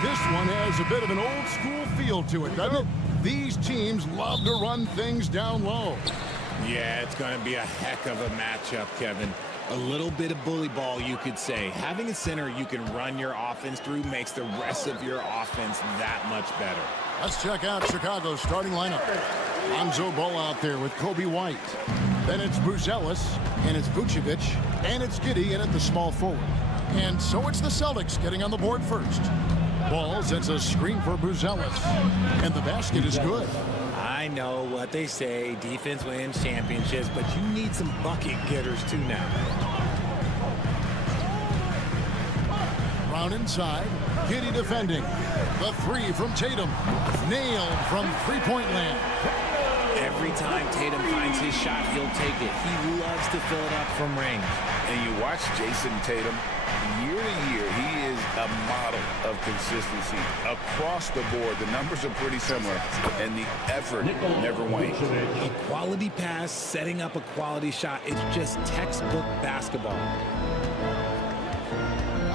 This one has a bit of an old-school feel to it, doesn't it? These teams love to run things down low. Yeah, it's going to be a heck of a matchup, Kevin. A little bit of bully ball, you could say. Having a center you can run your offense through makes the rest of your offense that much better. Let's check out Chicago's starting lineup. Lonzo Ball out there with Kobe White. Then it's Buzelis, and it's Vucevic, and it's Giddey in at the small forward. And so it's the Celtics getting on the board first. Ball sets a screen for Buzelis, and the basket is good. I know what they say, defense wins championships, but you need some bucket getters too now. Round inside, Giddey defending. The three from Tatum, nailed from three-point land. Every time Tatum finds his shot, he'll take it. He loves to fill it up from range. And you watch Jason Tatum, year to year, he is a model of consistency. Across the board, the numbers are pretty similar, and the effort never wanes. A quality pass, setting up a quality shot, it's just textbook basketball.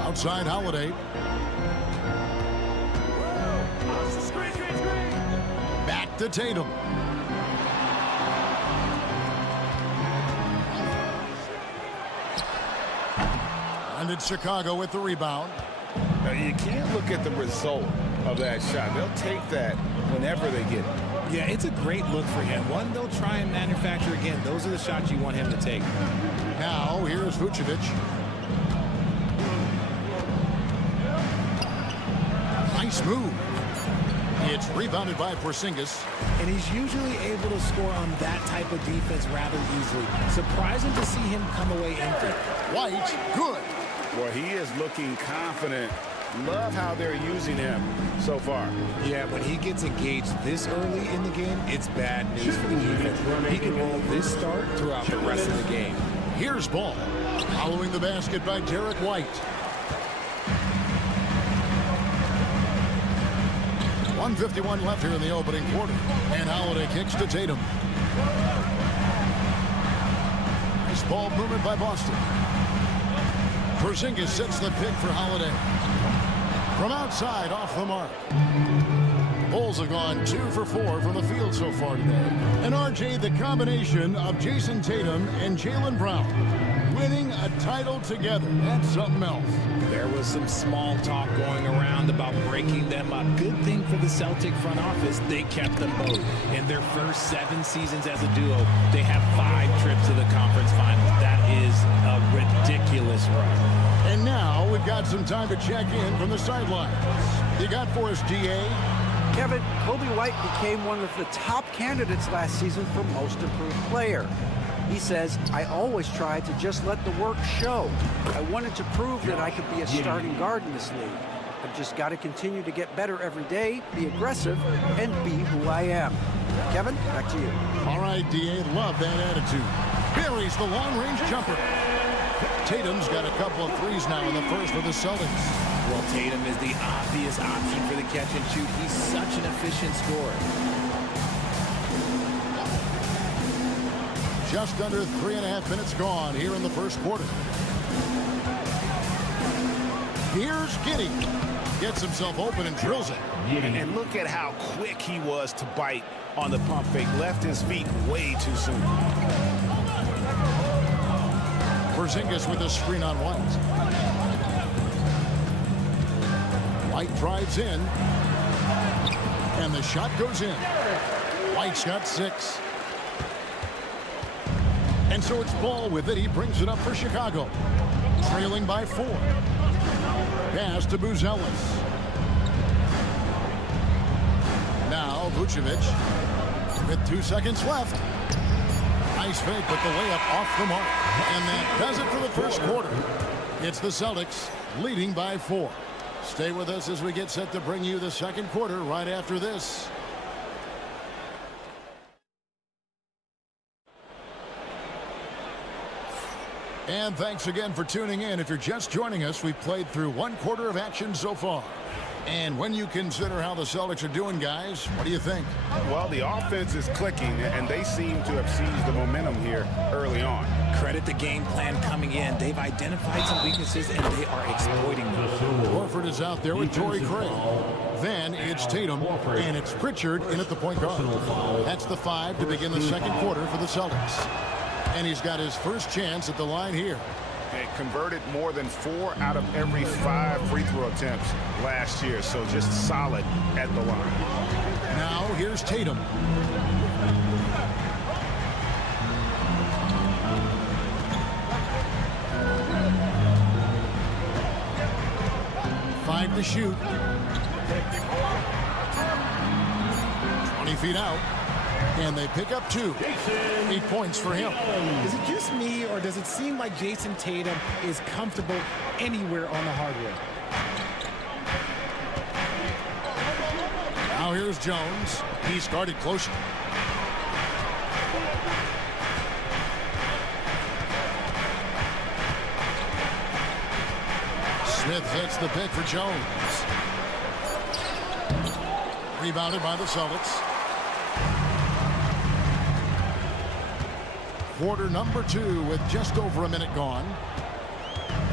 Outside Holiday. Back to Tatum. And it's Chicago with the rebound. Now, you can't look at the result of that shot. They'll take that whenever they get it. Yeah, it's a great look for him. One they'll try and manufacture again. Those are the shots you want him to take. Now, here's Vucevic. Nice move. It's rebounded by Porzingis. And he's usually able to score on that type of defense rather easily. Surprising to see him come away empty. White, good. Well, he is looking confident. Love how they're using him so far. Yeah, when he gets engaged this early in the game, it's bad news for the defense. He can roll this start throughout the rest of the game. Here's Ball, following the basket by Derek White. 1:51 left here in the opening quarter. And Holiday kicks to Tatum. Nice ball movement by Boston. Porzingis sets the pick for Holiday. From outside, off the mark. Bulls have gone 2 for 4 from the field so far today. And RJ, the combination of Jason Tatum and Jaylen Brown winning a title together. That's something else. There was some small talk going around about breaking them up. Good thing for the Celtic front office, they kept them both. In their first 7 seasons as a duo, they have 5 trips to the conference finals. That is a ridiculous run. And now we've got some time to check in from the sidelines. You got for us, DA? Kevin, Kobe White became one of the top candidates last season for Most Improved Player. He says, I always tried to just let the work show. I wanted to prove that I could be a starting guard in this league. I've just got to continue to get better every day, be aggressive, and be who I am. Kevin, back to you. All right, DA, love that attitude. Buries the long-range jumper. Tatum's got a couple of threes now in the first for the Celtics. Well, Tatum is the obvious option for the catch and shoot. He's such an efficient scorer. Just under 3.5 minutes gone here in the first quarter. Here's Giddey. Gets himself open and drills it. And look at how quick he was to bite on the pump fake. Left his feet way too soon. Porzingis with a screen on White. White drives in. And the shot goes in. White's got 6. And so it's Ball with it. He brings it up for Chicago. Trailing by 4. Pass to Buzelis. Now Vucevic with 2 seconds left. Nice fake, but the layup off the mark. And that does it for the first quarter. It's the Celtics leading by 4. Stay with us as we get set to bring you the second quarter right after this. And thanks again for tuning in. If you're just joining us, we've played through 1 quarter of action so far. And when you consider how the Celtics are doing, guys, what do you think? Well, the offense is clicking, and they seem to have seized the momentum here early on. Credit the game plan coming in. They've identified some weaknesses, and they are exploiting them. Horford is out there with Torrey Craig. Then it's Tatum, and it's Pritchard in at the point guard. That's the 5 to begin the second quarter for the Celtics. And he's got his first chance at the line here. They converted more than 4 out of every 5 free throw attempts last year, so just solid at the line. Now here's Tatum. Five to shoot. 20 feet out. And they pick up 2. 8 points for him. Is it just me, or does it seem like Jason Tatum is comfortable anywhere on the hardwood? Now here's Jones. He's guarded closer. Smith hits the pick for Jones. Rebounded by the Celtics. Quarter number 2 with just over a minute gone.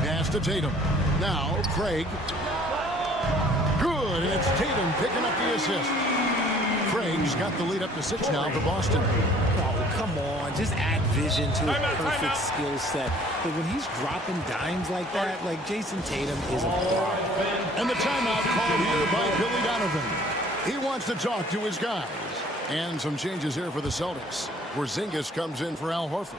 Pass to Tatum. Now Craig. Good. It's Tatum picking up the assist. Craig's got the lead up to 6 now for Boston. Oh, come on. Just add vision to a perfect skill set. But when he's dropping dimes like that, like Jason Tatum is a problem. And the timeout called here by Billy Donovan. He wants to talk to his guys. And some changes here for the Celtics. Porzingis comes in for Al Horford.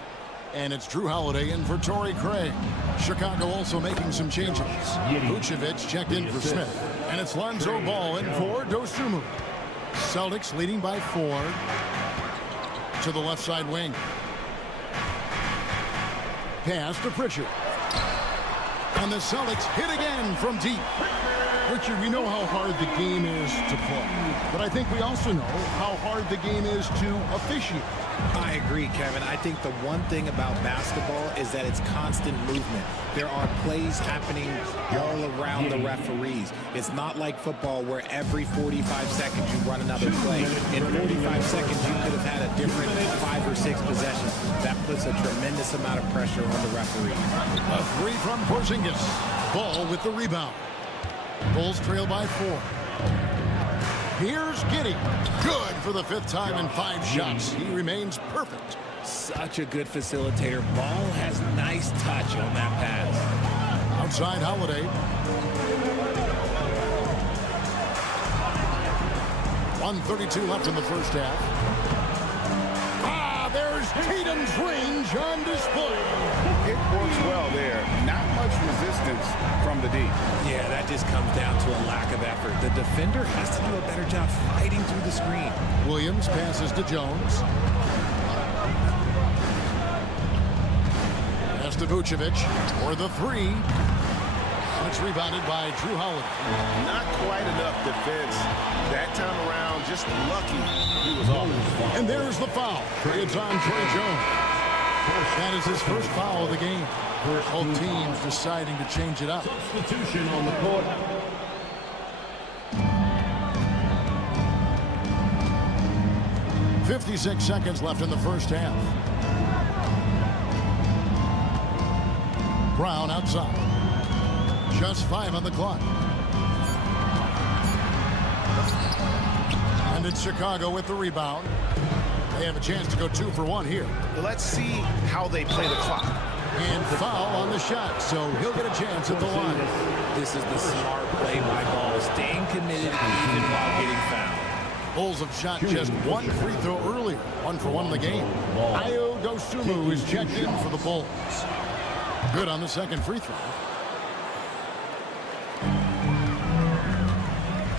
And it's Drew Holiday in for Torrey Craig. Chicago also making some changes. Vucevic checked in for Smith. And it's Lonzo Ball in for Dosunmu. Celtics leading by 4 to the left side wing. Pass to Pritchard. And the Celtics hit again from deep. Richard, we know how hard the game is to play, but I think we also know how hard the game is to officiate. I agree, Kevin. I think the one thing about basketball is that it's constant movement. There are plays happening all around the referees. It's not like football where every 45 seconds you run another play. In 45 seconds, you could have had a different 5 or 6 possessions. That puts a tremendous amount of pressure on the referee. A 3 from Porzingis. Ball with the rebound. Bulls trail by 4. Here's Giddey. Good for the 5th time in 5 shots. He remains perfect. Such a good facilitator. Ball has nice touch on that pass. Outside Holiday. 1:32 left in the first half. There's Tatum's range on display. It works well there. Not much resistance from the D. Yeah, that just comes down to a lack of effort. The defender has to do a better job fighting through the screen. Williams passes to Jones. Pass to Vucevic for the 3. And it's rebounded by Drew Holiday. Not quite enough defense. That time around, just lucky he was off. And there's the foul. It's on Trey Jones. That is his first foul of the game. Both teams deciding to change it up. Substitution on the court. 56 seconds left in the first half. Brown outside. Just 5 on the clock. And it's Chicago with the rebound. They have a chance to go 2 for 1 here. Let's see how they play the clock. And foul on the shot, so he'll get a chance at the line. This is the smart play by Ball, staying committed even while getting fouled. Bulls have shot just one free throw earlier, 1 for 1 in the game. Ayo Dosunmu is checked in for the Bulls. Good on the second free throw.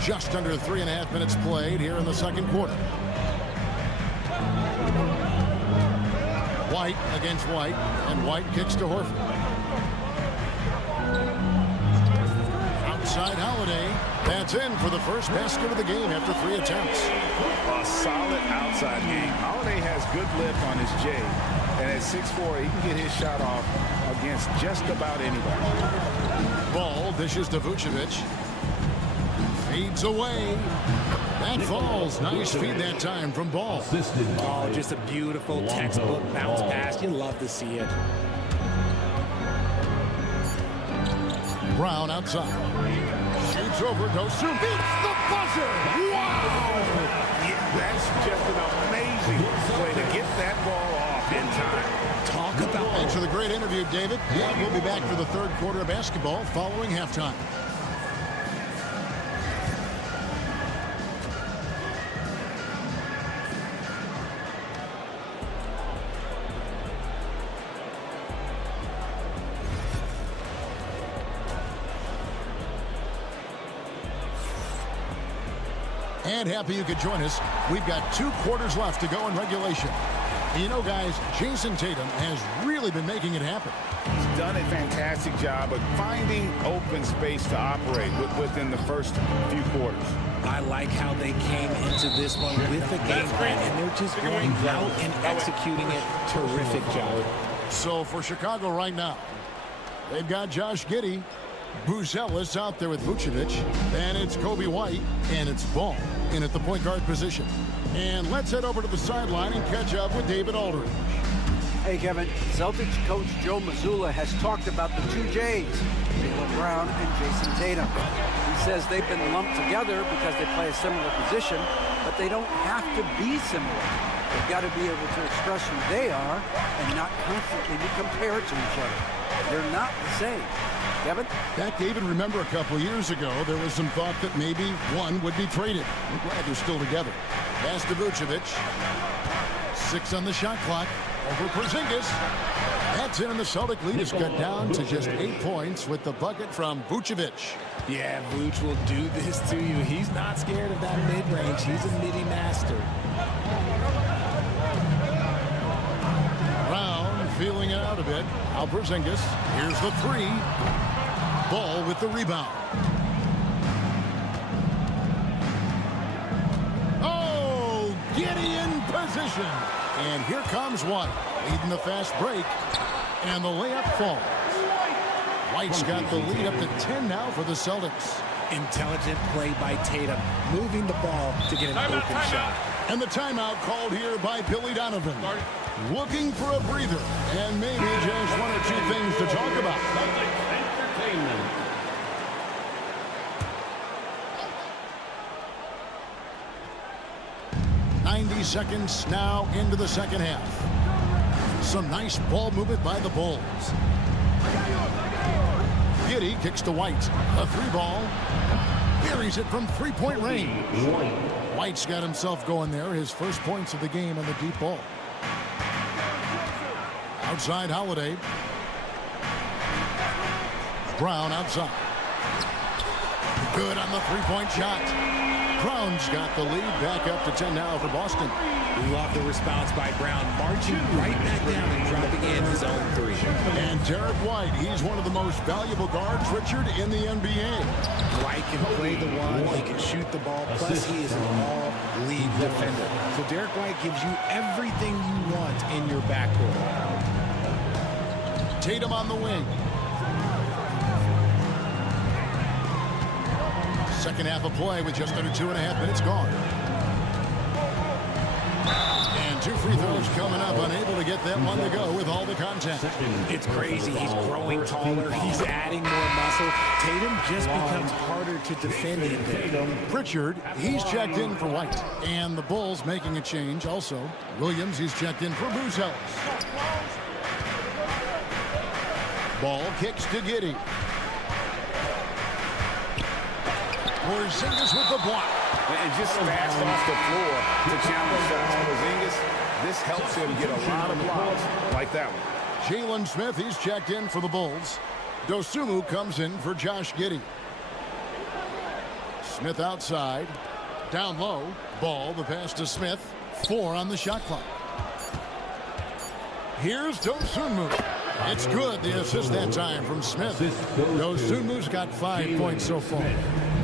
Just under 3.5 minutes played here in the second quarter. White against White, and White kicks to Horford. Outside Holiday. That's in for the first basket of the game after 3 attempts. A solid outside game. Holiday has good lift on his J, and at 6'4", he can get his shot off against just about anybody. Ball dishes to Vucevic. Feeds away. That falls. Nice feed that time from Ball. Oh, just a beautiful textbook bounce pass. You love to see it. Brown outside. Shoots over. Dosunmu beats the buzzer. Wow! Yeah, that's just an amazing way to get that ball off in time. Talk about... Thanks for the great interview, David. Yeah, we'll be back for the third quarter of basketball following halftime. And happy you could join us. We've got 2 quarters left to go in regulation. And you know, guys, Jason Tatum has really been making it happen. He's done a fantastic job of finding open space to operate within the first few quarters. I like how they came into this one with a game plan, and they're just going out and executing it. Terrific job. So for Chicago right now, they've got Josh Giddey, Buzelis out there with Vucevic, and it's Kobe White, and it's Ball in at the point guard position. And let's head over to the sideline and catch up with David Aldridge. Hey, Kevin. Celtics coach Joe Mazzulla has talked about the 2 J's, Jaylen Brown and Jason Tatum. He says they've been lumped together because they play a similar position, but they don't have to be similar. They've got to be able to express who they are and not constantly be compared to each other. They're not the same. Kevin? That, David, remember a couple years ago, there was some thought that maybe one would be traded. I'm glad they're still together. Pass to Vucevic. 6 on the shot clock. Over Porzingis. That's in, and the Celtic lead is cut down to just 8 points with the bucket from Vucevic. Yeah, Vuce will do this to you. He's not scared of that mid-range. He's a midi master. Brown feeling it out a bit. Now Porzingis. Here's the 3. Ball with the rebound. Oh, Giddey in position. And here comes White, leading the fast break. And the layup falls. White's got the lead up to 10 now for the Celtics. Intelligent play by Tatum, moving the ball to get an open shot. And the timeout called here by Billy Donovan. Looking for a breather and maybe just 1 or 2 things to talk about. 90 seconds now into the second half. Some nice ball movement by the Bulls. Giddey kicks to White. A 3-ball. Buries it from 3-point range. White's got himself going there. His first points of the game on the deep ball. Outside Holiday. Brown outside. Good on the 3-point shot. Brown's got the lead, back up to 10 now for Boston. Love the response by Brown, marching right back down and dropping in his own 3. And Derek White, he's one of the most valuable guards, Richard, in the NBA. White can play the 1, he can shoot the ball, plus he is an all-league defender. So Derek White gives you everything you want in your backcourt. Tatum on the wing. Second half of play with just under 2.5 minutes gone. And 2 free throws coming up, unable to get that one to go with all the contact. It's crazy. He's growing taller. He's adding more muscle. Tatum just becomes harder to defend in there. Pritchard, he's checked in for White. And the Bulls making a change also. Williams, he's checked in for Buzelis. Ball kicks to Giddey. Porzingis with the block. And just fast off the floor to challenge Porzingis. This helps him get a lot of blocks like that one. Jalen Smith, he's checked in for the Bulls. Dosunmu comes in for Josh Giddey. Smith outside. Down low. Ball, the pass to Smith. 4 on the shot clock. Here's Dosunmu. It's good, the assist that time from Smith. Dosunmu's got 5 points so far.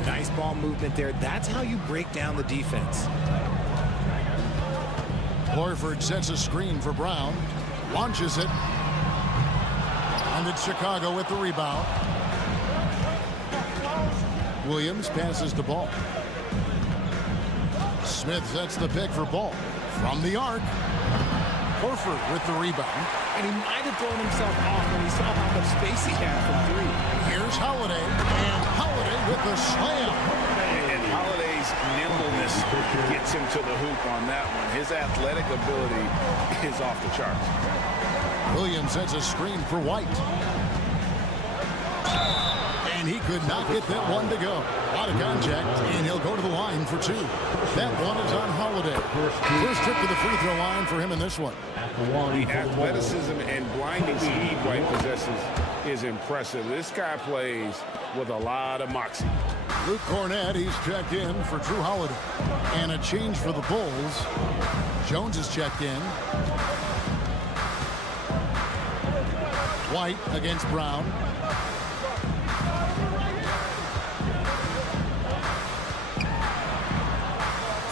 Nice ball movement there. That's how you break down the defense. Horford sets a screen for Brown. Launches it. And it's Chicago with the rebound. Williams passes the ball. Smith sets the pick for Ball. From the arc. Horford with the rebound. And he might have thrown himself off when he saw how much space he had from 3. Here's Holiday. And Holiday with the slam. And Holiday's nimbleness gets him to the hoop on that one. His athletic ability is off the charts. Williams sets a screen for White. And he could not get that one to go. Out of contact, and he'll go to the line for 2. That one is on Holiday. First trip to the free throw line for him in this one. The athleticism and blinding speed White possesses is impressive. This guy plays with a lot of moxie. Luke Cornett, he's checked in for Drew Holiday. And a change for the Bulls. Jones is checked in. White against Brown.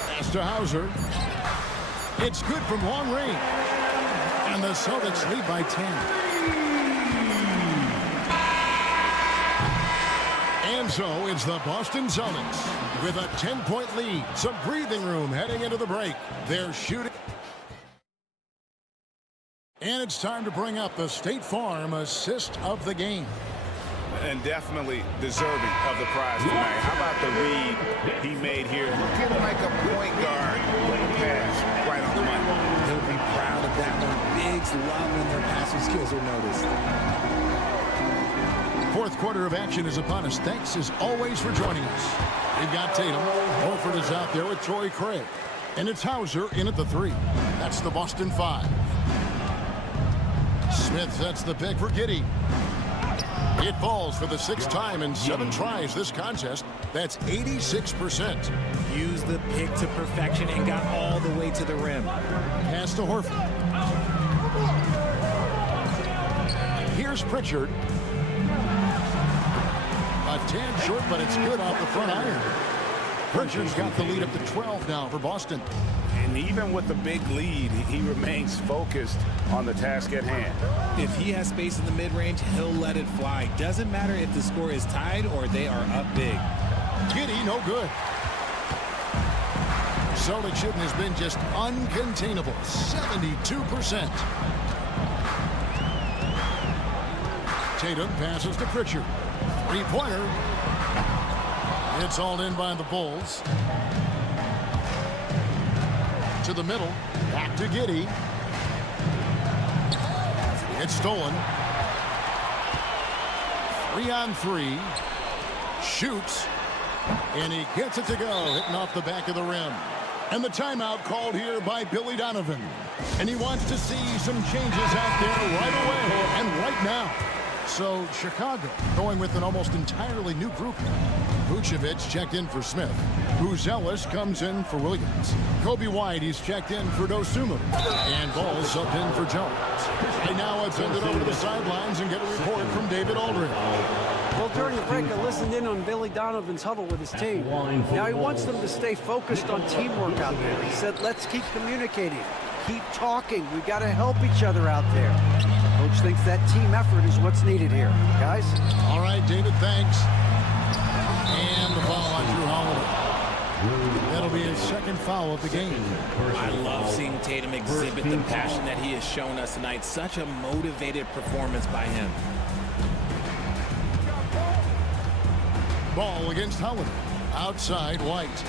Pass to Hauser. It's good from long range. And the Celtics lead by 10. And so it's the Boston Celtics with a 10-point lead. Some breathing room heading into the break. They're shooting. And it's time to bring up the State Farm assist of the game. And definitely deserving of the prize tonight. How about the read he made here? Looking like a point guard with a pass right on the money. He'll be proud of that one. Bigs love when their passing skills are noticed. Fourth quarter of action is upon us. Thanks as always for joining us. We've got Tatum. Horford is out there with Torrey Craig. And it's Hauser in at the 3. That's the Boston 5. Smith sets the pick for Giddey. It falls for the 6th time in 7 tries this contest. That's 86%. Used the pick to perfection and got all the way to the rim. Pass to Horford. Here's Pritchard. A tad short, but it's good off the front iron. Pritchard's got the lead up to 12 now for Boston. And even with the big lead, he remains focused on the task at hand. If he has space in the mid-range, he'll let it fly. Doesn't matter if the score is tied or they are up big. Giddey, no good. Celtic shooting has been just uncontainable. 72%. Tatum passes to Pritchard. 3-pointer. It's hauled in by the Bulls. To the middle. Back to Giddey. It's stolen. 3-on-3. Shoots. And he gets it to go. Hitting off the back of the rim. And the timeout called here by Billy Donovan. And he wants to see some changes out there right away and right now. So Chicago going with an almost entirely new group. Vucevic checked in for Smith. Buzelis comes in for Williams. Kobe White, he's checked in for Dosunmu. And Ball subbed in for Jones. And now let's send it over to the sidelines and get a report from David Aldridge. Well, during the break, I listened in on Billy Donovan's huddle with his team. Now he wants them to stay focused on teamwork out there. He said, let's keep communicating. Keep talking. We've got to help each other out there. Coach thinks that team effort is what's needed here. Guys? All right, David, thanks. And the foul on Drew Holiday. That'll be his second foul of the game. I love seeing Tatum exhibit the passion that he has shown us tonight. Such a motivated performance by him. Ball against Holiday. Outside, White.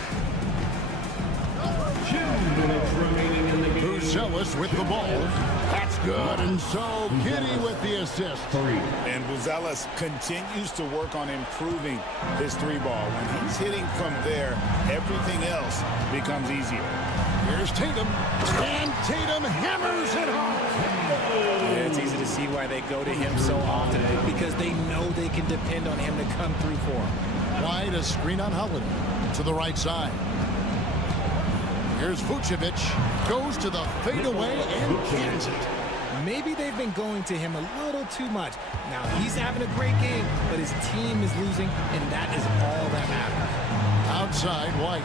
2 minutes remaining in the game. Buzelis with the ball. That's good, and so Giddy with the assist. And Buzelis continues to work on improving his three ball. When he's hitting from there, everything else becomes easier. Here's Tatum, and Tatum hammers it home. Yeah, it's easy to see why they go to him so often, because they know they can depend on him to come through for them. Wide, a screen on Holiday to the right side. Here's Vucevic, goes to the fadeaway and cans it. Maybe they've been going to him a little too much. Now, he's having a great game, but his team is losing, and that is all that matters. Outside, White.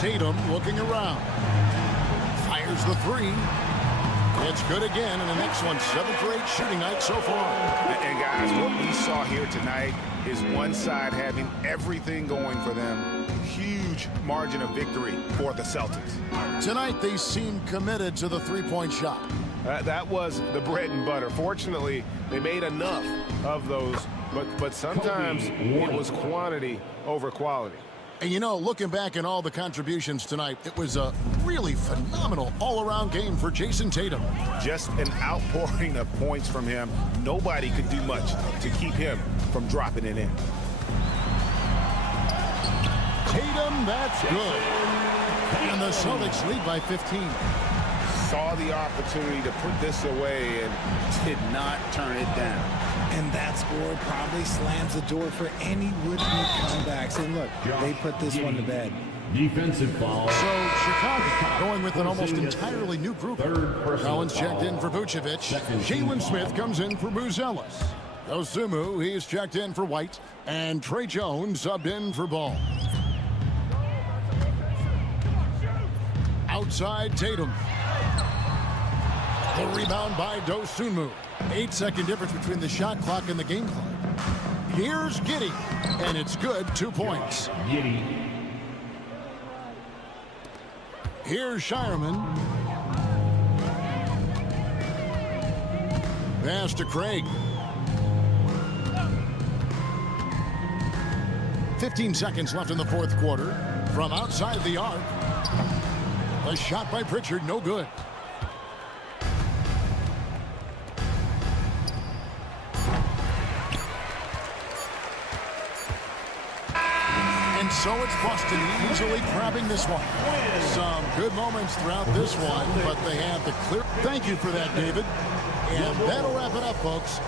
Tatum looking around. Fires the three. It's good again, and the next one, 7 for 8 shooting night so far. And guys, what we saw here tonight is one side having everything going for them. Huge margin of victory for the Celtics. Tonight, they seem committed to the three-point shot. That was the bread and butter. Fortunately, they made enough of those, but sometimes it was quantity over quality. And you know, looking back at all the contributions tonight, it was a really phenomenal all-around game for Jason Tatum. Just an outpouring of points from him. Nobody could do much to keep him from dropping it in. Tatum, that's good. And the Celtics lead by 15. Saw the opportunity to put this away and did not turn it down. And that score probably slams the door for any would-be comebacks. And look, they put this one to bed. Defensive foul. So Chicago going with an almost entirely new group. Collins checked in for Vucevic. Jalen Smith comes in for Buzelis. Osumu, he's checked in for White. And Trey Jones subbed in for Ball. Outside Tatum. The rebound by Dosunmu. 8-second difference between the shot clock and the game clock. Here's Giddy, and it's good, 2 points. Giddy. Here's Shireman. Pass to Craig. 15 seconds left in the fourth quarter. From outside the arc. A shot by Pritchard, no good. And so it's Boston easily grabbing this one. Some good moments throughout this one, but they have the clear. Thank you for that, David. And that'll wrap it up, folks.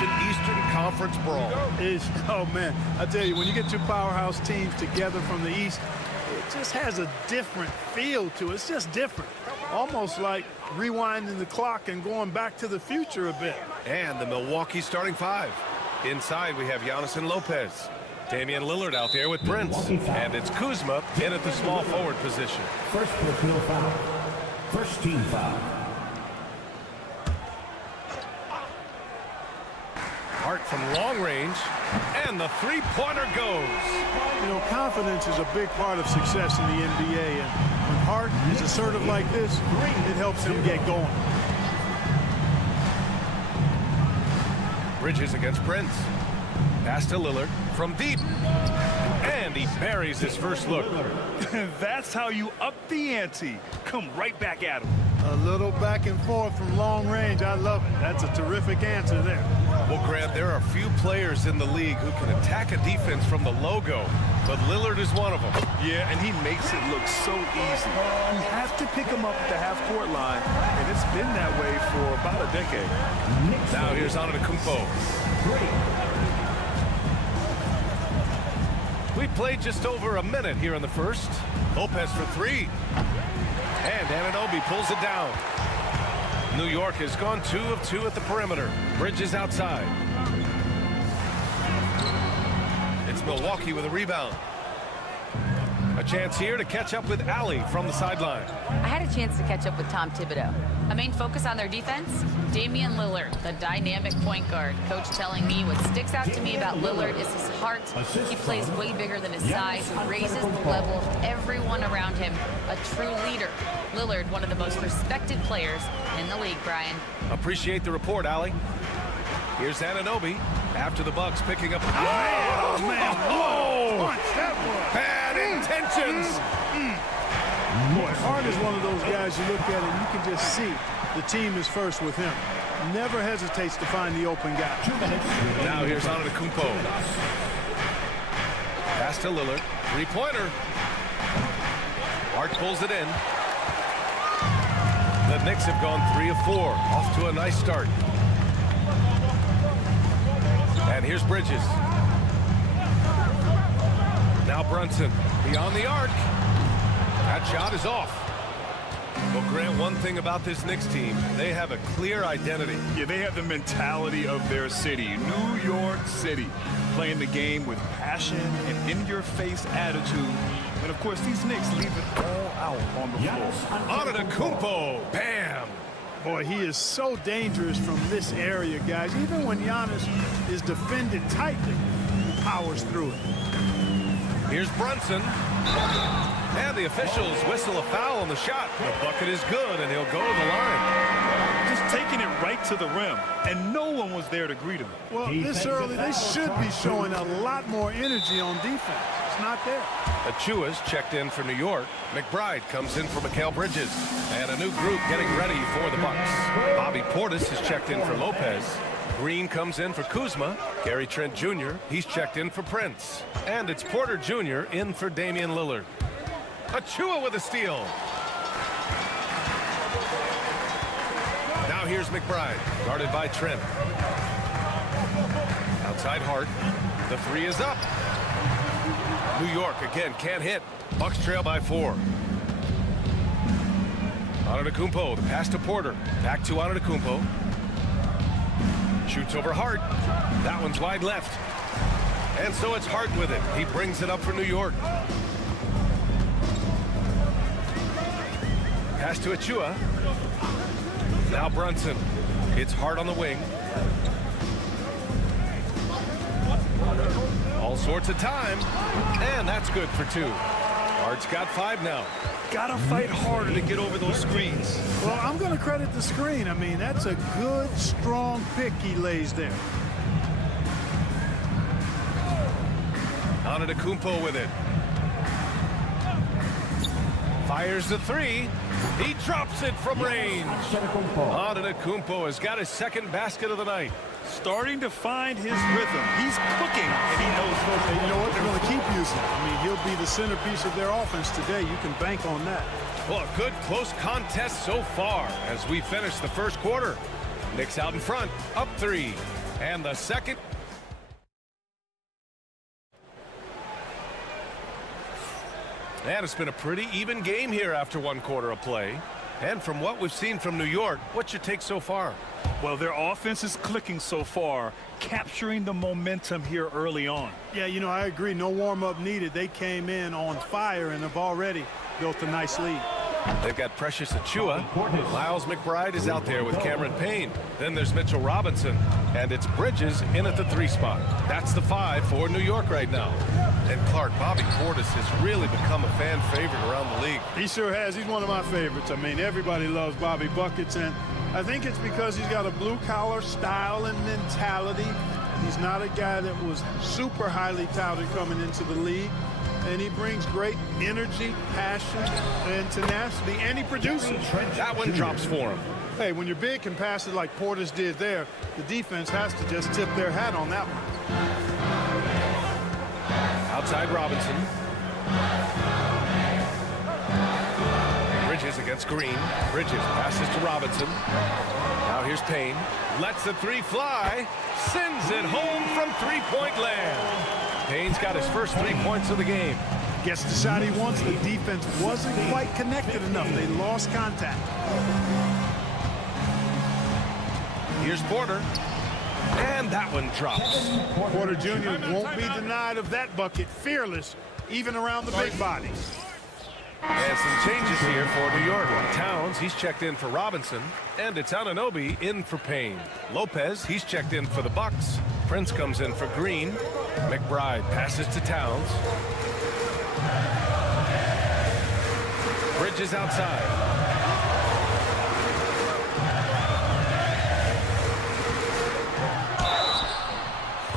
regulation Eastern Conference brawl. Oh, man, I tell you, when you get two powerhouse teams together from the East, it just has a different feel to it. It's just different. Almost like rewinding the clock and going back to the future a bit. And the Milwaukee starting five. Inside, we have Giannis and Lopez. Damian Lillard out there with Prince. And it's Kuzma in at the small forward position. First personal foul. First team foul. Hart from long range. And the three-pointer goes. You know, confidence is a big part of success in the NBA. And when Hart is assertive like this, it helps him get going. Bridges against Prince. Pass to Lillard from deep. And he buries his first look. That's how you up the ante. Come right back at him. A little back and forth from long range. I love it. That's a terrific answer there. Well, Grant, there are few players in the league who can attack a defense from the logo, but Lillard is one of them. Yeah, and he makes it look so easy. You have to pick him up at the half-court line, and it's been that way for about a decade. Now here's Antetokounmpo. We played just over a minute here in the first. Lopez for three. And Anunoby pulls it down. New York has gone 2 of 2 at the perimeter. Bridges outside. It's Milwaukee with a rebound. A chance here to catch up with Allie from the sideline. I had a chance to catch up with Tom Thibodeau. A main focus on their defense, Damian Lillard, the dynamic point guard. Coach telling me what sticks out to me about Lillard is his heart. He plays way bigger than his size. He raises the level of everyone around him. A true leader. Lillard, one of the most respected players in the league, Brian. Appreciate the report, Allie. Here's Anunoby after the Bucks picking up. Oh, man. Oh! Punch, that was. Bad intentions. Boy, Hart is one of those guys you look at and you can just see the team is first with him. Never hesitates to find the open guy. Now here's Antetokounmpo. Pass to Lillard. Three-pointer. Hart pulls it in. The Knicks have gone 3 of 4. Off to a nice start. And here's Bridges. Now Brunson beyond the arc. That shot is off. Well, Grant, one thing about this Knicks team, they have a clear identity. Yeah, they have the mentality of their city, New York City, playing the game with passion and in-your-face attitude. And, of course, these Knicks leave it all out on the floor. Antetokounmpo, bam! Boy, he is so dangerous from this area, guys. Even when Giannis is defended tightly, he powers through it. Here's Brunson. And the officials whistle a foul on the shot. The bucket is good, and he'll go to the line. Just taking it right to the rim, and no one was there to greet him. Well, this early, they should be showing a lot more energy on defense. It's not there. Achua's checked in for New York. McBride comes in for Mikal Bridges. And a new group getting ready for the Bucks. Bobby Portis has checked in for Lopez. Green comes in for Kuzma. Gary Trent Jr., he's checked in for Prince. And it's Porter Jr. in for Damian Lillard. Achua with a steal. Now here's McBride, guarded by Trent. Outside Hart. The three is up. New York again can't hit. Bucks trail by 4. Antetokounmpo, the pass to Porter. Back to Antetokounmpo. Shoots over Hart. That one's wide left. And so it's Hart with it. He brings it up for New York. Pass to Achua. Now Brunson. It's Hart on the wing. All sorts of time. And that's good for 2. Hart's got 5 now. Gotta fight harder to get over those screens. Well, I'm going to credit the screen. I mean, that's a good, strong pick he lays there. Antetokounmpo with it. Fires the 3. He drops it from range. Antetokounmpo has got his second basket of the night. Starting to find his rhythm. He's cooking, and he knows You know what? They're going to keep using him. I mean, he'll be the centerpiece of their offense today. You can bank on that. Well, a good close contest so far as we finish the first quarter. Knicks out in front, up 3. And the second. And it's been a pretty even game here after 1 quarter of play. And from what we've seen from New York, what's your take so far? Well, their offense is clicking so far, capturing the momentum here early on. Yeah, you know, I agree. No warm-up needed. They came in on fire and have already built a nice lead. They've got Precious Achua. Miles McBride is out there with Cameron Payne. Then there's Mitchell Robinson. And it's Bridges in at the 3 spot. That's the 5 for New York right now. And Clark, Bobby Portis has really become a fan favorite around the league. He sure has. He's one of my favorites. I mean, everybody loves Bobby Buckets, and I think it's because he's got a blue-collar style and mentality. He's not a guy that was super highly touted coming into the league. And he brings great energy, passion, and tenacity, and he produces. That one drops for him. Hey, when you're big and pass it like Portis did there, the defense has to just tip their hat on that one. Outside Robinson. Bridges against Green. Bridges passes to Robinson. Now here's Payne. Lets the 3 fly. Sends it home from 3-point land. Payne's got his first 3 points of the game. Gets the shot he wants. The defense wasn't quite connected enough. They lost contact. Here's Porter. And that one drops. Porter Jr. won't be denied of that bucket. Fearless, even around the big bodies. And some changes here for New York. Towns, he's checked in for Robinson. And it's Anunoby in for Payne. Lopez, he's checked in for the Bucks. Prince comes in for Green. McBride passes to Towns. Bridges outside.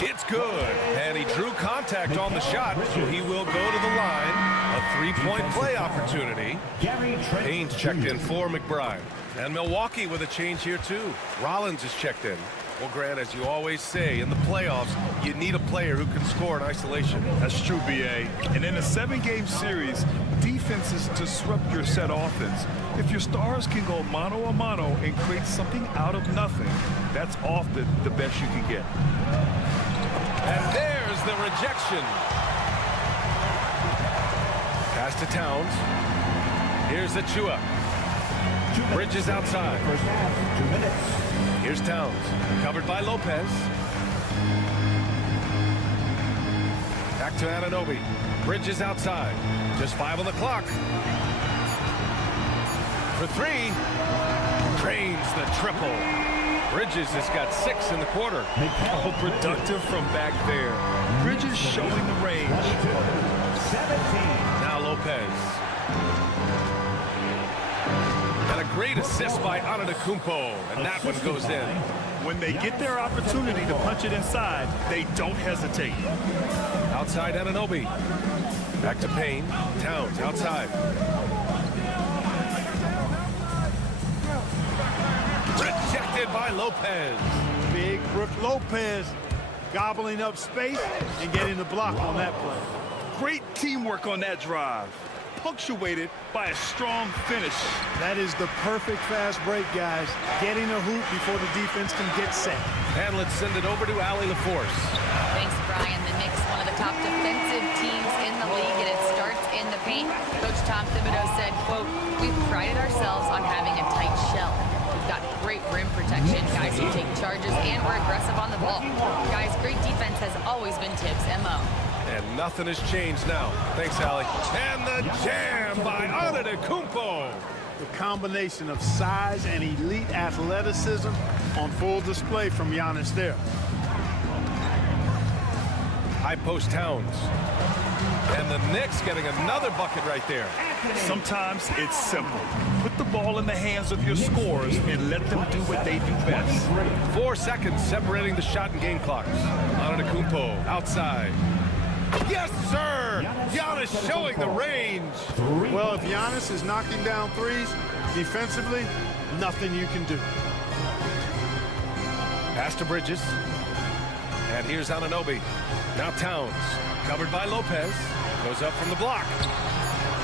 It's good. And he drew contact on the shot, so he will go to the line. A 3-point play opportunity. Payne's checked in for McBride. And Milwaukee with a change here, too. Rollins is checked in. Well, Grant, as you always say, in the playoffs, you need a player who can score in isolation. That's true, B.A. And in a 7-game series, defenses disrupt your set offense. If your stars can go mano a mano and create something out of nothing, that's often the best you can get. And there's the rejection. Pass to Towns. Here's Achua. Bridges outside. 2 minutes. Here's Towns. Covered by Lopez. Back to Anunoby. Bridges outside. Just 5 on the clock. For 3. Drains the triple. Bridges has got 6 in the quarter. Oh, productive from back there. Bridges showing the range. 17. Now Lopez. And a great assist by Antetokounmpo. And that one goes in. When they get their opportunity to punch it inside, they don't hesitate. Outside Anunoby. Back to Payne. Towns outside. Rejected by Lopez. Big Brook Lopez gobbling up space and getting the block on that play. Great teamwork on that drive, punctuated by a strong finish. That is the perfect fast break, guys. Getting a hoop before the defense can get set. And let's send it over to Allie LaForce. Thanks, Brian. The Knicks, one of the top defensive teams in the league, and it starts in the paint. Coach Tom Thibodeau said, quote, "We've prided ourselves on having a tight shell. We've got great rim protection, guys who take charges, and we're aggressive on the ball. Guys, great defense has always been Tibbs' MO." And nothing has changed now. Thanks, Allie. And the jam by Antetokounmpo. The combination of size and elite athleticism on full display from Giannis there. High post Towns. And the Knicks getting another bucket right there. Sometimes it's simple. Put the ball in the hands of your scorers and let them do what they do best. 4 seconds separating the shot and game clocks. Antetokounmpo outside. Yes, sir! Giannis showing the range. Well, if Giannis is knocking down threes, defensively, nothing you can do. Pass to Bridges. And here's Anunoby. Now Towns. Covered by Lopez. Goes up from the block.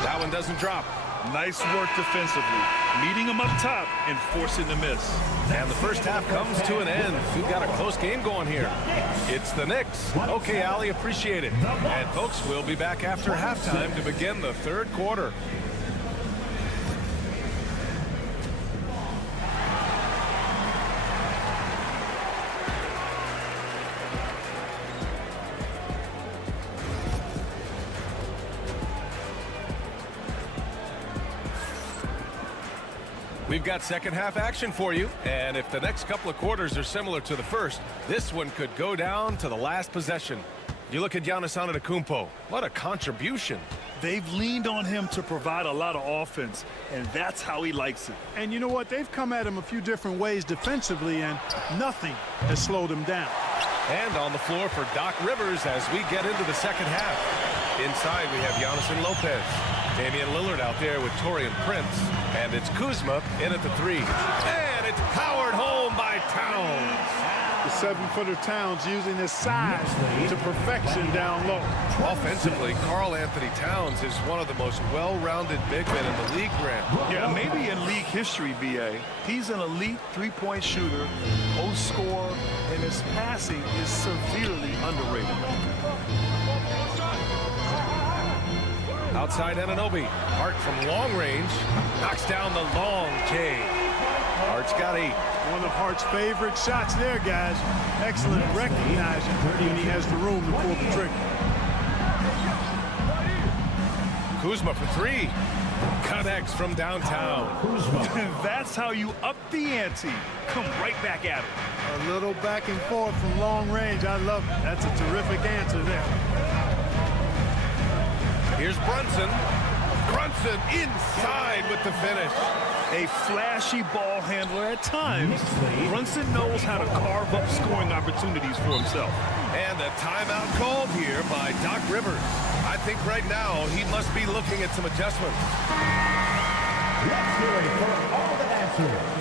That one doesn't drop. Nice work defensively. meeting them up top and forcing the miss. And the first half comes to an end. We've got a close game going here. It's the Knicks. Okay, Ali, appreciate it. And folks, we'll be back after halftime to begin the third quarter. We've got second half action for you, and if the next couple of quarters are similar to the first, this one could go down to the last possession. You look at Giannis Antetokounmpo, what a contribution. They've leaned on him to provide a lot of offense, and that's how he likes it. And you know what? They've come at him a few different ways defensively, and nothing has slowed him down. And on the floor for Doc Rivers as we get into the second half. Inside, we have Giannis and Lopez. Damian Lillard out there with Taurean Prince. And it's Kuzma in at the 3. And it's powered home by Towns. The 7-footer Towns using his size to perfection down low. Offensively, Karl Anthony Towns is one of the most well-rounded big men in the league, Grant. Yeah, maybe in league history, B.A. He's an elite three-point shooter, post scorer, and his passing is severely underrated. Outside Anunoby. Hart from long range knocks down the long J. Hart's got 8. One of Hart's favorite shots there, guys. Excellent recognizing when he has the room to pull the trigger. Kuzma for 3. Connects from downtown. That's how you up the ante. Come right back at it. A little back and forth from long range. I love it. That's a terrific answer there. Here's Brunson. Brunson inside with the finish. A flashy ball handler at times. Brunson knows how to carve up scoring opportunities for himself. And a timeout called here by Doc Rivers. I think right now he must be looking at some adjustments. Let's hear it for all the answers.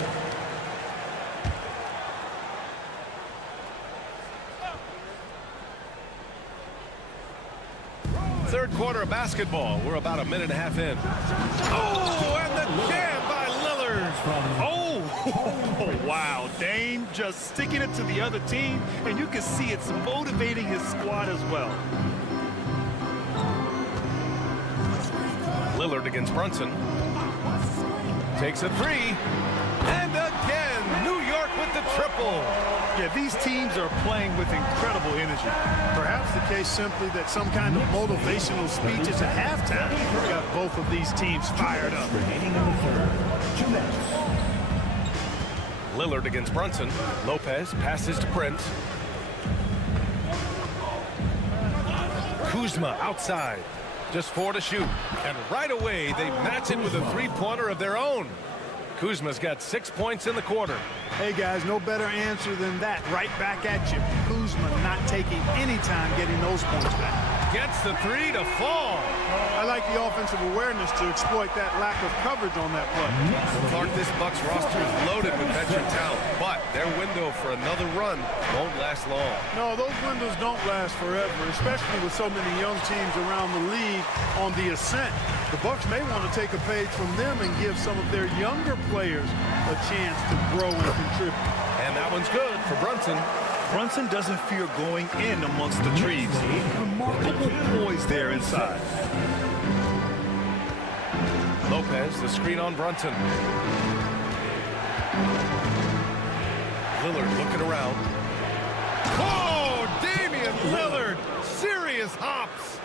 Third quarter of basketball. We're about a minute and a half in. Oh, and the jam by Lillard. Oh, wow. Dame just sticking it to the other team, and you can see it's motivating his squad as well. Lillard against Brunson. Takes a 3. And again, New York with the triple. Yeah, these teams are playing with incredible energy. Perhaps the case simply that some kind of motivational speeches at halftime got both of these teams fired up. Remaining in the third. 2 minutes. Lillard against Brunson. Lopez passes to Prince. Kuzma outside. Just 4 to shoot. And right away, they match it with a 3-pointer of their own. Kuzma's got 6 points in the quarter. Hey, guys, no better answer than that. Right back at you. Kuzma not taking any time getting those points back. Gets the 3 to fall. I like the offensive awareness to exploit that lack of coverage on that play. Clark, this Bucks roster is loaded with veteran talent, but their window for another run won't last long. No, those windows don't last forever, especially with so many young teams around the league on the ascent. The Bucks may want to take a page from them and give some of their younger players a chance to grow and contribute. And that one's good for Brunson. Brunson doesn't fear going in amongst the trees. Remarkable poise there inside. Lopez, the screen on Brunson. Lillard looking around. Oh, Damian Lillard! Serious hops!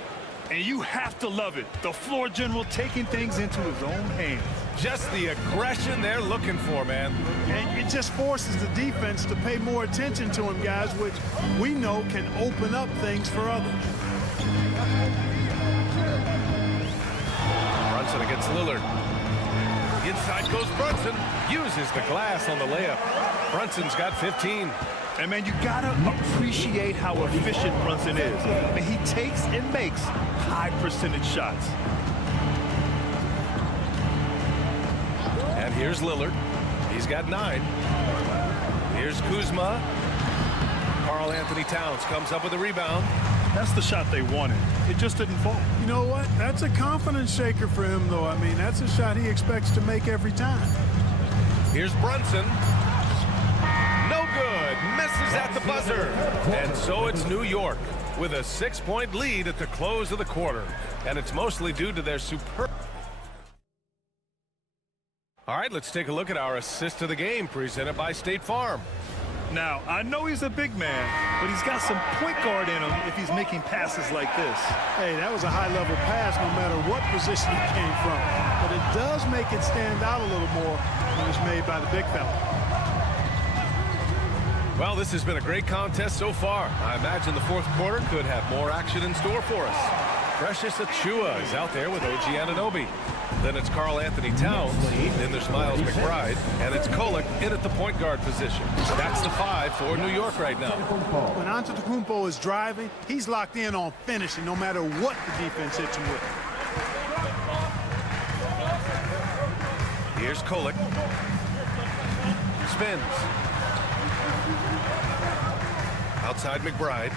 And you have to love it. The floor general taking things into his own hands. Just the aggression they're looking for, man. And it just forces the defense to pay more attention to him, guys, which we know can open up things for others. Brunson against Lillard. Inside goes Brunson. Uses the glass on the layup. Brunson's got 15. And, man, you got to appreciate how efficient Brunson is. And he takes and makes high-percentage shots. And here's Lillard. He's got 9. Here's Kuzma. Karl Anthony Towns comes up with a rebound. That's the shot they wanted. It just didn't fall. You know what? That's a confidence shaker for him, though. I mean, that's a shot he expects to make every time. Here's Brunson. No good. Misses at the buzzer. And so it's New York with a 6-point lead at the close of the quarter. And it's mostly due to their superb. All right, let's take a look at our assist of the game presented by State Farm. Now, I know he's a big man, but he's got some point guard in him if he's making passes like this. Hey, that was a high-level pass no matter what position it came from. But it does make it stand out a little more when it's made by the big fella. Well, this has been a great contest so far. I imagine the fourth quarter could have more action in store for us. Precious Achiuwa is out there with OG Anunoby. Then it's Karl Anthony Towns. Then there's Miles McBride. And it's Kolek in at the point guard position. That's the 5 for New York right now. When Antetokounmpo is driving, he's locked in on finishing no matter what the defense hits him with. Here's Kolek. Spins. Outside McBride.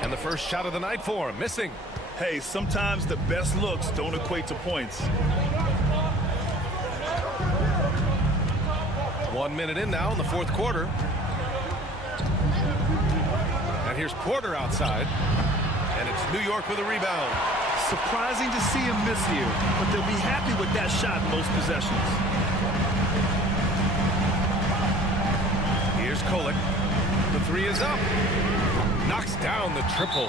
And the first shot of the night for him, missing. Hey, sometimes the best looks don't equate to points. 1 minute in now in the fourth quarter. And here's Porter outside. And it's New York with a rebound. Surprising to see him miss here, but they'll be happy with that shot most possessions. Here's Kolek. The 3 is up. Knocks down the triple.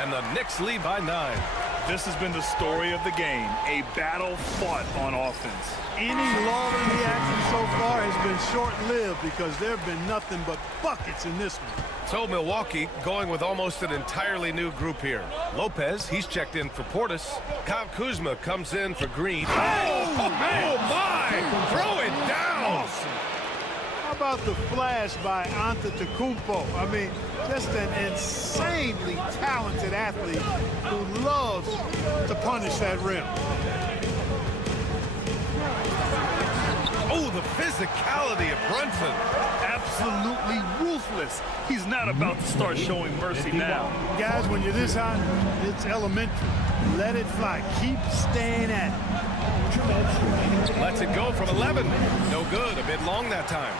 And the Knicks lead by 9. This has been the story of the game, a battle fought on offense. Any lull in the action so far has been short-lived because there have been nothing but buckets in this one. So Milwaukee going with almost an entirely new group here. Lopez, he's checked in for Portis. Kyle Kuzma comes in for Green. Oh my! Throw it down! How about the flash by Antetokounmpo? I mean, just an insanely talented athlete who loves to punish that rim. Oh, the physicality of Brunson. Absolutely ruthless. He's not about to start showing mercy now. Guys, when you're this hot, it's elementary. Let it fly. Keep staying at it. Lets it go from 11. No good. A bit long that time.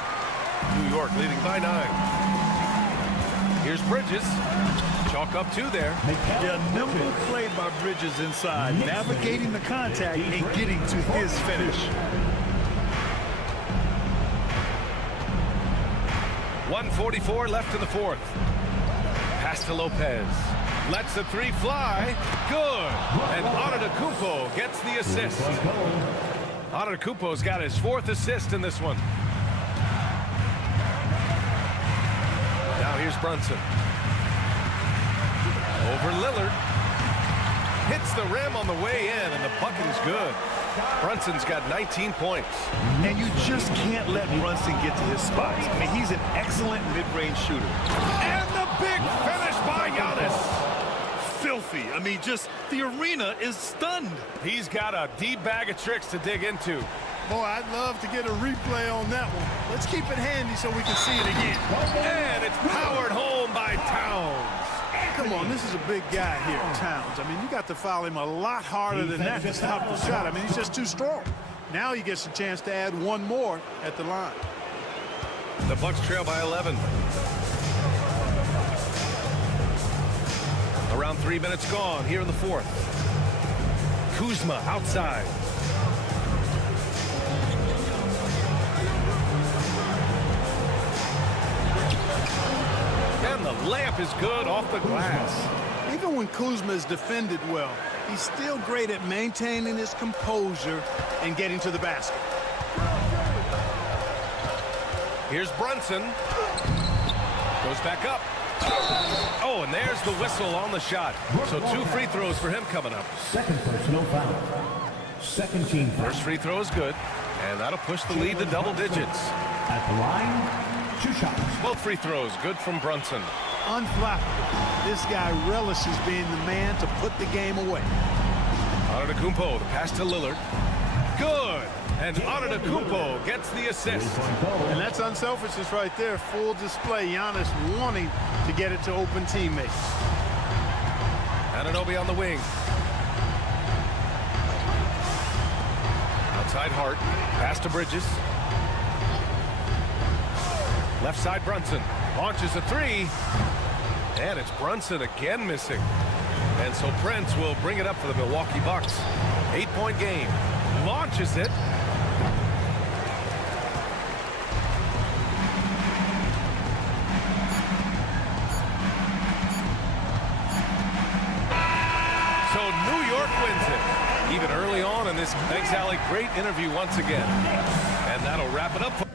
New York leading by 9. Here's Bridges. Chalk up 2 there. Yeah, nimble play by Bridges inside, navigating the contact and getting to his finish. 1:44 left in the fourth. Pass to Lopez. Lets the 3 fly. Good. And Antetokounmpo gets the assist. Antetokounmpo's got his 4th assist in this one. Now here's Brunson. Over Lillard. Hits the rim on the way in, and the bucket is good. Brunson's got 19 points. And you just can't let Brunson get to his spots. I mean, he's an excellent mid-range shooter. And the big finish by Giannis. Filthy. I mean, just the arena is stunned. He's got a deep bag of tricks to dig into. Boy, I'd love to get a replay on that one. Let's keep it handy so we can see it again. And it's powered home by Towns. Come on, this is a big guy here, Towns. I mean, you got to foul him a lot harder than that to stop the shot. I mean, he's just too strong. Now he gets a chance to add one more at the line. The Bucks trail by 11. Around 3 minutes gone here in the fourth. Kuzma outside. And the layup is good off the glass. Even when Kuzma is defended well, he's still great at maintaining his composure and getting to the basket. Here's Brunson. Goes back up. Oh, and there's the whistle on the shot. So 2 free throws for him coming up. Second personal foul. Second team foul. First free throw is good, and that'll push the lead to double digits. At the line, 2 shots. Both free throws good from Brunson. Unflappable. This guy relishes being the man to put the game away. Antetokounmpo, the pass to Lillard. good. And Antetokounmpo gets the assist. And that's unselfishness right there. Full display. Giannis wanting to get it to open teammates. Anunoby on the wing. Outside Hart. Pass to Bridges. Left side Brunson. Launches a three. And it's Brunson again missing. And so Prince will bring it up for the Milwaukee Bucks. 8-point game. Launches it. So New York wins it. Even early on in this. Thanks, Allie. Great interview once again. And that'll wrap it up.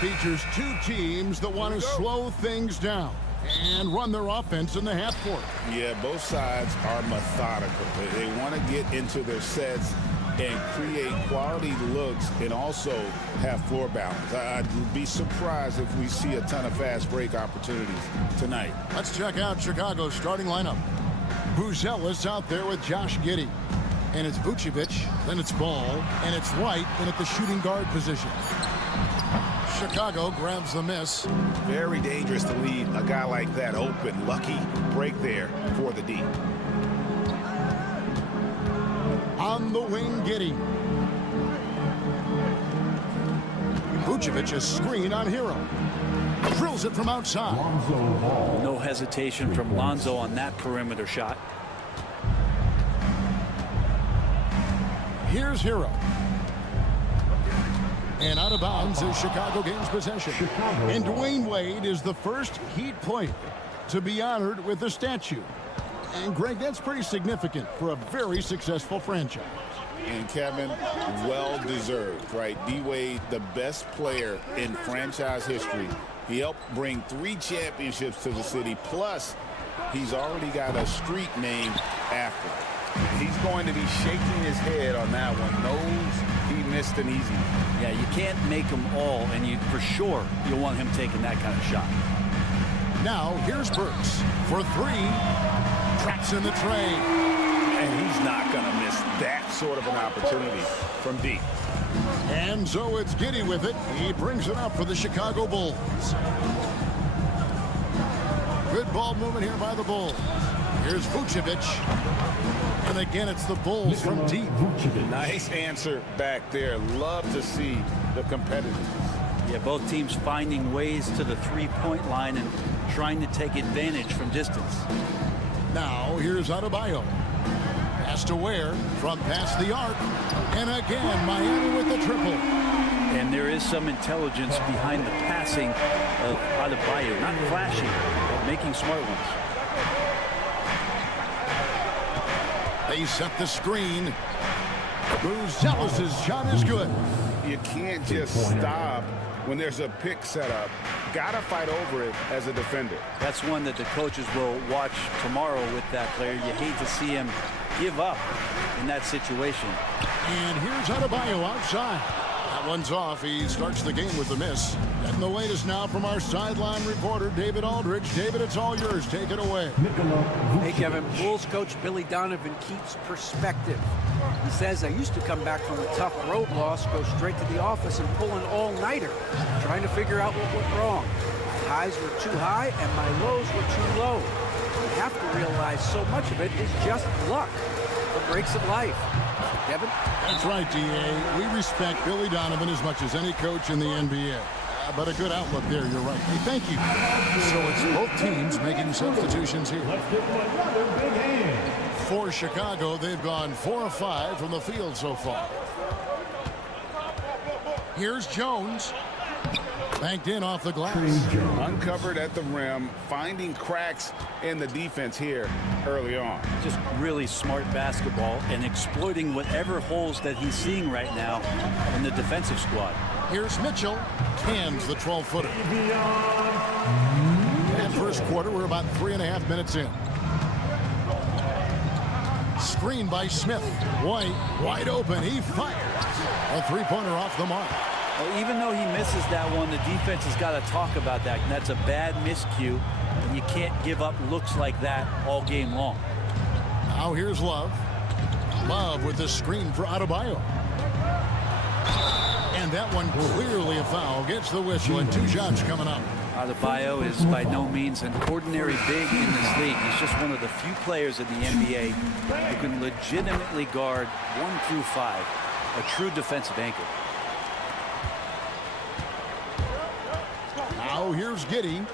Features two teams that want to slow things down and run their offense in the half court. Yeah, both sides are methodical. They want to get into their sets and create quality looks and also have floor balance. I'd be surprised if we see a ton of fast break opportunities tonight. Let's check out Chicago's starting lineup. Buzelis out there with Josh Giddey. And it's Vucevic, then it's Ball, and it's White in at the shooting guard position. Chicago grabs the miss. Very dangerous to leave a guy like that open. Lucky break there for the D. On the wing, Giddey. Vucevic, a screen on Hero. Drills it from outside. No hesitation from Lonzo on that perimeter shot. Here's Hero. And out of bounds as Chicago gains possession. And Dwayne Wade is the first Heat player to be honored with a statue. And Greg, that's pretty significant for a very successful franchise. And Kevin, well deserved, right? D-Wade, the best player in franchise history. He helped bring 3 championships to the city. Plus, he's already got a street named after him. He's going to be shaking his head on that one. Knows he missed an easy one. Yeah, you can't make them all, and you for sure you'll want him taking that kind of shot. Now, here's Burks for 3. Traps in the tray. And he's not going to miss that sort of an opportunity from deep. And so it's Giddey with it. He brings it up for the Chicago Bulls. Good ball movement here by the Bulls. Here's Vucevic. And again, it's the Bulls from deep. Nice answer back there. Love to see the competitiveness. Yeah, both teams finding ways to the three-point line and trying to take advantage from distance. Now, here's Adebayo. Pass to Ware from past the arc. And again, Miami with the triple. And there is some intelligence behind the passing of Adebayo. Not flashy, but making smart ones. They set the screen. Buzelis' shot is good. You can't just stop when there's a pick set up. Gotta fight over it as a defender. That's one that the coaches will watch tomorrow with that player. You hate to see him give up in that situation. And here's Adebayo outside. That one's off. He starts the game with the miss. And the latest now from our sideline reporter, David Aldridge. David, it's all yours. Take it away. Hey, Kevin. Bulls coach Billy Donovan keeps perspective. He says, I used to come back from a tough road loss, go straight to the office and pull an all-nighter, trying to figure out what went wrong. My highs were too high and my lows were too low. You have to realize so much of it is just luck. The breaks of life. Kevin? That's right, D.A. We respect Billy Donovan as much as any coach in the NBA. But a good outlook there, you're right. Hey, thank you. So it's both teams making substitutions here. Let's give them another big hand. For Chicago, they've gone 4 of 5 from the field so far. Here's Jones. Banked in off the glass. Uncovered at the rim, finding cracks in the defense here early on. Just really smart basketball and exploiting whatever holes that he's seeing right now in the defensive squad. Here's Mitchell. Cans the 12-footer. And first quarter, we're about 3.5 minutes in. Screen by Smith. White, wide open. He fires. A three-pointer off the mark. Well, even though he misses that one, the defense has got to talk about that. And that's a bad miscue. And you can't give up looks like that all game long. Now here's Love. Love with the screen for Adebayo. that one clearly a foul. Gets the whistle, and 2 shots coming up. Adebayo is by no means an ordinary big in this league. He's just one of the few players in the NBA who can legitimately guard 1 through 5. A true defensive anchor. Now here's Giddey.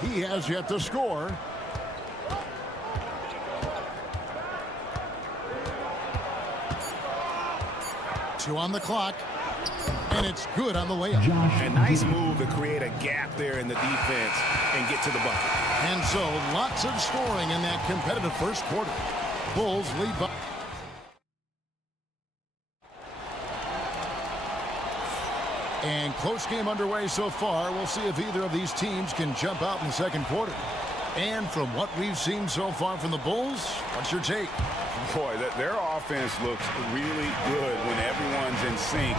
He has yet to score. Two on the clock. And it's good on the layup. A nice move to create a gap there in the defense and get to the bucket. And so lots of scoring in that competitive first quarter. Bulls lead by. And close game underway so far. We'll see if either of these teams can jump out in the second quarter. And from what we've seen so far from the Bulls, what's your take? Boy, their offense looks really good when everyone's in sync.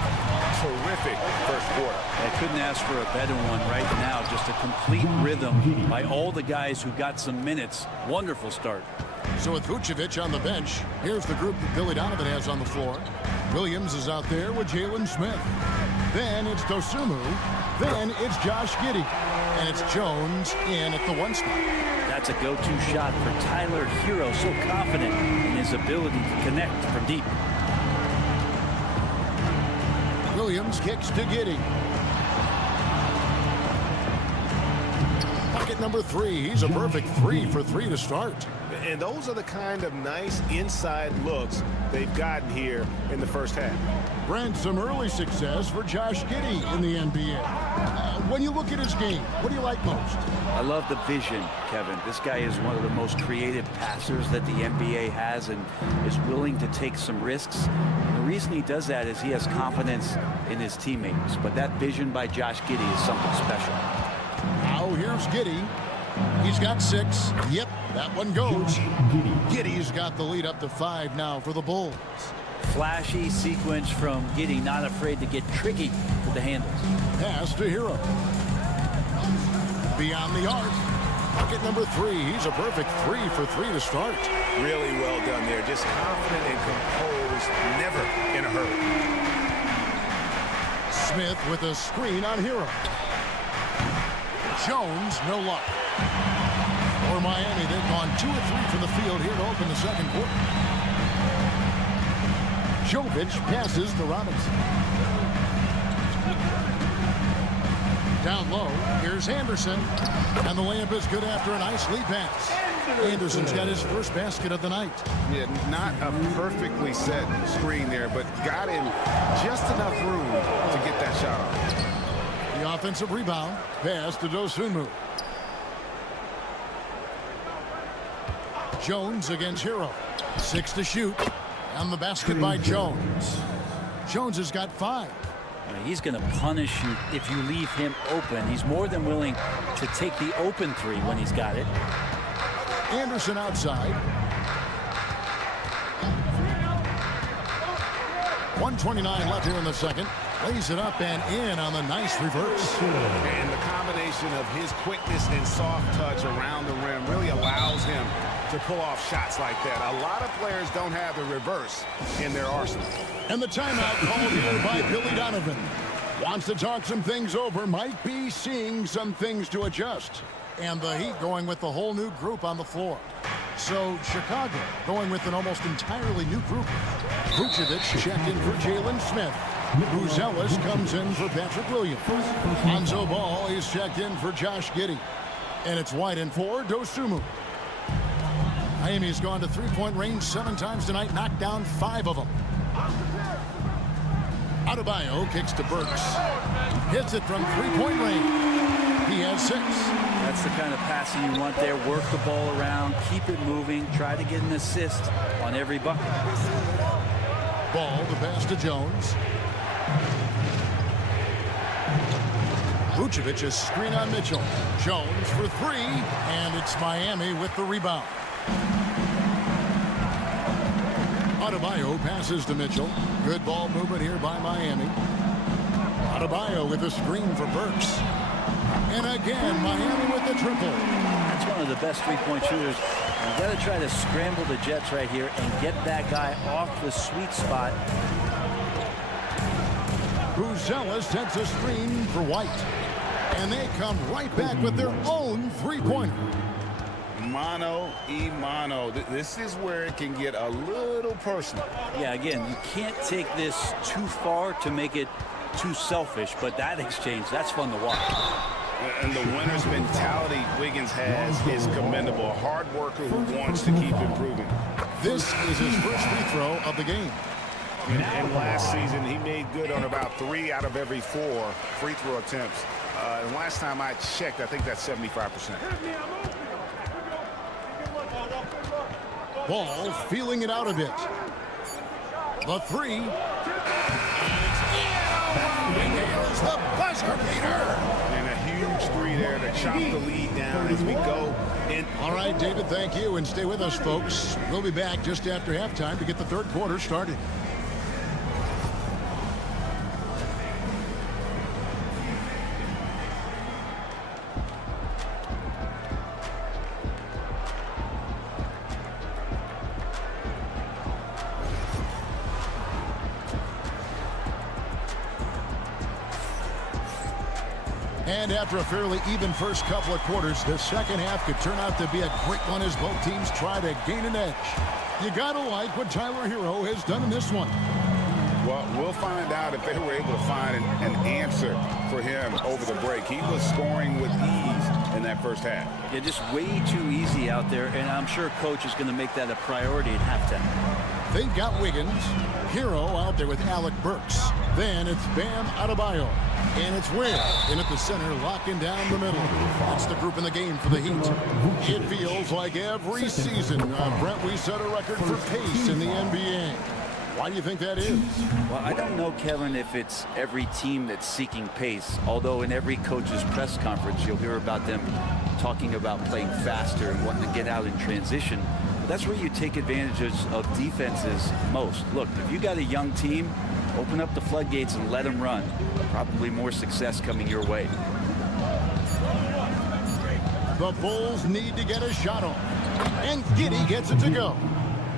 Terrific first quarter. I couldn't ask for a better one right now. Just a complete rhythm by all the guys who got some minutes. Wonderful start. So with Vucevic on the bench, here's the group that Billy Donovan has on the floor. Williams is out there with Jalen Smith. Then it's Dosunmu. Then it's Josh Giddey. And it's Jones in at the 1 spot. That's a go-to shot for Tyler Hero. So confident in his ability to connect from deep. Williams kicks to Giddey. Bucket number 3. He's a perfect 3 for 3 to start. And those are the kind of nice inside looks they've gotten here in the first half. Brent, some early success for Josh Giddey in the NBA. When you look at his game, what do you like most? I love the vision, Kevin. This guy is one of the most creative passers that the NBA has and is willing to take some risks. And the reason he does that is he has confidence in his teammates. But that vision by Josh Giddey is something special. Now here's Giddey. He's got 6. Yep, that one goes. Giddey's got the lead up to 5 now for the Bulls. Flashy sequence from Giddey, not afraid to get tricky with the handles. Pass to Hero. Beyond the arc. Bucket number 3. He's a perfect 3 for 3 to start. Really well done there. Just confident and composed, never in a hurry. Smith with a screen on Hero. Jones, no luck. For Miami, they've gone 2 of 3 from the field here to open the second quarter. Jovic passes to Robinson. Down low, here's Anderson. And the layup is good after a nice lead pass. Anderson's got his first basket of the night. Yeah, not a perfectly set screen there, but got him just enough room to get that shot off. The offensive rebound, pass to Dosunmu. Jones against Hero. 6 to shoot. And the basket by Jones. Jones has got 5. He's going to punish you if you leave him open. He's more than willing to take the open 3 when he's got it. Anderson outside. 1:29 left here in the second. Lays it up and in on the nice reverse. And the combination of his quickness and soft touch around the rim really allows him to pull off shots like that. A lot of players don't have the reverse in their arsenal. And the timeout called here by Billy Donovan. Wants to talk some things over. Might be seeing some things to adjust. And the Heat going with the whole new group on the floor. So Chicago going with an almost entirely new group. Vucevic checked in for Jalen Smith. Buzelis comes in for Patrick Williams. Lonzo Ball is checked in for Josh Giddey. And it's White in for Dosunmu. Miami's gone to three-point range 7 times tonight, knocked down 5 of them. Adebayo kicks to Burks. Hits it from three-point range. He has 6. That's the kind of passing you want there. Work the ball around, keep it moving, try to get an assist on every bucket. Ball to pass to Jones. Vucevic is screen on Mitchell. Jones for 3, and it's Miami with the rebound. Adebayo passes to Mitchell. Good ball movement here by Miami. Adebayo with a screen for Burks. And again, Miami with the triple. That's one of the best three-point shooters. You've got to try to scramble the Jets right here and get that guy off the sweet spot. Buzella sets a screen for White. And they come right back with their own three-pointer. Mano y mano. This is where it can get a little personal. Yeah, again, you can't take this too far to make it too selfish, but that exchange, that's fun to watch. And the winner's mentality Wiggins has is commendable. A hard worker who wants to keep improving. This is his first free throw of the game. And last season, he made good on about 3 out of every 4 free throw attempts. And last time I checked, I think that's 75%. Ball feeling it out a bit. The three. And nails the buzzer beater. And a huge 3 there to chop the lead down as we go in. All right, David, thank you. And stay with us, folks. We'll be back just after halftime to get the third quarter started. And after a fairly even first couple of quarters, the second half could turn out to be a great one as both teams try to gain an edge. You gotta like what Tyler Hero has done in this one. Well, we'll find out if they were able to find an answer for him over the break. He was scoring with ease in that first half. Yeah, just way too easy out there, and I'm sure coach is going to make that a priority at halftime. They've got Wiggins, Hero out there with Alec Burks. Then it's Bam Adebayo. And it's Ware in at the center, locking down the middle. That's the group in the game for the Heat. It feels like every season, Brent, we set a record for pace in the NBA. Why do you think that is? Well, I don't know, Kevin, if it's every team that's seeking pace, although in every coach's press conference, you'll hear about them talking about playing faster and wanting to get out in transition. But that's where you take advantage of defenses most. Look, if you got a young team, open up the floodgates and let them run. Probably more success coming your way. The Bulls need to get a shot off. And Giddey gets it to go.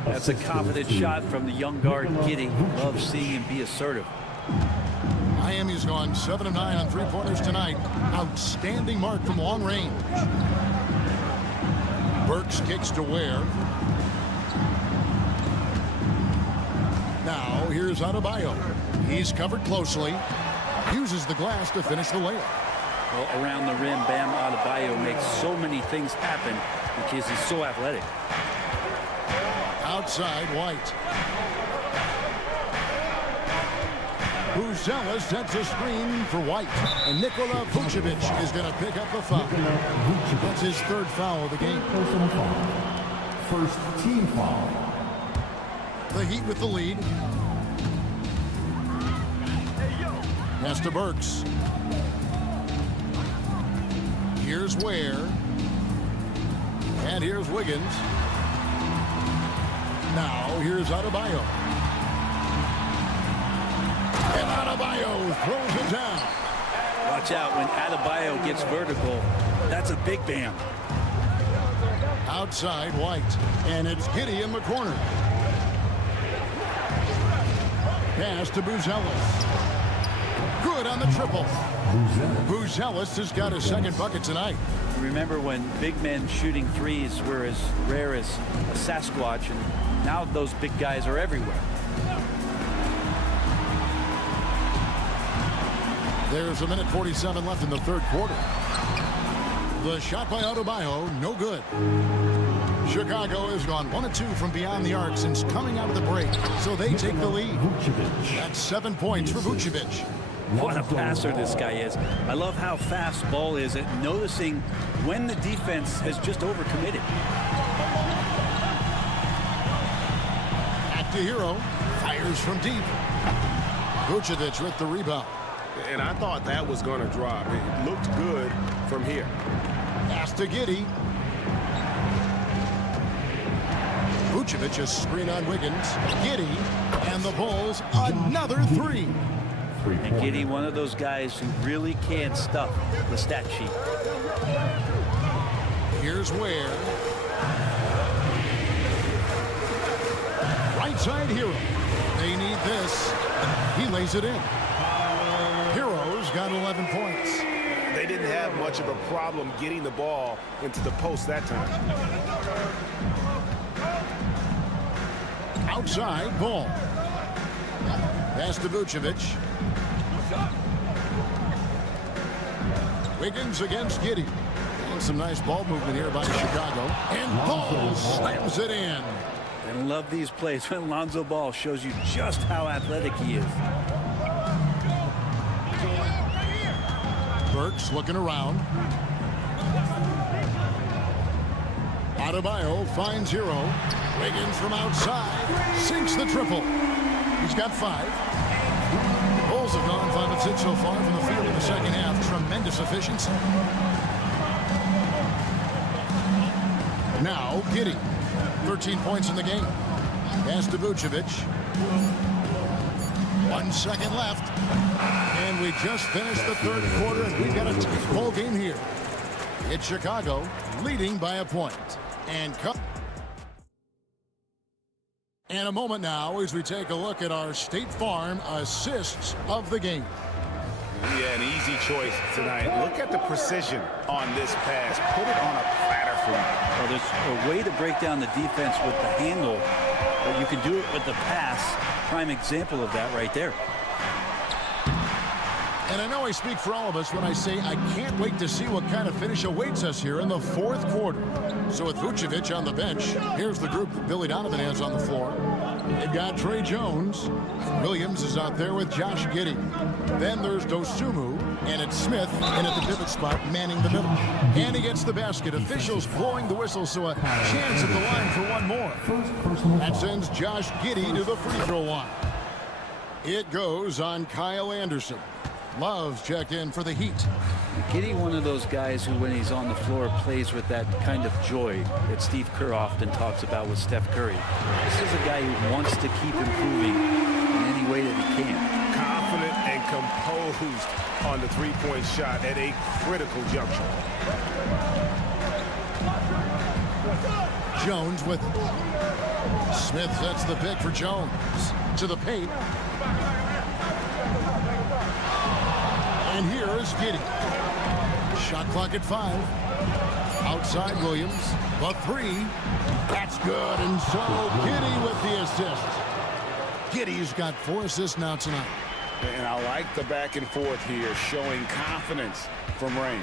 That's a confident shot from the young guard, Giddey. Love seeing him be assertive. Miami's gone 7 of 9 on three-pointers tonight. Outstanding mark from long range. Burks kicks to Ware. Now here's Adebayo. He's covered closely. Uses the glass to finish the layup. Well, around the rim, Bam Adebayo makes so many things happen because he's so athletic. Outside, White. Buzella sets a screen for White. And Nikola Vucevic is going to pick up the foul. That's his third foul of the game. Personal foul. First team foul. The Heat with the lead. Pass to Burks. Here's Ware. And here's Wiggins. Now here's Adebayo. And Adebayo throws it down. Watch out when Adebayo gets vertical. That's a big Bam. Outside, White. And it's Giddey in the corner. Pass to Buzelis. Good on the triple. Buzelis has got his second bucket tonight. Remember when big men shooting threes were as rare as a Sasquatch, and now those big guys are everywhere. There's a minute 47 left in the third quarter. The shot by Adebayo, no good. Chicago has gone 1 of 2 from beyond the arc since coming out of the break, so they take the lead. That's 7 points for Vucevic. What a passer this guy is. I love how fast ball is at noticing when the defense has just overcommitted. Back to Hero. Fires from deep. Vucevic with the rebound. And I thought that was going to drop. It looked good from here. Pass to Giddey. Vucevic a screen on Wiggins. Giddey and the Bulls another three. And Giddey, one of those guys who really can stuff the stat sheet. Here's Ware. Right side Hero. They need this. He lays it in. Chicago's got 11 points. They didn't have much of a problem getting the ball into the post that time. Outside, ball. Pass to Vucevic. Wiggins against Giddey. And some nice ball movement here by Chicago. And Ball slams it in. And love these plays when Lonzo Ball shows you just how athletic he is. Burks looking around. Adebayo finds Hero. Wiggins from outside sinks the triple. He's got 5. Bulls have gone 5 of 6 so far from the field in the second half. Tremendous efficiency. Now Giddey. 13 points in the game. Pass to Vucevic. 1 second left. And we just finished the third quarter, and we've got a tight ball game here. It's Chicago leading by a point. And a moment now as we take a look at our State Farm assists of the game. Yeah, an easy choice tonight. Look at the precision on this pass. Put it on a platter for him. Well, there's a way to break down the defense with the handle, but you can do it with the pass. Prime example of that right there. And I know I speak for all of us when I say I can't wait to see what kind of finish awaits us here in the fourth quarter. So with Vucevic on the bench, here's the group that Billy Donovan has on the floor. They've got Trey Jones. Williams is out there with Josh Giddey. Then there's Dosunmu, and it's Smith in at the pivot spot, manning the middle. And he gets the basket. Officials blowing the whistle, so a chance at the line for one more. That sends Josh Giddey to the free throw line. It goes on Kyle Anderson. Love's checked in for the Heat. Giddey, one of those guys who, when he's on the floor, plays with that kind of joy that Steve Kerr often talks about with Steph Curry. This is a guy who wants to keep improving in any way that he can. Confident and composed on the three-point shot at a critical juncture. Jones with it. Smith sets the pick for Jones. To the paint. And here is Giddey. Shot clock at 5. Outside Williams. The 3. That's good. And so Giddey with the assist. Giddey's got 4 assists now tonight. And I like the back and forth here, showing confidence from range.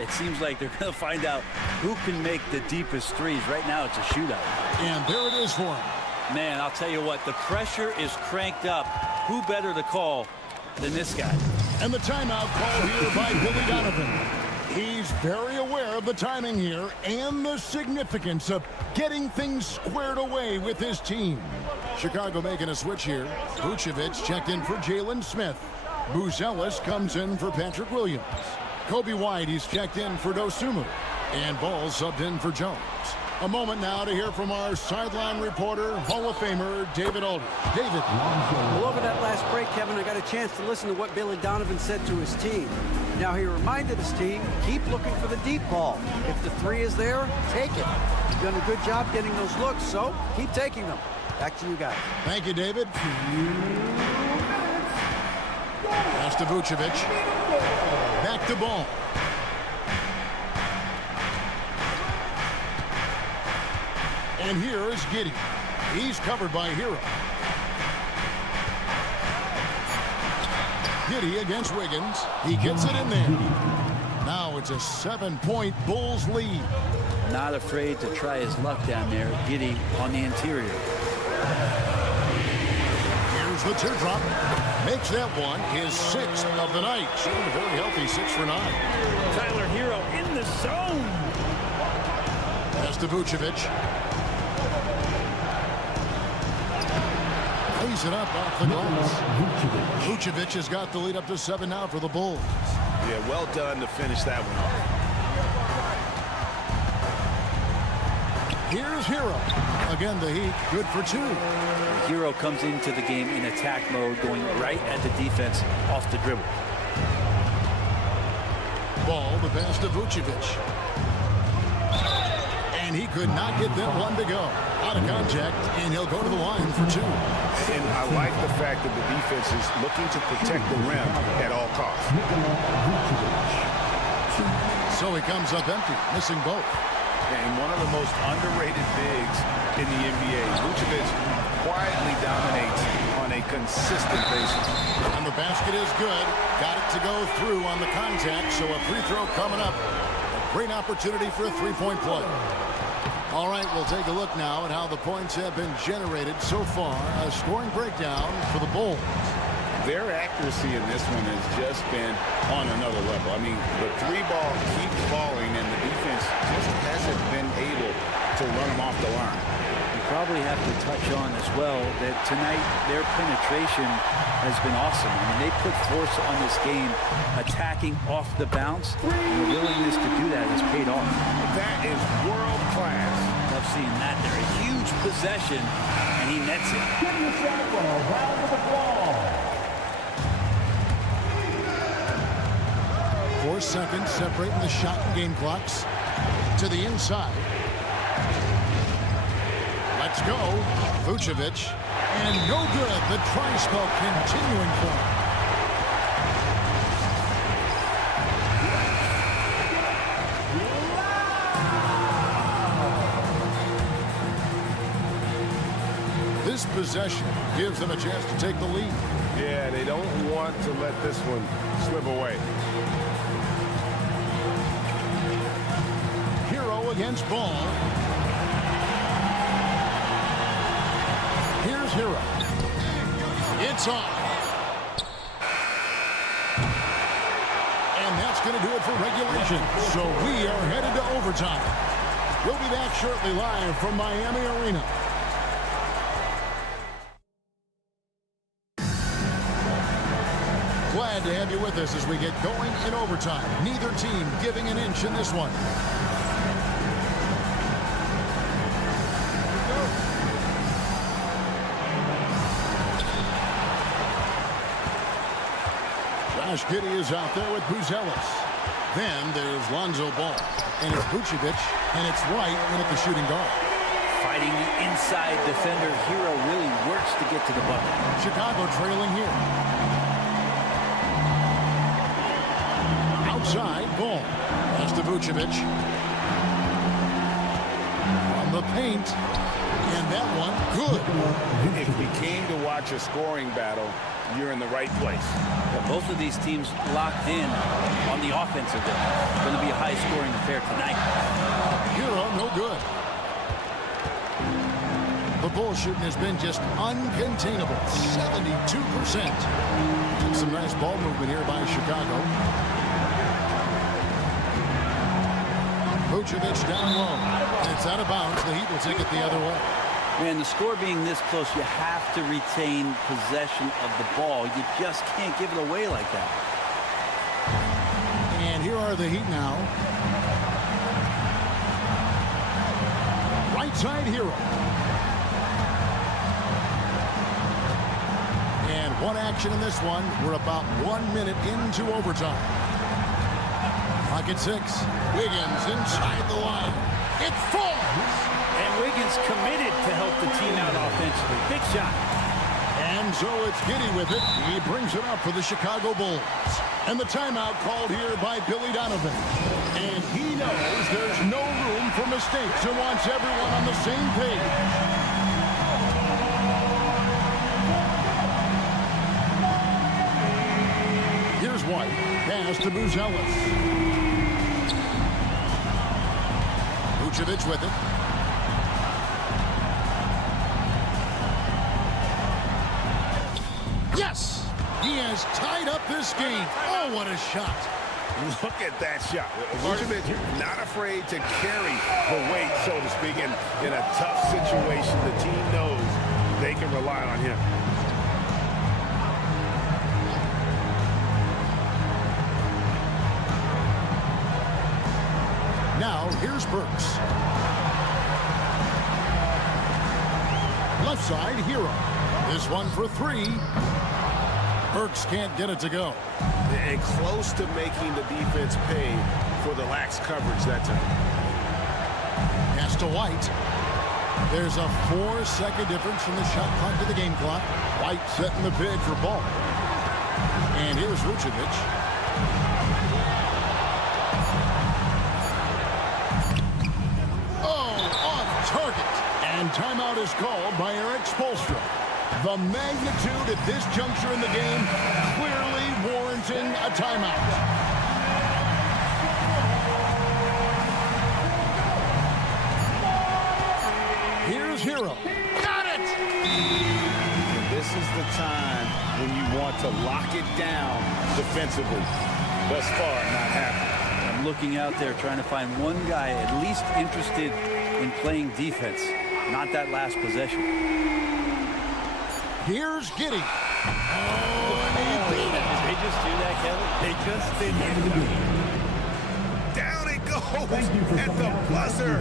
It seems like they're going to find out who can make the deepest threes. Right now, it's a shootout. And there it is for him. Man, I'll tell you what, the pressure is cranked up. Who better to call than this guy? And the timeout called here by Billy Donovan. He's very aware of the timing here and the significance of getting things squared away with his team. Chicago making a switch here. Vucevic checked in for Jalen Smith. Buzelis comes in for Patrick Williams. Kobe White, he's checked in for Dosunmu. And Ball subbed in for Jones. A moment now to hear from our sideline reporter, Hall of Famer David Aldridge. David. Well, over that last break, Kevin, I got a chance to listen to what Billy Donovan said to his team. Now, he reminded his team, keep looking for the deep ball. If the 3 is there, take it. You've done a good job getting those looks, so keep taking them. Back to you guys. Thank you, David. Pass to Vucevic. Back to Ball. And here is Giddey. He's covered by Hero. Giddey against Wiggins. He gets it in there. Now it's a 7-point Bulls lead. Not afraid to try his luck down there. Giddey on the interior. Here's the teardrop. Makes that one his 6th of the night. Showing a very healthy 6 for 9. Tyler Hero in the zone. Pass to Vucevic. Plays it up off the glass. Vucevic has got the lead up to 7 now for the Bulls. Yeah, well done to finish that one off. Here's Hero. Again, the Heat good for 2. Hero comes into the game in attack mode, going right at the defense off the dribble. Ball, the pass to Vucevic. And he could not get that one to go. Out of contact, and he'll go to the line for 2. And I like the fact that the defense is looking to protect the rim at all cost. So he comes up empty, missing both. And one of the most underrated bigs in the NBA. Vucevic quietly dominates on a consistent basis. And the basket is good. Got it to go through on the contact, so a free throw coming up. A great opportunity for a three-point play. All right, we'll take a look now at how the points have been generated so far. A scoring breakdown for the Bulls. Their accuracy in this one has just been on another level. I mean, the three ball keeps falling, and the defense just hasn't been able to run them off the line. You probably have to touch on as well that tonight their penetration has been awesome. I mean, they put force on this game, attacking off the bounce, and the willingness to do that has paid off. That is world class. Love seeing that there. A huge possession, and he nets it. 4 seconds separating the shot and game clocks. To the inside. Let's go. Vucevic. And no good. The try-spell continuing for him. This possession gives them a chance to take the lead. Yeah, they don't want to let this one slip away. Hero against Ball. Here's Hero. It's on. And that's going to do it for regulation. So we are headed to overtime. We'll be back shortly live from Miami Arena. Glad to have you with us as we get going in overtime. Neither team giving an inch in this one. Josh Giddey is out there with Buzelis. Then there's Lonzo Ball. And it's Vucevic. And it's White in at the shooting guard. Fighting the inside defender. Hero really works to get to the bucket. Chicago trailing here. Outside, Ball. That's to Vucevic. From the paint. And that one, good. If we came to watch a scoring battle, you're in the right place. But both of these teams locked in on the offensive end. It's going to be a high-scoring affair tonight. Hero, no good. The Bulls shooting has been just uncontainable. 72%. And some nice ball movement here by Chicago. Vucevic down low. And it's out of bounds. The Heat will take it the other way. Man, the score being this close, you have to retain possession of the ball. You just can't give it away like that. And here are the Heat now. Right side, Hero. And one action in this one. We're about 1 minute into overtime. Clock at 6. Wiggins inside the line. It falls. And Wiggins committed to help the team out offensively. Big shot. And so it's Giddey with it. He brings it up for the Chicago Bulls. And the timeout called here by Billy Donovan. And he knows there's no room for mistakes and wants everyone on the same page. Here's White. Pass to Buzelis. Vucevic with it. Yes! He has tied up this game. Oh, what a shot. Look at that shot. Vucevic not afraid to carry the weight, so to speak, in a tough situation. The team knows they can rely on him. Now, here's Burks. Left side, Hero. This one for 3. Burks can't get it to go. And close to making the defense pay for the lax coverage that time. Pass to White. There's a 4-second difference from the shot clock to the game clock. White setting the bid for Ball. And here's Vucevic. Oh, off target. And timeout is called by Eric Spoelstra. The magnitude at this juncture in the game clearly warranting a timeout. Here's Hero. Got it! And this is the time when you want to lock it down defensively. Thus far, not happening. I'm looking out there trying to find one guy at least interested in playing defense, not that last possession. Here's Giddey. Did they just do that, Kevin? They just did that. Down it goes at the buzzer.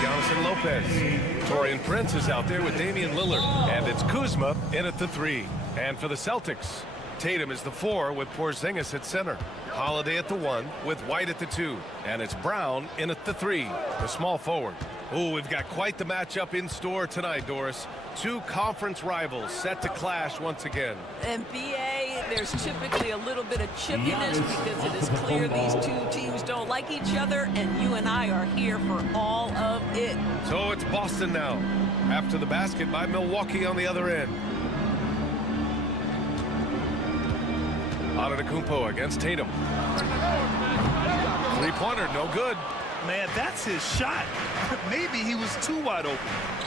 Giannis and Lopez. Torian Prince is out there with Damian Lillard. And it's Kuzma in at the 3. And for the Celtics, Tatum is the 4 with Porzingis at center. Holiday at the 1 with White at the 2. And it's Brown in at the 3, the small forward. Oh, we've got quite the matchup in store tonight, Doris. Two conference rivals set to clash once again. And BA, there's typically a little bit of chippiness because it is clear these two teams don't like each other, and you and I are here for all of it. So it's Boston now, after the basket by Milwaukee on the other end. Antetokounmpo against Tatum. Three-pointer, no good. Man, that's his shot. Maybe he was too wide open.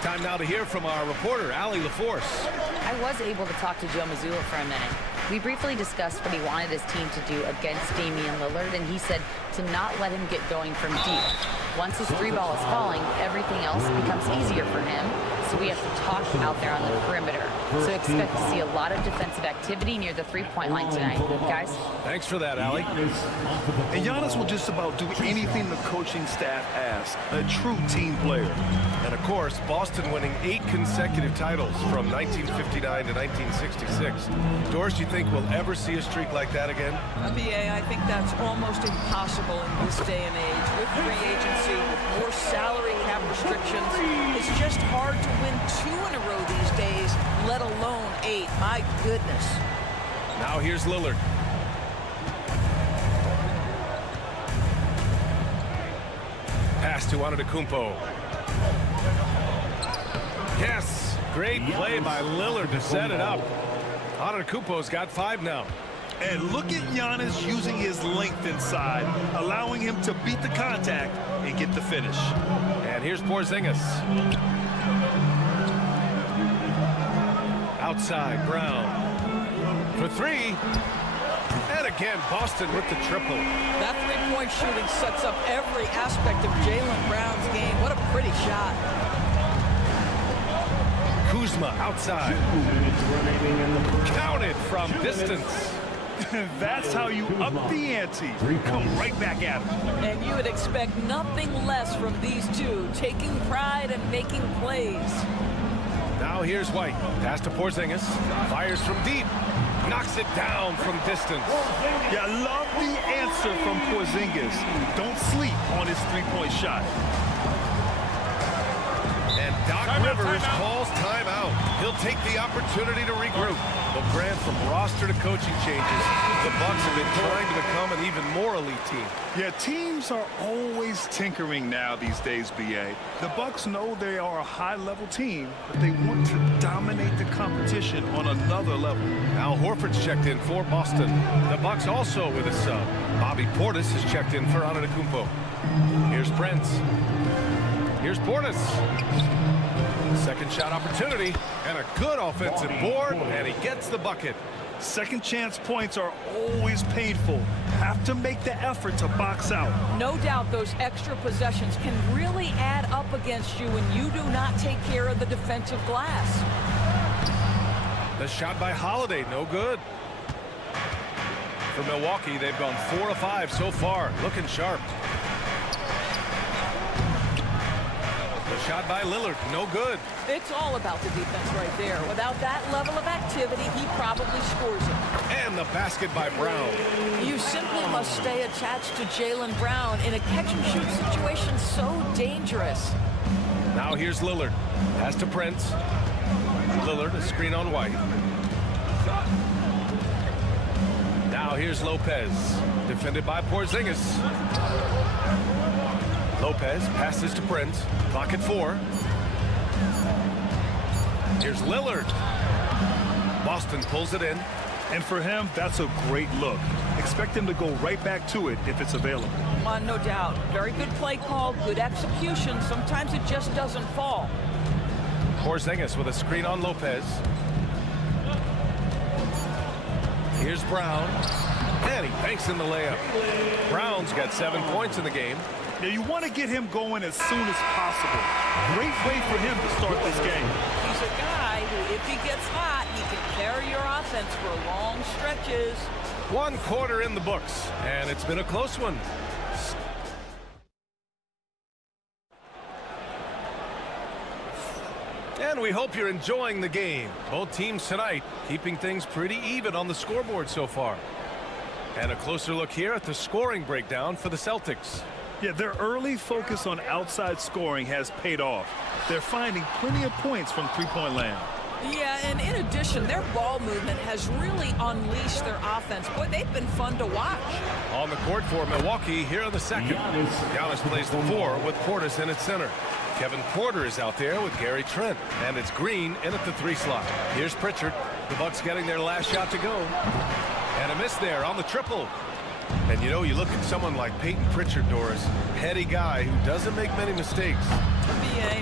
Time now to hear from our reporter, Allie LaForce. I was able to talk to Joe Mazzulla for a minute. We briefly discussed what he wanted his team to do against Damian Lillard, and he said to not let him get going from deep. Once his 3-ball is falling, everything else becomes easier for him, so we have to talk out there on the perimeter. So expect to see a lot of defensive activity near the 3-point line tonight. Guys? Thanks for that, Allie. And Giannis will just about do anything the coaching staff asks. A true team player. And of course, Boston winning 8 consecutive titles from 1959 to 1966. Doris, you think we'll ever see a streak like that again? BA, I think that's almost impossible in this day and age. With free agency, with more salary cap restrictions, it's just hard to win 2 in a row these days, let alone 8. My goodness. Now here's Lillard. Pass to Antetokounmpo. Yes, great play by Lillard to set it up. Antetokounmpo's got 5 now. And look at Giannis using his length inside, allowing him to beat the contact and get the finish. And here's Porzingis. Outside, Brown for 3. And again, Boston with the triple. That three-point shooting sets up every aspect of Jaylen Brown's game. What a pretty shot. Kuzma outside. Counted from distance. That's how you up the ante. Come right back at him. And you would expect nothing less from these two, taking pride and making plays. Now here's White. Pass to Porzingis. Fires from deep. Knocks it down from distance. Yeah, love the answer from Porzingis. Don't sleep on his three-point shot. And Doc Rivers calls timeout. He'll take the opportunity to regroup. But Grant, from roster to coaching changes, the Bucks have been trying to become an even more elite team. Yeah, teams are always tinkering now these days, BA. The Bucks know they are a high-level team, but they want to dominate the competition on another level. Al Horford's checked in for Boston. The Bucks also with a sub. Bobby Portis has checked in for Antetokounmpo. Here's Prince. Here's Portis. Second shot opportunity and a good offensive board, and he gets the bucket. Second chance points are always painful. Have to make the effort to box out. No doubt those extra possessions can really add up against you when you do not take care of the defensive glass. The shot by Holiday, no good. For Milwaukee, they've gone 4 of 5 so far, looking sharp. The shot by Lillard, no good. It's all about the defense right there. Without that level of activity, he probably scores it. And the basket by Brown. You simply must stay attached to Jaylen Brown in a catch-and-shoot situation so dangerous. Now here's Lillard. Pass to Prince. Lillard, a screen on White. Now here's Lopez. Defended by Porzingis. Lopez passes to Prince. Clock at 4. Here's Lillard. Boston pulls it in. And for him, that's a great look. Expect him to go right back to it if it's available. No doubt. Very good play call, good execution. Sometimes it just doesn't fall. Porzingis with a screen on Lopez. Here's Brown. And he banks in the layup. Brown's got 7 points in the game. Now you want to get him going as soon as possible. Great way for him to start this game. He's a guy who, if he gets hot, he can carry your offense for long stretches. 1 quarter in the books, and it's been a close one. And we hope you're enjoying the game. Both teams tonight keeping things pretty even on the scoreboard so far. And a closer look here at the scoring breakdown for the Celtics. Yeah, their early focus on outside scoring has paid off. They're finding plenty of points from three-point land. Yeah, and in addition, their ball movement has really unleashed their offense. Boy, they've been fun to watch. On the court for Milwaukee here in the second. Giannis plays the 4 with Portis in its center. Kevin Porter is out there with Gary Trent. And it's Green in at the 3 slot. Here's Pritchard. The Bucks getting their last shot to go. And a miss there on the triple. And you know, you look at someone like Peyton Pritchard, Doris, heady guy who doesn't make many mistakes.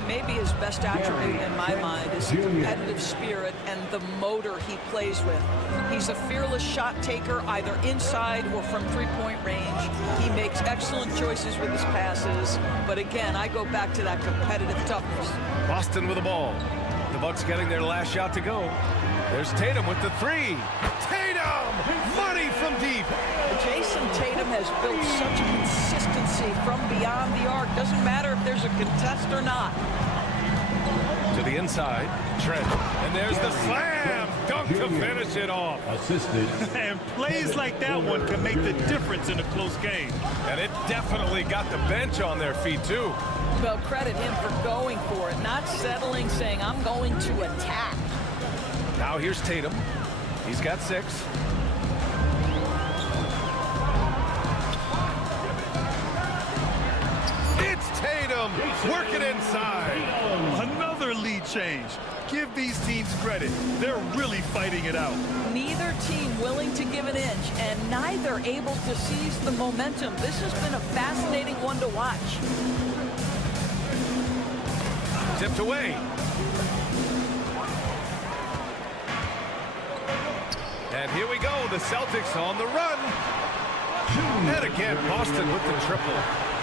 Maybe his best attribute in my mind is the competitive spirit and the motor he plays with. He's a fearless shot taker, either inside or from three-point range. He makes excellent choices with his passes. But again, I go back to that competitive toughness. Boston with the ball. The Bucks getting their last shot to go. There's Tatum with the 3. Tatum! Money from deep. Jason Tatum has built such consistency from beyond the arc. Doesn't matter if there's a contest or not. To the inside, Trent. And there's the slam dunk to finish it off. Assisted. And plays like that one can make the difference in a close game. And it definitely got the bench on their feet, too. Well, credit him for going for it, not settling, saying, I'm going to attack. Now here's Tatum. He's got 6. It's Tatum working inside. Another lead change. Give these teams credit. They're really fighting it out. Neither team willing to give an inch, and neither able to seize the momentum. This has been a fascinating one to watch. Tipped away. And here we go, the Celtics on the run. And again, Boston with the triple.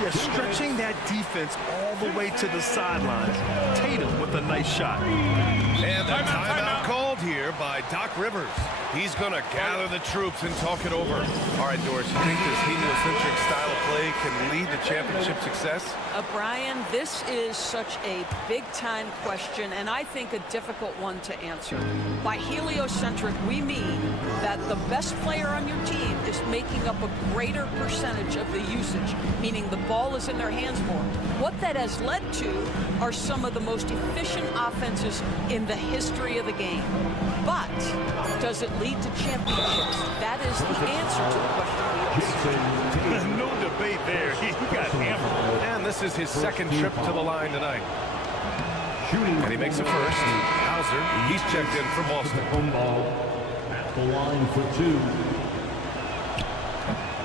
Yeah, stretching that defense all the way to the sidelines. Tatum with a nice shot. And the timeout called here by Doc Rivers. He's going to gather the troops and talk it over. All right, Doris, you think this heliocentric style of play can lead to championship success? Brian, this is such a big-time question, and I think a difficult one to answer. By heliocentric, we mean that the best player on your team is making up a greater percentage of the usage, meaning the ball is in their hands more. What that has led to are some of the most efficient offenses in the history of the game. But does it lead to championships? That is the answer to the question. No debate there. He got hammered. And this is his second trip to the line tonight. And he makes a first. Hauser, he's checked in for Boston. Home ball at the line for 2.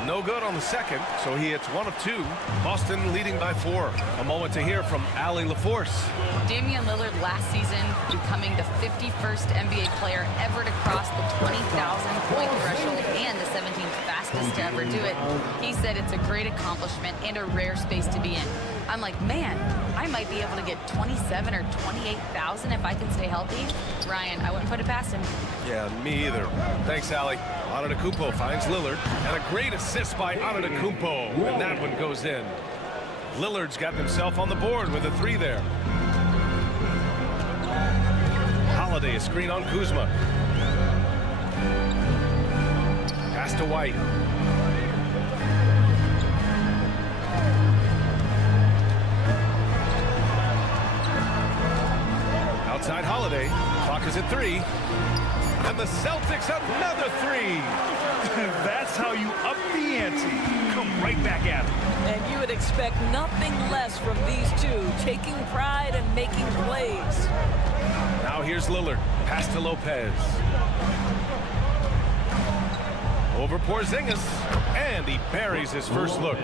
No good on the second, so he hits 1 of 2. Boston leading by 4. A moment to hear from Allie LaForce. Damian Lillard last season becoming the 51st NBA player ever to cross the 20,000-point threshold and the 17th fastest to ever do it. He said it's a great accomplishment and a rare space to be in. I'm like, man, I might be able to get 27 or 28,000 if I can stay healthy. Ryan, I wouldn't put it past him. Yeah, me either. Thanks, Allie. Antetokounmpo finds Lillard, and a great assist by Antetokounmpo, and that one goes in. Lillard's got himself on the board with a 3 there. Holiday, a screen on Kuzma. Pass to White. Outside Holiday. Clock is at 3. And the Celtics another 3. That's how you up the ante. Come right back at them. And you would expect nothing less from these two, taking pride and making plays. Now here's Lillard. Pass to Lopez. Over Porzingis. And he buries his first look.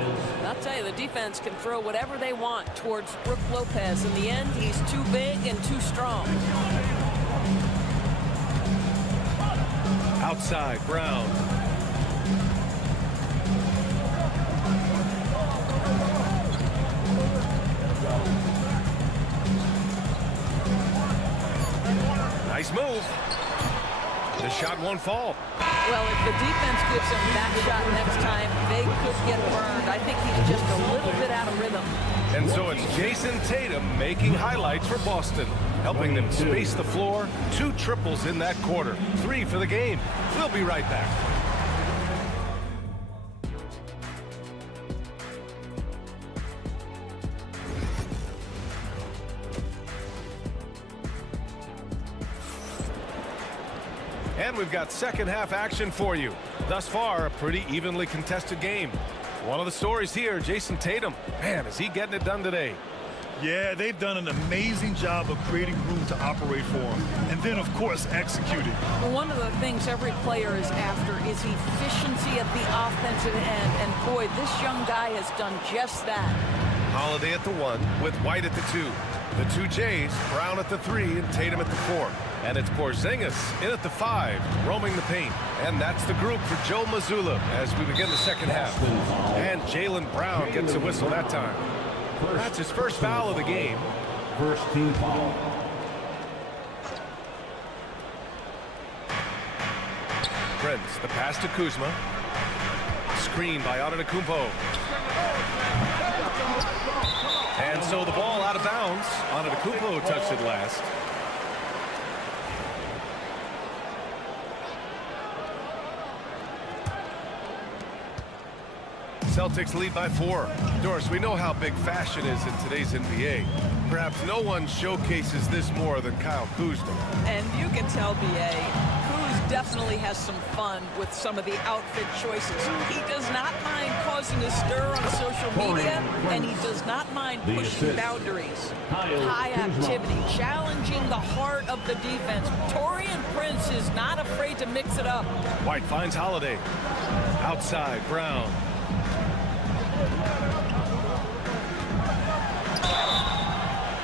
I'll tell you, the defense can throw whatever they want towards Brook Lopez. In the end, he's too big and too strong. Outside, Brown. Nice move. The shot won't fall. Well, if the defense gives him that shot next time, they could get burned. I think he's just a little bit out of rhythm. And so it's Jason Tatum making highlights for Boston, helping them space the floor. 2 triples in that quarter, 3 for the game. We'll be right back. And we've got second half action for you. Thus far, a pretty evenly contested game. One of the stories here, Jason Tatum. Man, is he getting it done today? Yeah, they've done an amazing job of creating room to operate for him. And then, of course, executing. Well, one of the things every player is after is efficiency at the offensive end. And boy, this young guy has done just that. Holiday at the 1 with White at the 2. The 2 Jays, Brown at the 3 and Tatum at the 4. And it's Porzingis in at the 5, roaming the paint. And that's the group for Joe Mazzulla as we begin the second half. And Jaylen Brown gets a whistle that time. That's his first foul of the game. First team foul. Prince, the pass to Kuzma. Screen by Antetokounmpo. And so the ball out of bounds. Antetokounmpo touched it last. Celtics lead by 4. Doris, we know how big fashion is in today's NBA. Perhaps no one showcases this more than Kyle Kuzma. And you can tell, B.A., Kuz definitely has some fun with some of the outfit choices. He does not mind causing a stir on social media, and he does not mind pushing boundaries. High activity, challenging the heart of the defense. Taurean Prince is not afraid to mix it up. White finds Holiday. Outside, Brown.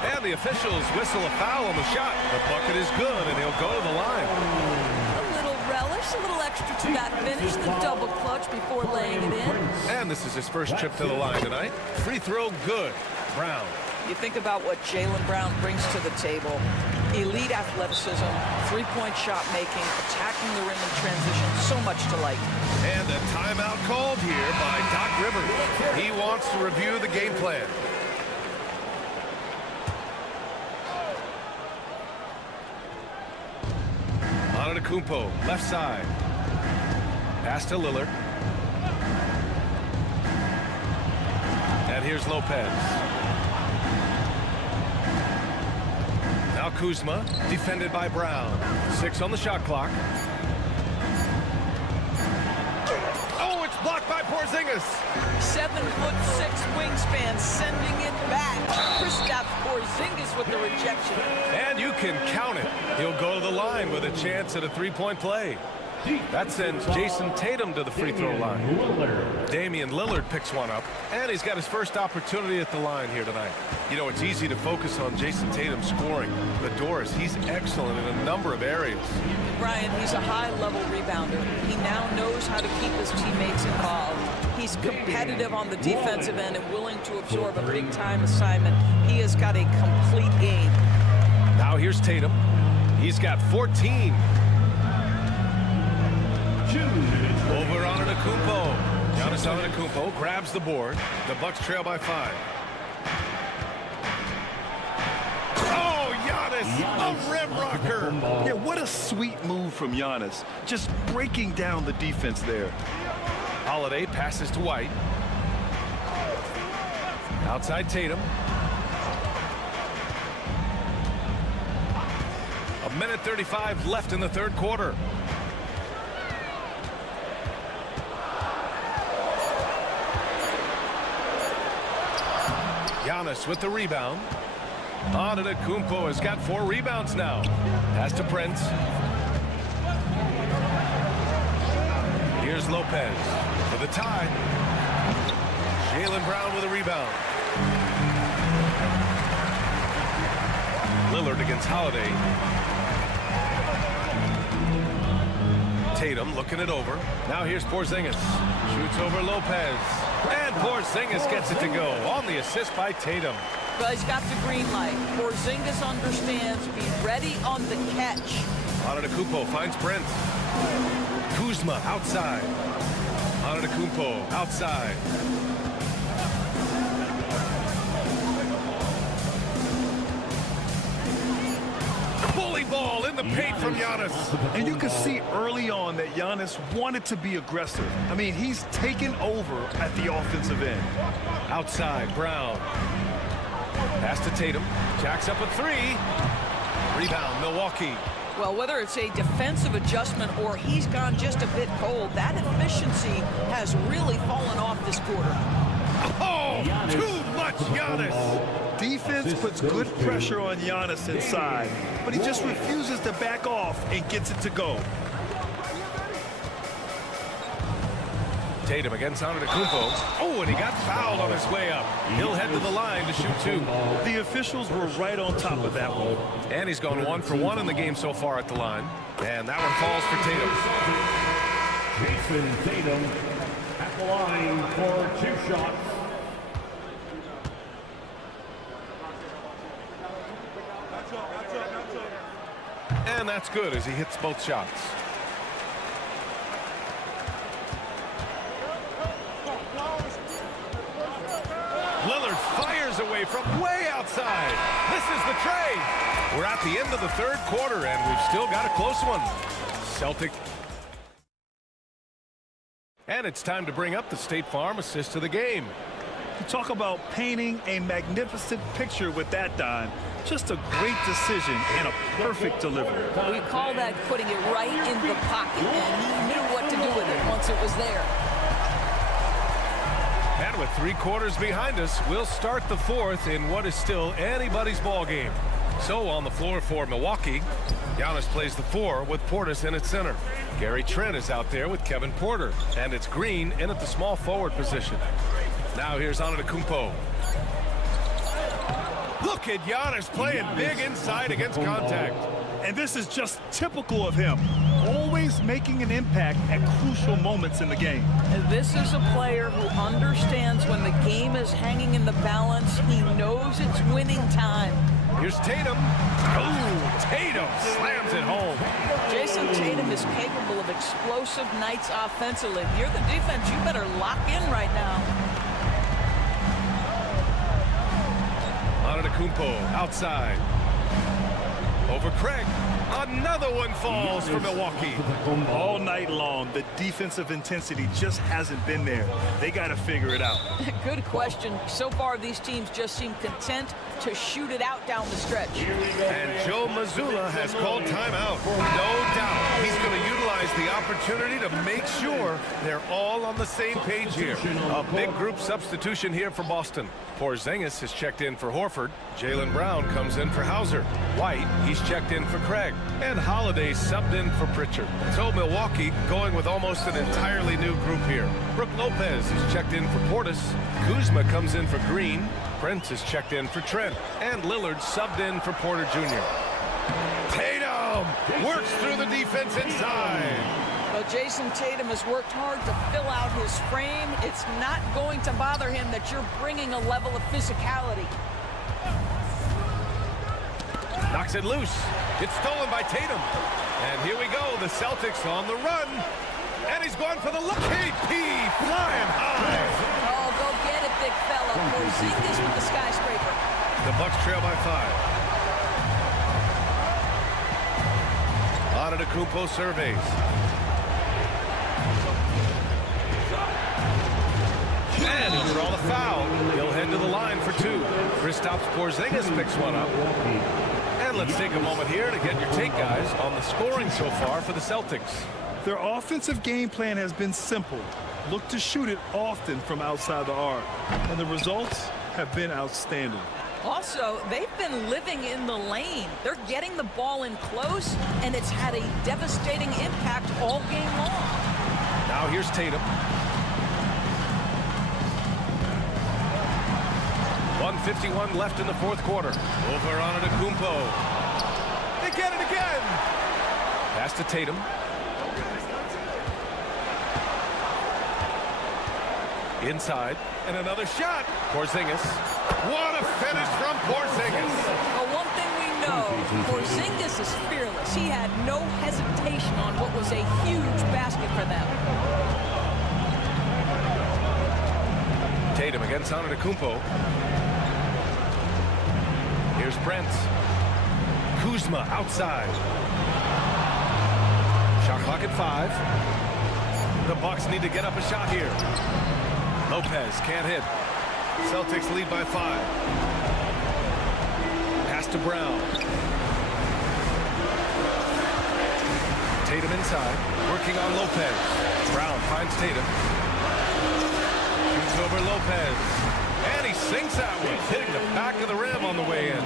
And the officials whistle a foul on the shot. The bucket is good, and he'll go to the line. A little relish, a little extra to that finish, the double clutch before laying it in. And this is his first trip to the line tonight. Free throw good. Brown. You think about what Jaylen Brown brings to the table. Elite athleticism, three-point shot making, attacking the rim in transition, so much to like. And a timeout called here by Doc Rivers. He wants to review the game plan. Antetokounmpo, left side. Pass to Lillard. And here's Lopez. Now Kuzma, defended by Brown. 6 on the shot clock. Oh, it's blocked by Porzingis. 7'6" wingspan, sending it back. Kristaps Porzingis with the rejection. And you can count it. He'll go to the line with a chance at a three-point play. That sends Jason Tatum to the free throw line. Damian Lillard picks one up, and he's got his first opportunity at the line here tonight. You know, it's easy to focus on Jason Tatum scoring. But Doris, he's excellent in a number of areas. Brian, he's a high-level rebounder. He now knows how to keep his teammates involved. He's competitive on the defensive end and willing to absorb a big-time assignment. He has got a complete game. Now here's Tatum. He's got 14. Over Antetokounmpo. Giannis Antetokounmpo grabs the board. The Bucks trail by 5. Oh, Giannis, a rim rocker. Yeah, what a sweet move from Giannis. Just breaking down the defense there. Holiday passes to White. Outside Tatum. A minute 35 left in the third quarter. Giannis with the rebound. Antetokounmpo has got 4 rebounds now. Pass to Prince. Here's Lopez for the tie. Jaylen Brown with a rebound. Lillard against Holiday. Tatum looking it over. Now here's Porzingis. Shoots over Lopez. And Porzingis gets it to go on the assist by Tatum. Well, he's got the green light. Porzingis understands. Be ready on the catch. Antetokounmpo finds Prince. Kuzma outside. Antetokounmpo outside. the paint from Giannis. And you can see early on that Giannis wanted to be aggressive. I mean, he's taken over at the offensive end. Outside, Brown. Pass to Tatum. Jacks up a three. Rebound, Milwaukee. Well, whether it's a defensive adjustment or he's gone just a bit cold, that efficiency has really fallen off this quarter. Oh, too much Giannis. Defense puts good pressure on Giannis inside, but he just refuses to back off and gets it to go. Tatum against Antetokounmpo. Oh, and he got fouled on his way up. He'll head to the line to shoot two. The officials were right on top of that one. And he's gone 1 for 1 in the game so far at the line. And that one falls for Tatum. Jason Tatum at the line for 2 shots. And that's good as he hits both shots. Lillard fires away from way outside. This is the trade. We're at the end of the third quarter, and we've still got a close one. Celtic. And it's time to bring up the State Farm assist to the game. You talk about painting a magnificent picture with that dime. Just a great decision and a perfect delivery. We call that putting it right in the pocket, and he knew what to do with it once it was there. And with 3 quarters behind us, we'll start the fourth in what is still anybody's ball game. So on the floor for Milwaukee, Giannis plays the 4 with Portis in at center. Gary Trent is out there with Kevin Porter, and it's Green in at the small forward position. Now here's Antetokounmpo. Look at Giannis playing big inside against contact. And this is just typical of him. Always making an impact at crucial moments in the game. And this is a player who understands when the game is hanging in the balance. He knows it's winning time. Here's Tatum. Oh, Tatum slams it home. Jason Tatum is capable of explosive nights offensively. If you're the defense, you better lock in right now. Antetokounmpo outside. Over Craig. Another one falls for Milwaukee. All night long, the defensive intensity just hasn't been there. They got to figure it out. Good question. So far, these teams just seem content to shoot it out down the stretch. And Joe Mazzulla has called timeout. No doubt he's going to utilize the opportunity to make sure they're all on the same page here. A big group substitution here for Boston. Porzingis has checked in for Horford. Jaylen Brown comes in for Hauser. White, he's checked in for Craig. And Holiday subbed in for Pritchard. So Milwaukee going with almost an entirely new group here. Brook Lopez is checked in for Portis. Kuzma comes in for Green. Prince is checked in for Trent. And Lillard subbed in for Porter Jr. Tatum works through the defense inside. Well, Jason Tatum has worked hard to fill out his frame. It's not going to bother him that you're bringing a level of physicality. Knocks it loose. It's stolen by Tatum. And here we go. The Celtics on the run. And he's going for the look. KP flying high. Oh, go get it, big fella. Porzingis with the skyscraper. The Bucks trail by 5. Antetokounmpo surveys. And he'll draw the foul. He'll head to the line for 2. Kristaps Porzingis picks one up. And let's take a moment here to get your take, guys, on the scoring so far for the Celtics. Their offensive game plan has been simple. Look to shoot it often from outside the arc. And the results have been outstanding. Also, they've been living in the lane. They're getting the ball in close, and it's had a devastating impact all game long. Now here's Tatum. 1:51 left in the fourth quarter. Over on Antetokounmpo. They get it again. Pass to Tatum. Inside. And another shot. Porzingis. What a finish from Porzingis. Well, one thing we know, Porzingis is fearless. He had no hesitation on what was a huge basket for them. Tatum against Antetokounmpo. Here's Prince. Kuzma outside. Shot clock at 5. The Bucks need to get up a shot here. Lopez can't hit. Celtics lead by 5. Pass to Brown. Tatum inside, working on Lopez. Brown finds Tatum. Shoots over Lopez. And he sinks that one, hitting the back of the rim on the way in.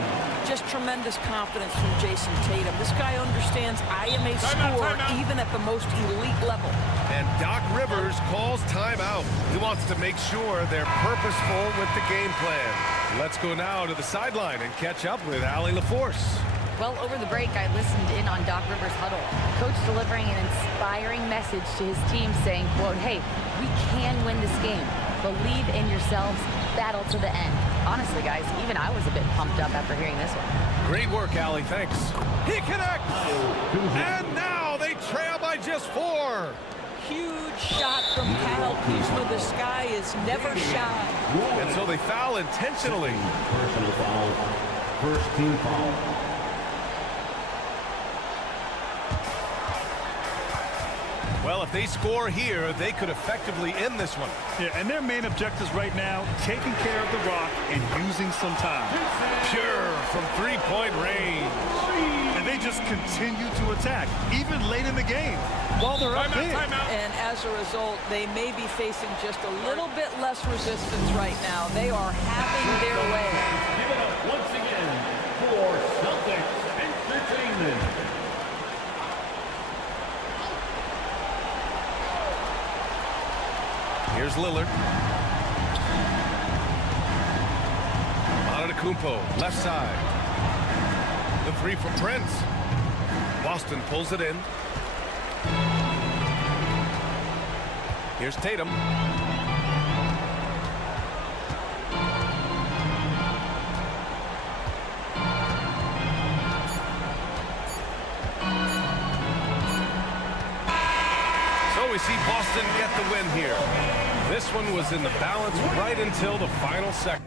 Just tremendous confidence from Jason Tatum. This guy understands I am a scorer even at the most elite level. And Doc Rivers calls timeout. He wants to make sure they're purposeful with the game plan. Let's go now to the sideline and catch up with Allie LaForce. Well, over the break, I listened in on Doc Rivers' huddle. Coach delivering an inspiring message to his team saying, quote, hey, we can win this game. Believe in yourselves. Battle to the end. Honestly, guys, even I was a bit pumped up after hearing this one. Great work, Allie. Thanks. He connects. And now they trail by just 4. Huge shot from Kyle Kuzma. The sky is never shy. And so they foul intentionally. Personal foul. First team foul. Well, if they score here, they could effectively end this one. Yeah, and their main objectives right now, taking care of the rock and using some time. Pure from 3-point range. And they just continue to attack, even late in the game, while they're up big. And as a result, they may be facing just a little bit less resistance right now. They are having their way. Give it up once again for Celtics Entertainment. Here's Lillard. Antetokounmpo, left side. The 3 for Prince. Boston pulls it in. Here's Tatum. So we see Boston get the win here. This one was in the balance right until the final second.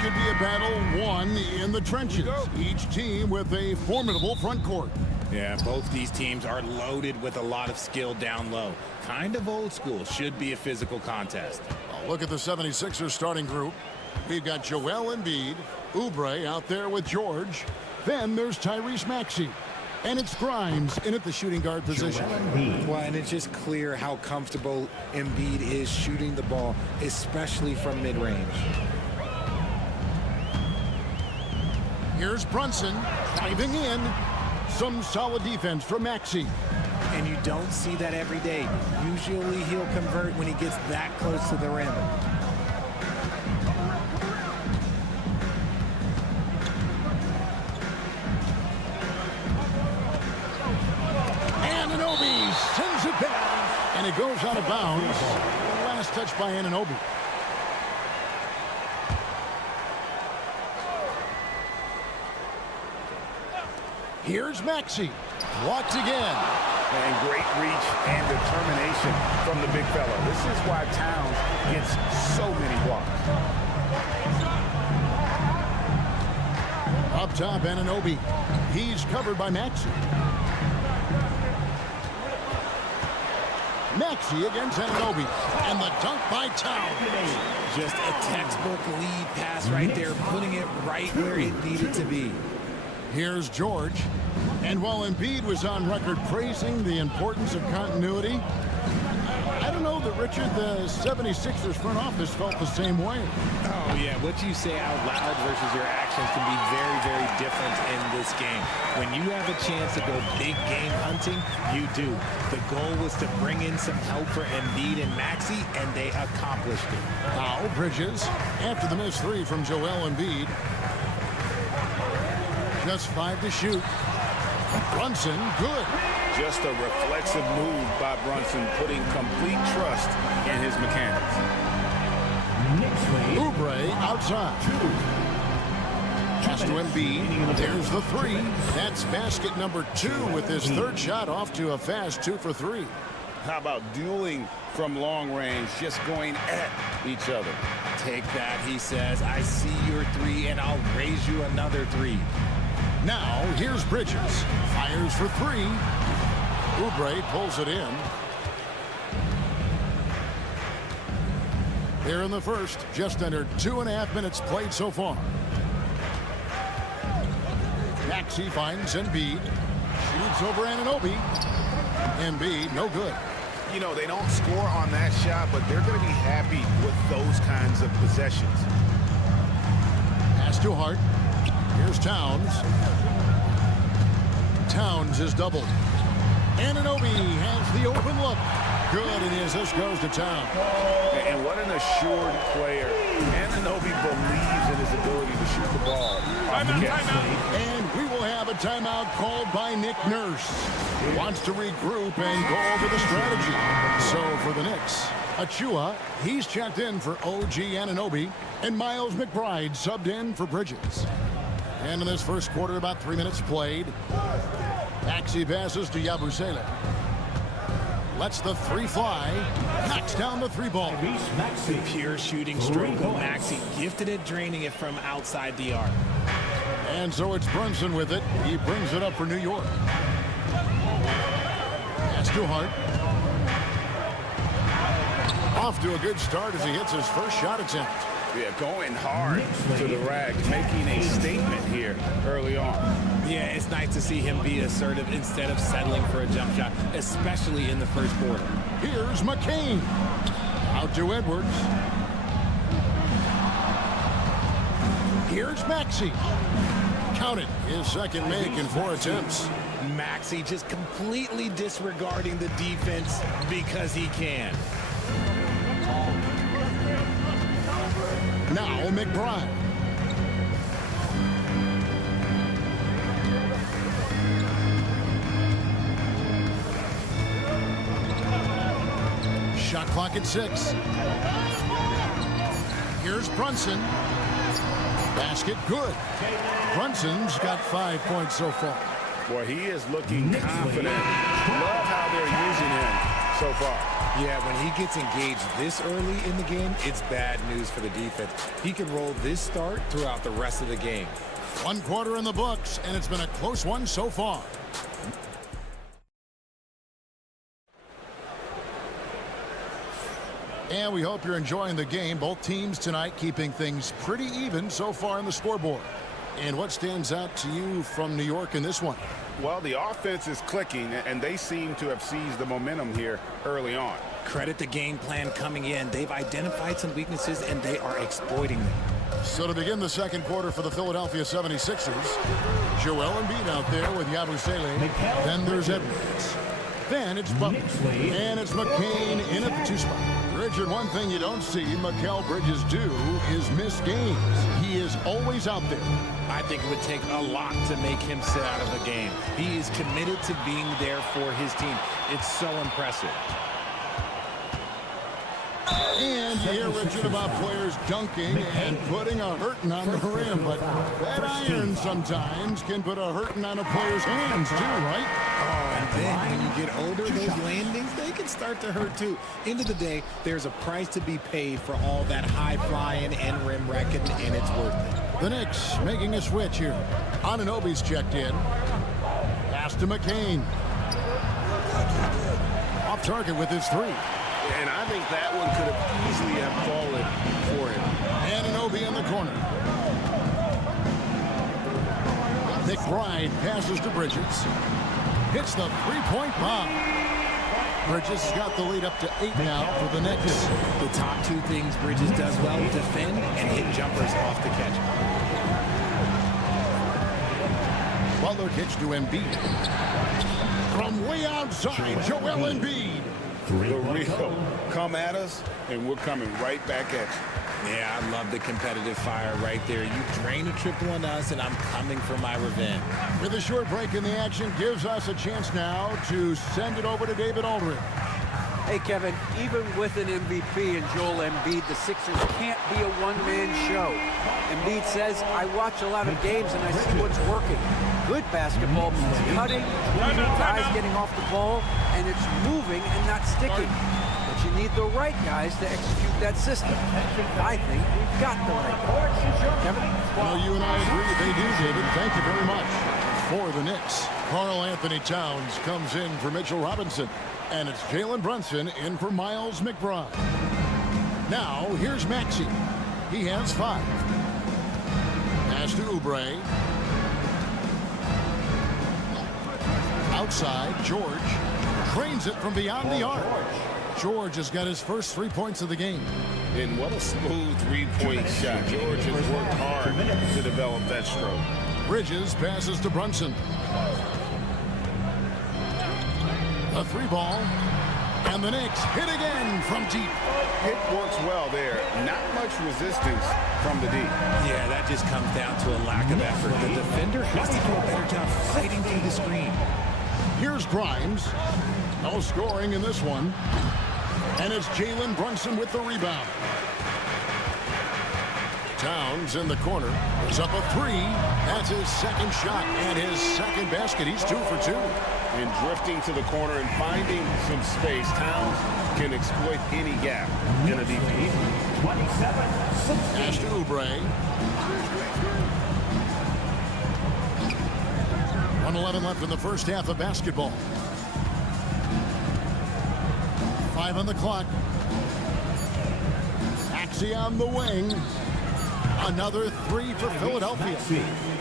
could be a battle won in the trenches. Each team with a formidable front court. Yeah, both these teams are loaded with a lot of skill down low. Kind of old school. Should be a physical contest. Look at the 76ers starting group. We've got Joel Embiid, Oubre out there with George. Then there's Tyrese Maxey. And it's Grimes in at the shooting guard position. Well, and it's just clear how comfortable Embiid is shooting the ball, especially from mid-range. Here's Brunson diving in. Some solid defense from Maxey. And you don't see that every day. Usually he'll convert when he gets that close to the rim. Anunoby sends it back, and it goes out of bounds. Last touch by Anunoby. Here's Maxey. Blocked again. And great reach and determination from the big fella. This is why Towns gets so many blocks. Up top, Anunoby. He's covered by Maxey. Maxey against Anunoby. And the dunk by Towns. Just a textbook lead pass right there, putting it right where it needed to be. Here's George. And while Embiid was on record praising the importance of continuity, I don't know that, Richard, the 76ers front office felt the same way. Oh, yeah. What you say out loud versus your actions can be very, very different in this game. When you have a chance to go big game hunting, you do. The goal was to bring in some help for Embiid and Maxey, and they accomplished it. Now, Bridges, after the missed three from Joel Embiid. Just 5 to shoot. Brunson, good. Just a reflexive move by Brunson, putting complete trust in his mechanics. Oubre outside. Pass to Embiid. There's the three. That's basket number 2 with his third shot off to a fast 2 for 3. How about dueling from long range, just going at each other? Take that, he says. I see your 3, and I'll raise you another 3. Now, here's Bridges. Fires for 3. Oubre pulls it in. Here in the first, just under 2.5 minutes played so far. Maxey finds Embiid. Shoots over Anunoby. Embiid, no good. You know, they don't score on that shot, but they're going to be happy with those kinds of possessions. Pass to Hart. Here's Towns. Towns is doubled. Anunoby has the open look. Good, and the assist goes to Towns. And what an assured player. Anunoby believes in his ability to shoot the ball. And we will have a timeout called by Nick Nurse. He wants to regroup and go over the strategy. So for the Knicks, Achua, he's checked in for OG Anunoby, and Miles McBride subbed in for Bridges. And in this first quarter, about 3 minutes played. Maxey passes to Yabusele. Lets the 3 fly. Knocks down the 3 ball. The pure shooting stroke of Maxey, gifted at draining it from outside the arc. And so it's Brunson with it. He brings it up for New York. Pass to Hart. Off to a good start as he hits his first shot attempt. Yeah, going hard to the rack, making a statement here early on. Yeah, it's nice to see him be assertive instead of settling for a jump shot, especially in the first quarter. Here's McCain. Out to Edwards. Here's Maxey. Count it. His second make in 4 attempts. Maxey just completely disregarding the defense because he can. Now McBride. Shot clock at 6. Here's Brunson. Basket good. Brunson's got 5 points so far. Boy, he is looking confident. Love how they're using him so far. Yeah, when he gets engaged this early in the game, it's bad news for the defense. He can roll this start throughout the rest of the game. 1 quarter in the books, and it's been a close one so far. And we hope you're enjoying the game. Both teams tonight keeping things pretty even so far on the scoreboard. And what stands out to you from New York in this one? Well, the offense is clicking, and they seem to have seized the momentum here early on. Credit the game plan coming in. They've identified some weaknesses, and they are exploiting them. So to begin the second quarter for the Philadelphia 76ers, Joel Embiid out there with Yabusele. Then there's Edwards. Then it's Butler. And it's McCain in at the 2 spot. Richard, one thing you don't see Mikal Bridges do is miss games. He is always out there. I think it would take a lot to make him sit out of a game. He is committed to being there for his team. It's so impressive. And you hear, Richard, about players dunking and putting a hurting on the rim, but that iron sometimes can put a hurting on a player's hands too, right? Oh, and then when you get older, those landings, they can start to hurt too. End of the day, there's a price to be paid for all that high flying and rim wrecking, and it's worth it. The Knicks making a switch here. Anunoby's checked in. Pass to McCain. Off target with his 3. And I think that one could have easily have fallen for him. Anunoby in the corner. McBride passes to Bridges. Hits the 3-point bomb. Bridges has got the lead up to 8 now for the Knicks. The top 2 things Bridges does well, defend and hit jumpers off the catch. Butler kicks to Embiid. From way outside, Joel Embiid. The real come at us, and we're coming right back at you. Yeah, I love the competitive fire right there. You drain a triple on us, and I'm coming for my revenge. With a short break in the action, gives us a chance now to send it over to David Aldridge. Hey, Kevin, even with an MVP and Joel Embiid, the Sixers can't be a one-man show. Embiid says, I watch a lot of games and I see what's working. Good basketball means cutting, guys getting off the ball, and it's moving and not sticking. But you need the right guys to execute that system. I think we've got the right guys. Kevin? Well, you and I agree they do, David. Thank you very much. For the Knicks, Karl Anthony Towns comes in for Mitchell Robinson. And it's Jalen Brunson in for Miles McBride. Now, here's Maxey. He has 5. Pass to Oubre. Outside, George trains it from beyond the arc. George has got his first 3 points of the game. And what a smooth 3-point shot. George has worked hard to develop that stroke. Bridges passes to Brunson. A 3-ball, and the Knicks hit again from deep. Hit works well there. Not much resistance from the D. Yeah, that just comes down to a lack of effort. The defender has to do a better job fighting through the screen. Here's Grimes. No scoring in this one. And it's Jalen Brunson with the rebound. Towns in the corner. Is up a 3. That's his second shot and his second basket. He's 2 for 2. And drifting to the corner and finding some space, Towns can exploit any gap in a defense. Pass to Oubre. 1:11 left in the first half of basketball. 5 on the clock. Maxey on the wing. Another 3 for Philadelphia.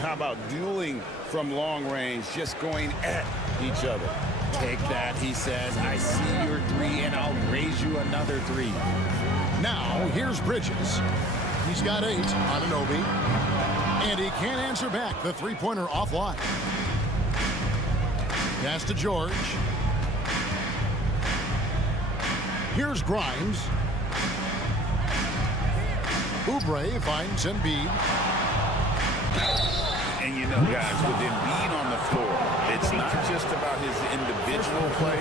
How about dueling from long range, just going at each other? Take that, he says. I see your 3, and I'll raise you another 3. Now, here's Bridges. He's got 8 on Anunoby. And he can't answer back. The 3-pointer offline. Pass to George. Here's Grimes. Oubre finds Embiid. And you know, guys, with Embiid on the floor, it's not just about his individual play.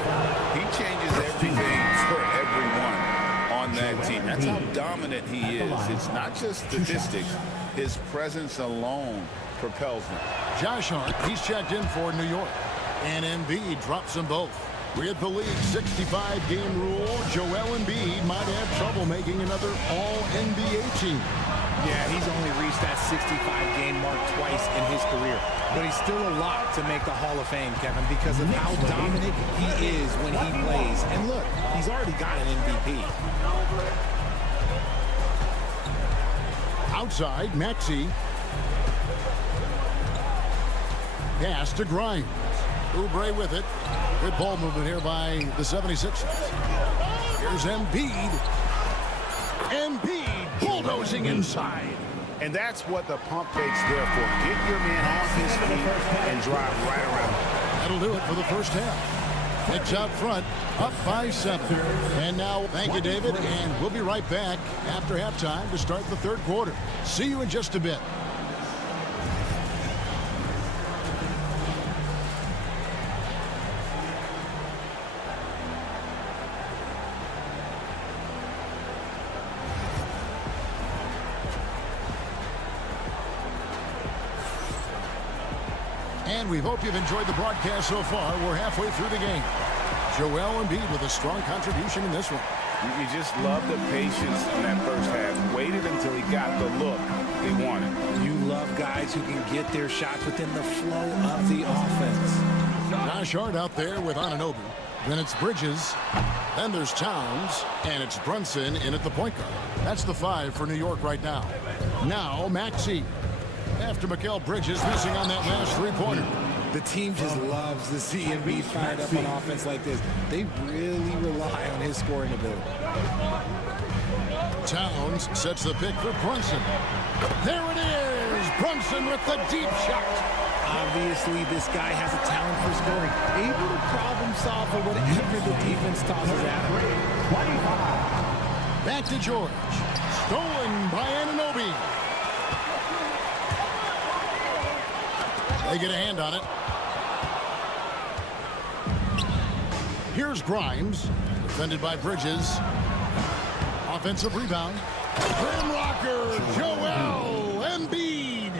He changes everything for everyone on that team. That's how dominant he is. It's not just statistics. His presence alone propels him. Josh Hart, he's checked in for New York. And Embiid drops them both. With the league's 65-game rule, Joel Embiid might have trouble making another All-NBA team. Yeah, he's only reached that 65-game mark twice in his career. But he's still a lot to make the Hall of Fame, Kevin, because of how dominant he is when he plays. And look, he's already got an MVP. Outside, Maxey. Pass to Grimes. Oubre with it. Good ball movement here by the 76ers. Here's Embiid. Embiid bulldozing inside. And that's what the pump fake's there for. Get your man off his feet and drive right around. That'll do it for the first half. Knicks out front, up by 7. And now, thank you, David, and we'll be right back after halftime to start the third quarter. See you in just a bit. And we hope you've enjoyed the broadcast so far. We're halfway through the game. Joel Embiid with a strong contribution in this one. You just love the patience in that first half. Waited until he got the look he wanted. You love guys who can get their shots within the flow of the offense. Josh Hart out there with Anunoby. Then it's Bridges. Then there's Towns. And it's Brunson in at the point guard. That's the 5 for New York right now. Now Maxey. After Mikal Bridges missing on that last three-pointer. The team just loves to see him be fired up on offense like this. They really rely on his scoring ability. Towns sets the pick for Brunson. There it is! Brunson with the deep shot. Obviously, this guy has a talent for scoring. Able to problem solve for whatever the defense tosses at him. Back to George. Stolen by Anunoby. They get a hand on it. Here's Grimes, defended by Bridges. Offensive rebound. Rim rocker, Joel Embiid.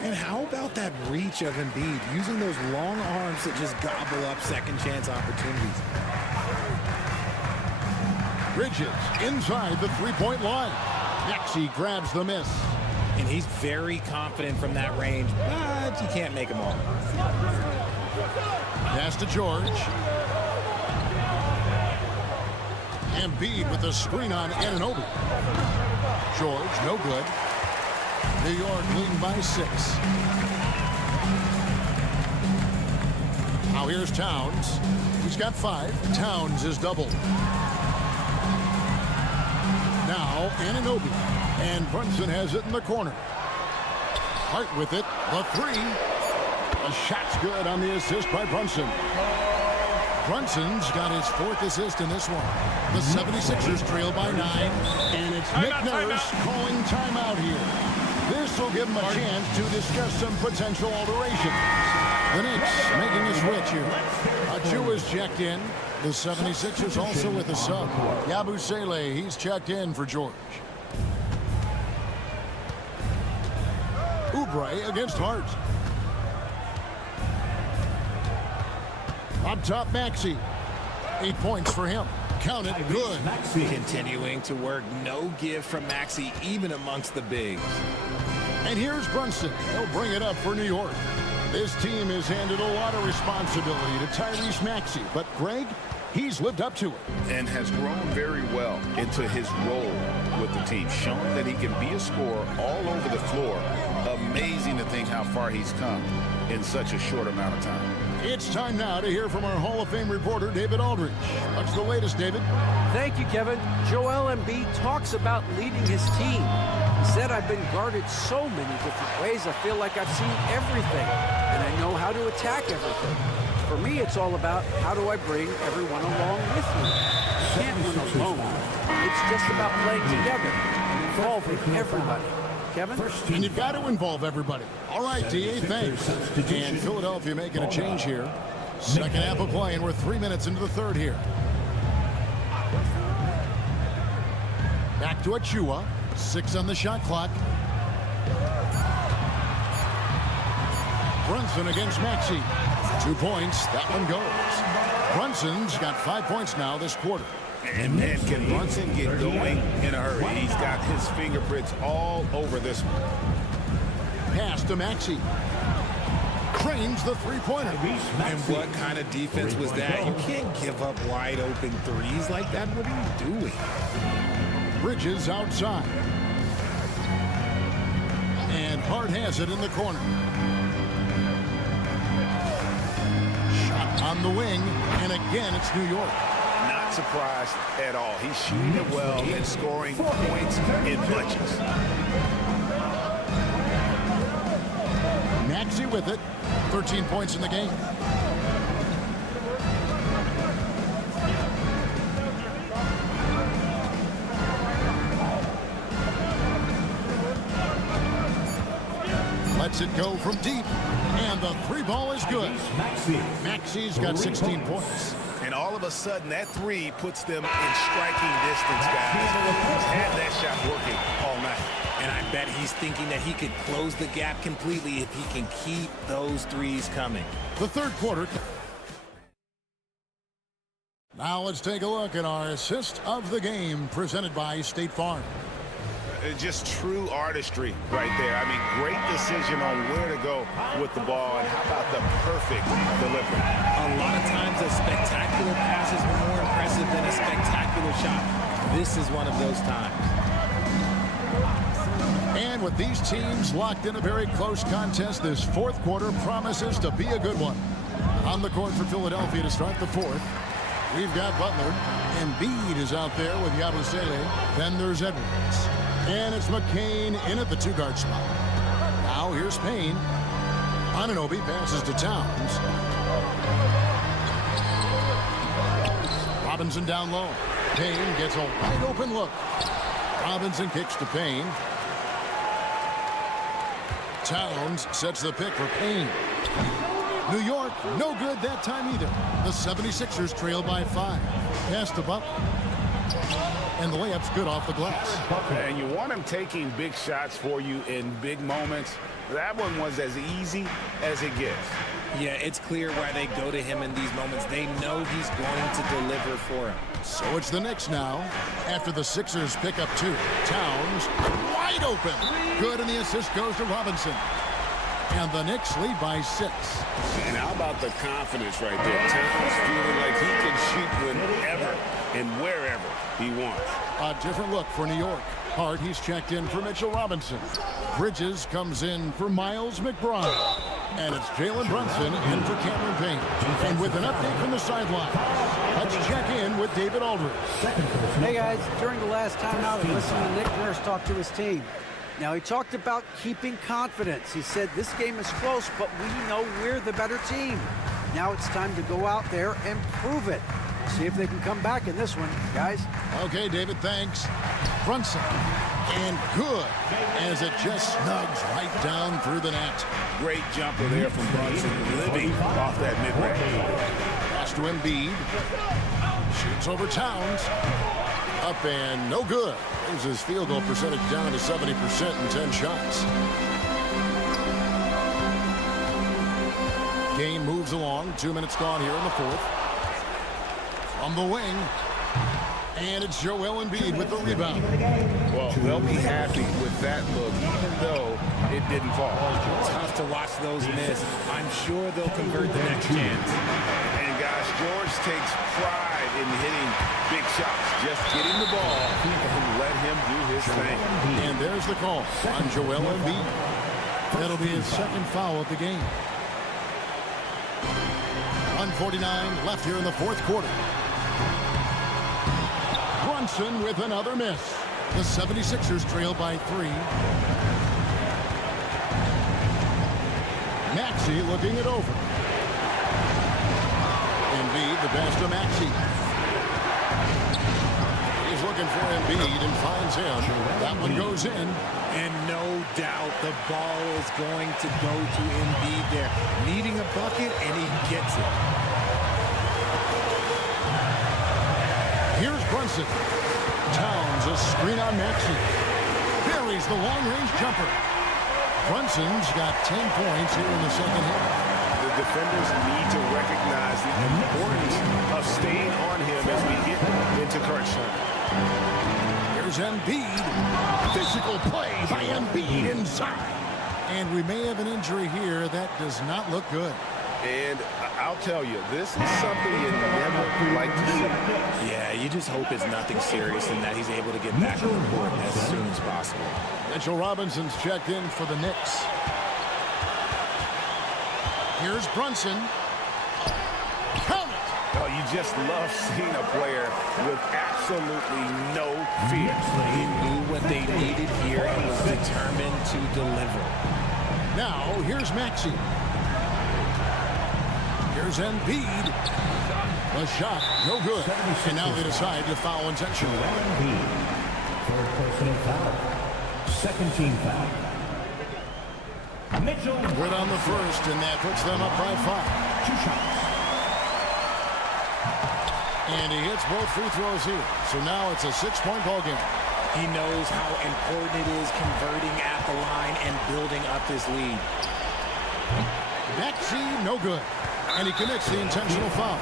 And how about that reach of Embiid, using those long arms to just gobble up second chance opportunities. Bridges inside the three-point line. Maxey grabs the miss. And he's very confident from that range, but you can't make him all. Pass to George. Embiid with the screen on Anunoby. George, no good. New York leading by 6. Now here's Towns. He's got 5. Towns is doubled. Now Anunoby. And Brunson has it in the corner. Hart with it. The 3. The shot's good on the assist by Brunson. Brunson's got his 4th assist in this one. The 76ers trail by 9. And it's Nick Nurse calling timeout here. This will give him a chance to discuss some potential alterations. The Knicks making a switch here. Achu is checked in. The 76ers also with a sub. Yabusele, he's checked in for George. Oubre against Hart. Up top, Maxey. 8 points for him. Count it, good. Continuing to work, no give from Maxey, even amongst the bigs. And here's Brunson. He'll bring it up for New York. This team has handed a lot of responsibility to Tyrese Maxey, but Greg, he's lived up to it. And has grown very well into his role with the team. Shown that he can be a scorer all over the floor. Amazing to think how far he's come in such a short amount of time. It's time now to hear from our Hall of Fame reporter, David Aldridge. What's the latest, David? Thank you, Kevin. Joel Embiid talks about leading his team. He said, I've been guarded so many different ways, I feel like I've seen everything, and I know how to attack everything. For me, it's all about how do I bring everyone along with me. You can't win alone. It's just about playing together and involving everybody. Kevin? And you've got to involve everybody. All right, D.A., thanks. And Philadelphia making a change here. Second half of play, and we're 3 minutes into the third here. Back to Achua. 6 on the shot clock. Brunson against Maxey. 2 points. That one goes. Brunson's got 5 points now this quarter. And can Brunson get going in a hurry? He's got his fingerprints all over this one. Pass to Maxey. Cranes the three-pointer. And what kind of defense was that? You can't give up wide open threes like that. What are you doing? Bridges outside. And Hart has it in the corner. On the wing, and again, it's New York. Not surprised at all. He's shooting it well and scoring points in bunches. Maxey with it. 13 points in the game. Lets it go from deep. And the three ball is good. Maxey's got 16 points. And all of a sudden, that three puts them in striking distance, guys. He's had that shot working all night. And I bet he's thinking that he could close the gap completely if he can keep those threes coming. The third quarter. Now let's take a look at our assist of the game presented by State Farm. Just true artistry right there. I mean, great decision on where to go with the ball, and how about the perfect delivery? A lot of times a spectacular pass is more impressive than a spectacular shot. This is one of those times. And with these teams locked in a very close contest, this fourth quarter promises to be a good one. On the court for Philadelphia to start the fourth, we've got Butler. Embiid is out there with Yabusele. Then there's Edwards. And it's McCain in at the two-guard spot. Now here's Payne. Anunoby passes to Towns. Robinson down low. Payne gets a wide open look. Robinson kicks to Payne. Towns sets the pick for Payne. New York, no good that time either. The 76ers trail by 5. Pass to Butler. And the layup's good off the glass. And you want him taking big shots for you in big moments. That one was as easy as it gets. Yeah, it's clear why they go to him in these moments. They know he's going to deliver for him. So it's the Knicks now. After the Sixers pick up 2. Towns, wide open. Good, and the assist goes to Robinson. And the Knicks lead by 6. And how about the confidence right there? Towns feeling like he can shoot whenever and wherever he wants. A different look for New York. Hart, he's checked in for Mitchell Robinson. Bridges comes in for Miles McBride. And it's Jalen Brunson in for Cameron Payne. And with an update from the sideline, let's check in with David Aldridge. Hey guys, during the last timeout, I listened to Nick Nurse talk to his team. Now, he talked about keeping confidence. He said this game is close, but we know we're the better team. Now it's time to go out there and prove it. See if they can come back in this one, guys. Okay, David, thanks. Brunson, and good, as it just snugs right down through the net. Great jumper there from Brunson, living off that mid-range. Pass to Embiid. Shoots over Towns. Up and no good. Brings his field goal percentage down to 70% in 10 shots. Game moves along. 2 minutes gone here in the fourth. From the wing. And it's Joel Embiid with the rebound. Well, they'll be happy with that look, even though it didn't fall. Tough to watch those miss. I'm sure they'll convert the next chance. And guys, George takes pride in hitting big shots. Just get him the ball and let him do his thing. And there's the call on Joel Embiid. That'll be his second foul of the game. 1:49 left here in the fourth quarter. Brunson with another miss. The 76ers trail by 3. Maxey looking it over. Embiid, the pass to Maxey. He's looking for Embiid and finds him. That one goes in. And no doubt the ball is going to go to Embiid there. Needing a bucket, and he gets it. Here's Brunson. Towns, a screen on Maxey. Buries the long-range jumper. Brunson's got 10 points here in the second half. The defenders need to recognize the importance of staying on him as we get into crunch time. Here's Embiid. Physical play by Embiid inside. And we may have an injury here. That does not look good. And I'll tell you, this is something you never like to see. Yeah, you just hope it's nothing serious and that he's able to get back on the court as soon as possible. Mitchell Robinson's checked in for the Knicks. Here's Brunson. you just love seeing a player with absolutely no fear. They knew what they needed here and was determined to deliver. Now, here's Maxey. Here's Embiid. The shot, no good. And now they decide to foul intentionally. Embiid. Third personal foul. Second team foul. Mitchell. Good on the first, and that puts them up by 5. 2 shots. And he hits both free throws here. So now it's a 6-point ball game. He knows how important it is converting at the line and building up this lead. Maxey, no good. And he commits the intentional foul.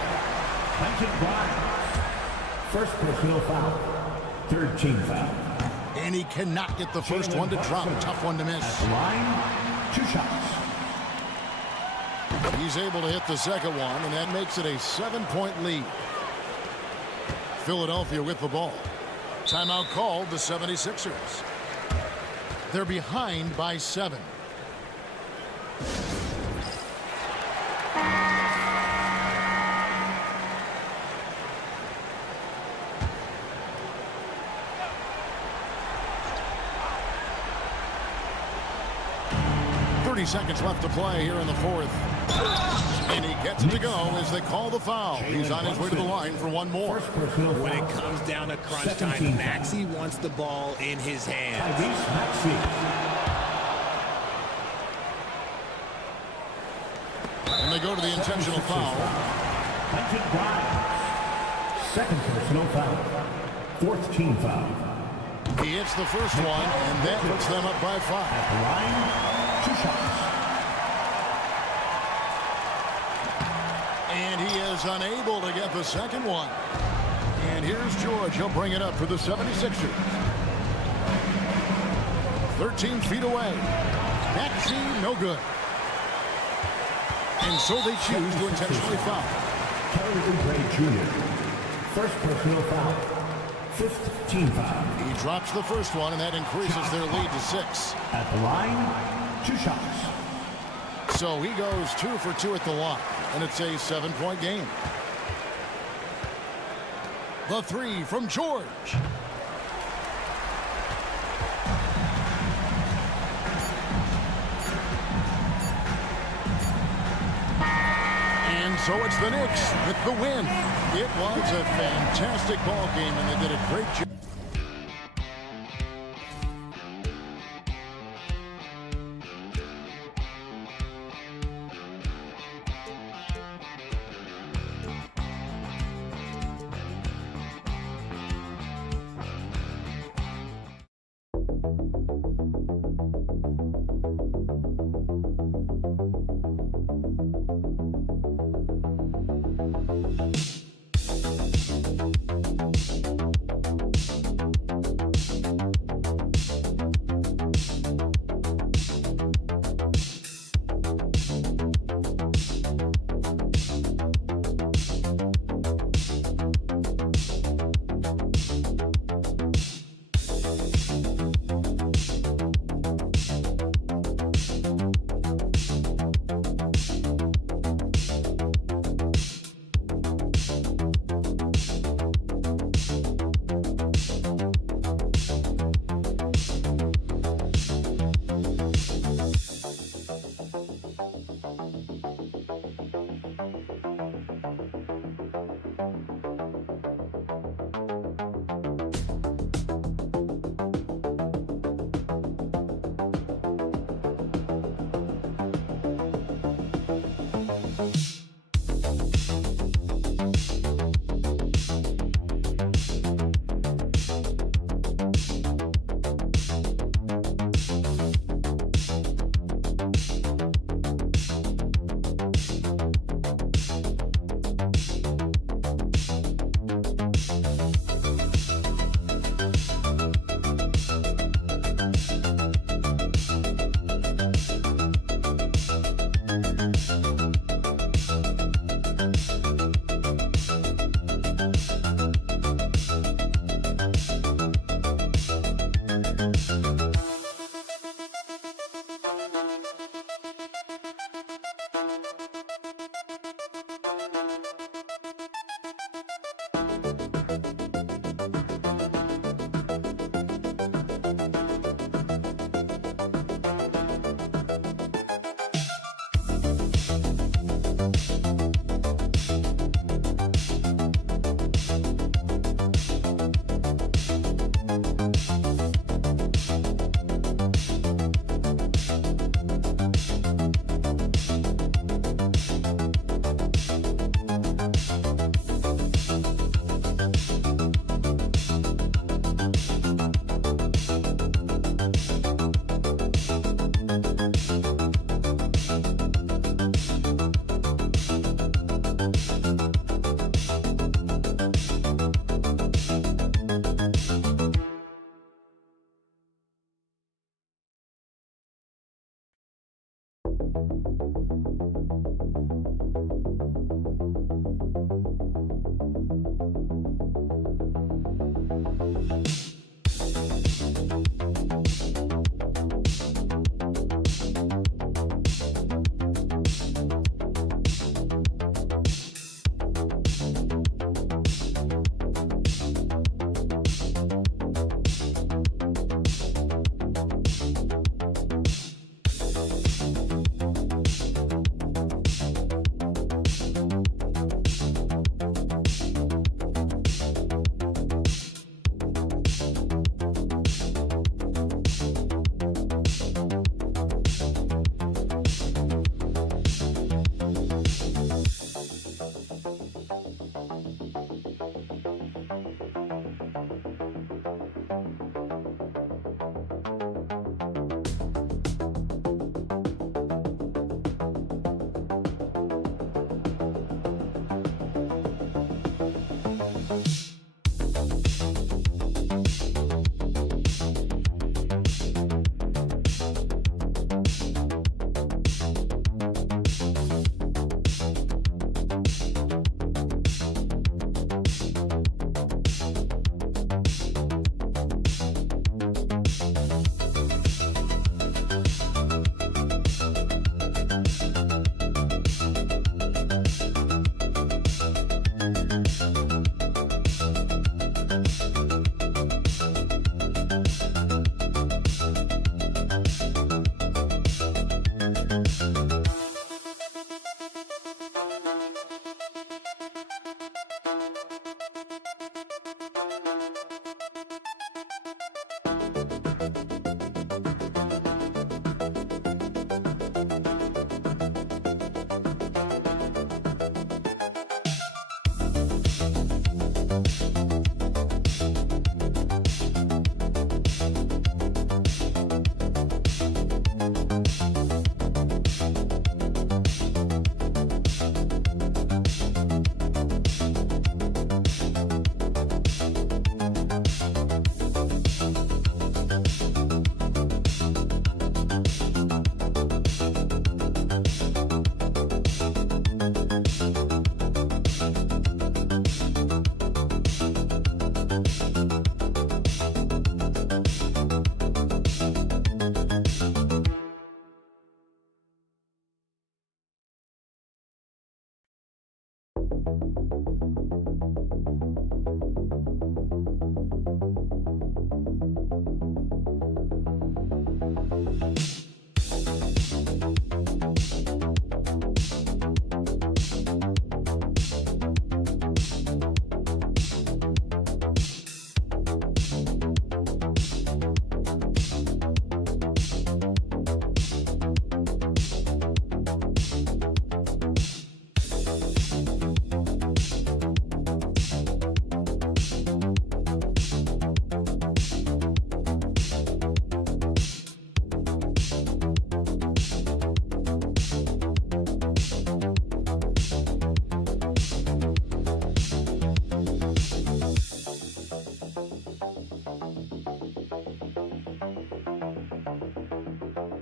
First personal foul. Third team foul. And he cannot get the first one to drop. Tough one to miss. At the line, 2 shots. He's able to hit the second one, and that makes it a 7-point lead. Philadelphia with the ball. Timeout called the 76ers. They're behind by 7. Seconds left to play here in the fourth. And he gets it to go as they call the foul. He's on his way to the line for one more. When it comes down to crunch time, Maxey wants the ball in his hands. And they go to the intentional foul. Second personal foul. Fourth team foul. He hits the first one, and that puts them up by 5. At the line, 2 shots. And he is unable to get the second one. And here's George. He'll bring it up for the 76ers. 13 feet away. Maxey, no good. And so they choose to intentionally foul. Kelly Oubre Jr. First personal foul. Fifth team foul. He drops the first one, and that increases their lead to 6. At the line, 2 shots. So he goes 2 for 2 at the line, and it's a 7-point game. The 3 from George. And so it's the Knicks with the win. It was a fantastic ball game, and they did a great job.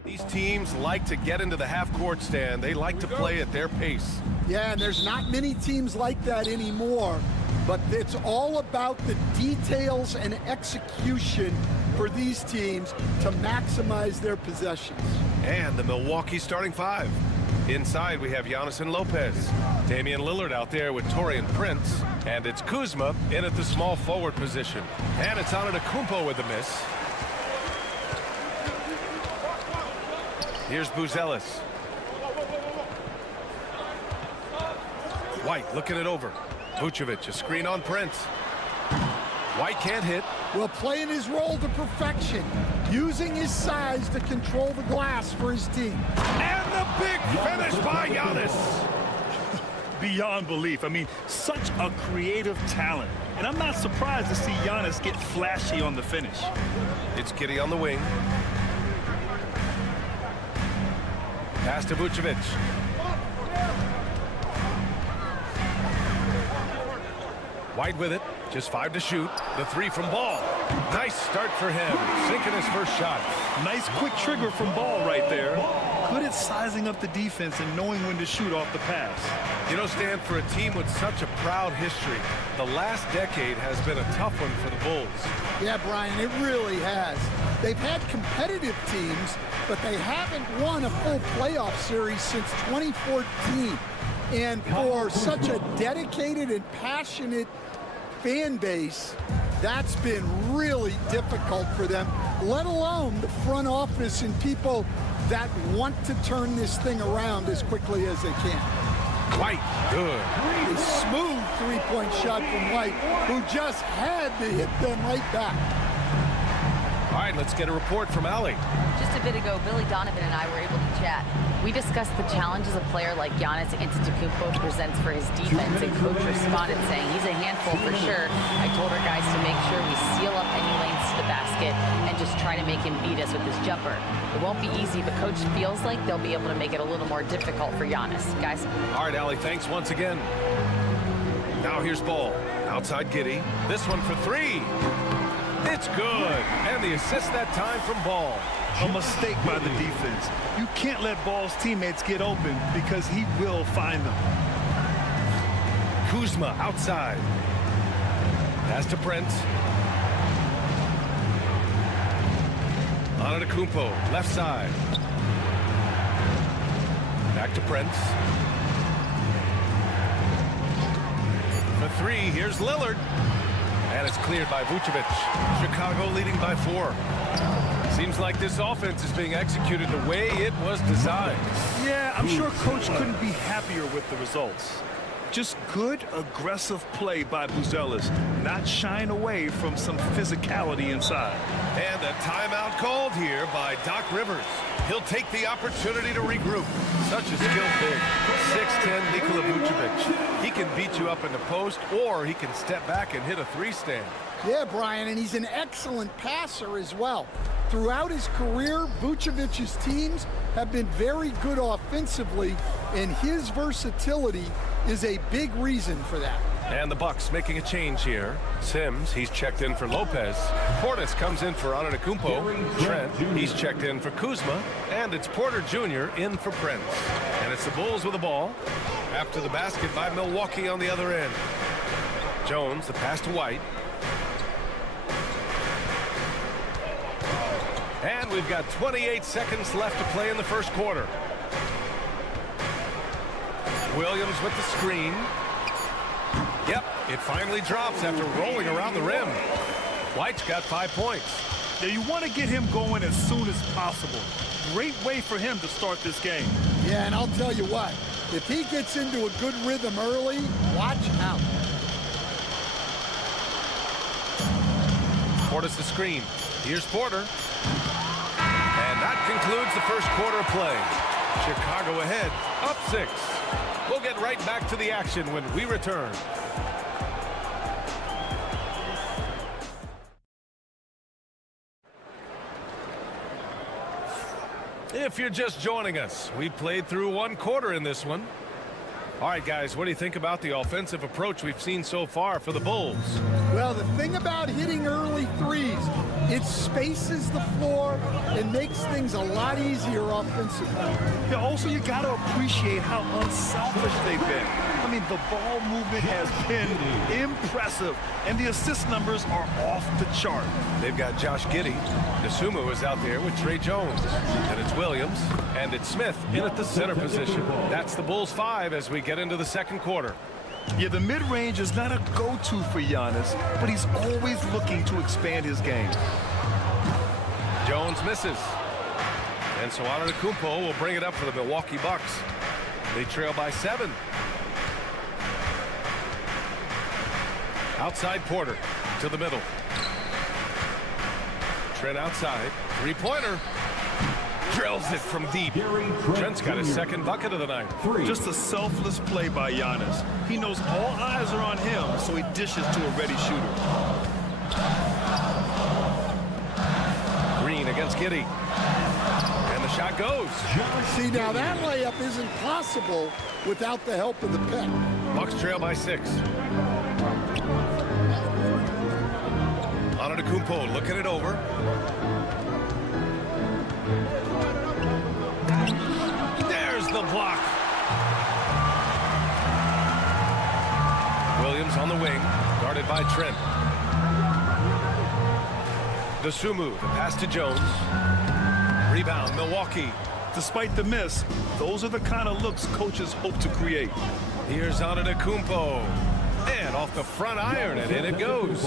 These teams like to get into the half-court stand. They like to play at their pace. Yeah, and there's not many teams like that anymore, but it's all about the details and execution for these teams to maximize their possessions. And the Milwaukee starting five. Inside, we have Giannis and Lopez. Damian Lillard out there with Taurean Prince. And it's Kuzma in at the small forward position. And it's Antetokounmpo with a miss. Here's Buzelis. White looking it over. Vucevic, a screen on Prince. White can't hit. Well, playing his role to perfection, using his size to control the glass for his team. And the big finish by Giannis. Beyond belief. I mean, such a creative talent. And I'm not surprised to see Giannis get flashy on the finish. It's Giddey on the wing. Pass to Vucevic. White with it. Just 5 to shoot. The three from Ball. Nice start for him, sinking his first shot. Nice quick trigger from Ball right there. Good at sizing up the defense and knowing when to shoot off the pass. You know, Stan, for a team with such a proud history, the last decade has been a tough one for the Bulls. Yeah, Brian, it really has. They've had competitive teams, but they haven't won a full playoff series since 2014. And for such a dedicated and passionate fan base, that's been really difficult for them, let alone the front office and people that want to turn this thing around as quickly as they can. White, good. A smooth three-point shot from White, who just had to hit them right back. All right, let's get a report from Allie. Just a bit ago, Billy Donovan and I were able to chat. We discussed the challenges a player like Giannis Antetokounmpo presents for his defense, and Coach responded saying he's a handful for sure. I told our guys to make sure we seal up any lanes to the basket and just try to make him beat us with his jumper. It won't be easy, but Coach feels like they'll be able to make it a little more difficult for Giannis. Guys? All right, Allie, thanks once again. Now here's Ball. Outside Giddey. This one for three. It's good. And the assist that time from Ball. A mistake by the defense. You can't let Ball's teammates get open because he will find them. Kuzma outside. Pass to Prince. Antetokounmpo, left side. Back to Prince. For three, here's Lillard. And it's cleared by Vucevic. Chicago leading by 4. Seems like this offense is being executed the way it was designed. Yeah, I'm sure Coach couldn't be happier with the results. Just good, aggressive play by Buzelis, not shying away from some physicality inside. And a timeout called here by Doc Rivers. He'll take the opportunity to regroup. Such a skilled big. 6'10" Nikola Vucevic. He can beat you up in the post, or he can step back and hit a three-stand. Yeah, Brian, and he's an excellent passer as well. Throughout his career, Vucevic's teams have been very good offensively, and his versatility is a big reason for that. And the Bucks making a change here. Sims, he's checked in for Lopez. Portis comes in for Antetokounmpo. Trent, he's checked in for Kuzma. And it's Porter Jr. in for Prince. And it's the Bulls with the ball after the basket by Milwaukee on the other end. Jones, the pass to White. And we've got 28 seconds left to play in the first quarter. Williams with the screen. Yep, it finally drops after rolling around the rim. White's got 5 points. Now you want to get him going as soon as possible. Great way for him to start this game. Yeah, and I'll tell you what, if he gets into a good rhythm early, watch out. Portis the screen. Here's Porter. And that concludes the first quarter of play. Chicago ahead, up 6. We'll get right back to the action when we return. If you're just joining us, we played through 1 quarter in this one. All right, guys, what do you think about the offensive approach we've seen so far for the Bulls? Well, the thing about hitting early threes, it spaces the floor and makes things a lot easier offensively. Yeah, also, you got to appreciate how unselfish they've been. I mean, the ball movement has been impressive, and the assist numbers are off the chart. They've got Josh Giddey. Nasumu is out there with Trey Jones. And it's Williams, and it's Smith in at the center position. That's the Bulls 5 as we get into the second quarter. Yeah, the mid-range is not a go-to for Giannis, but he's always looking to expand his game. Jones misses. And so Antetokounmpo will bring it up for the Milwaukee Bucks. They trail by 7. Outside Porter to the middle. Trent outside. Three-pointer. Drills it from deep. Trent's got his second bucket of the night. Just a selfless play by Giannis. He knows all eyes are on him, so he dishes to a ready shooter. Green against Giddey. And the shot goes. See, now that layup isn't possible without the help of the pick. Bucks trail by 6. Antetokounmpo looking it over. There's the block. Williams on the wing, guarded by Trent. Dosunmu, the pass to Jones. Rebound, Milwaukee. Despite the miss, those are the kind of looks coaches hope to create. Here's Antetokounmpo. And off the front iron, and in it goes.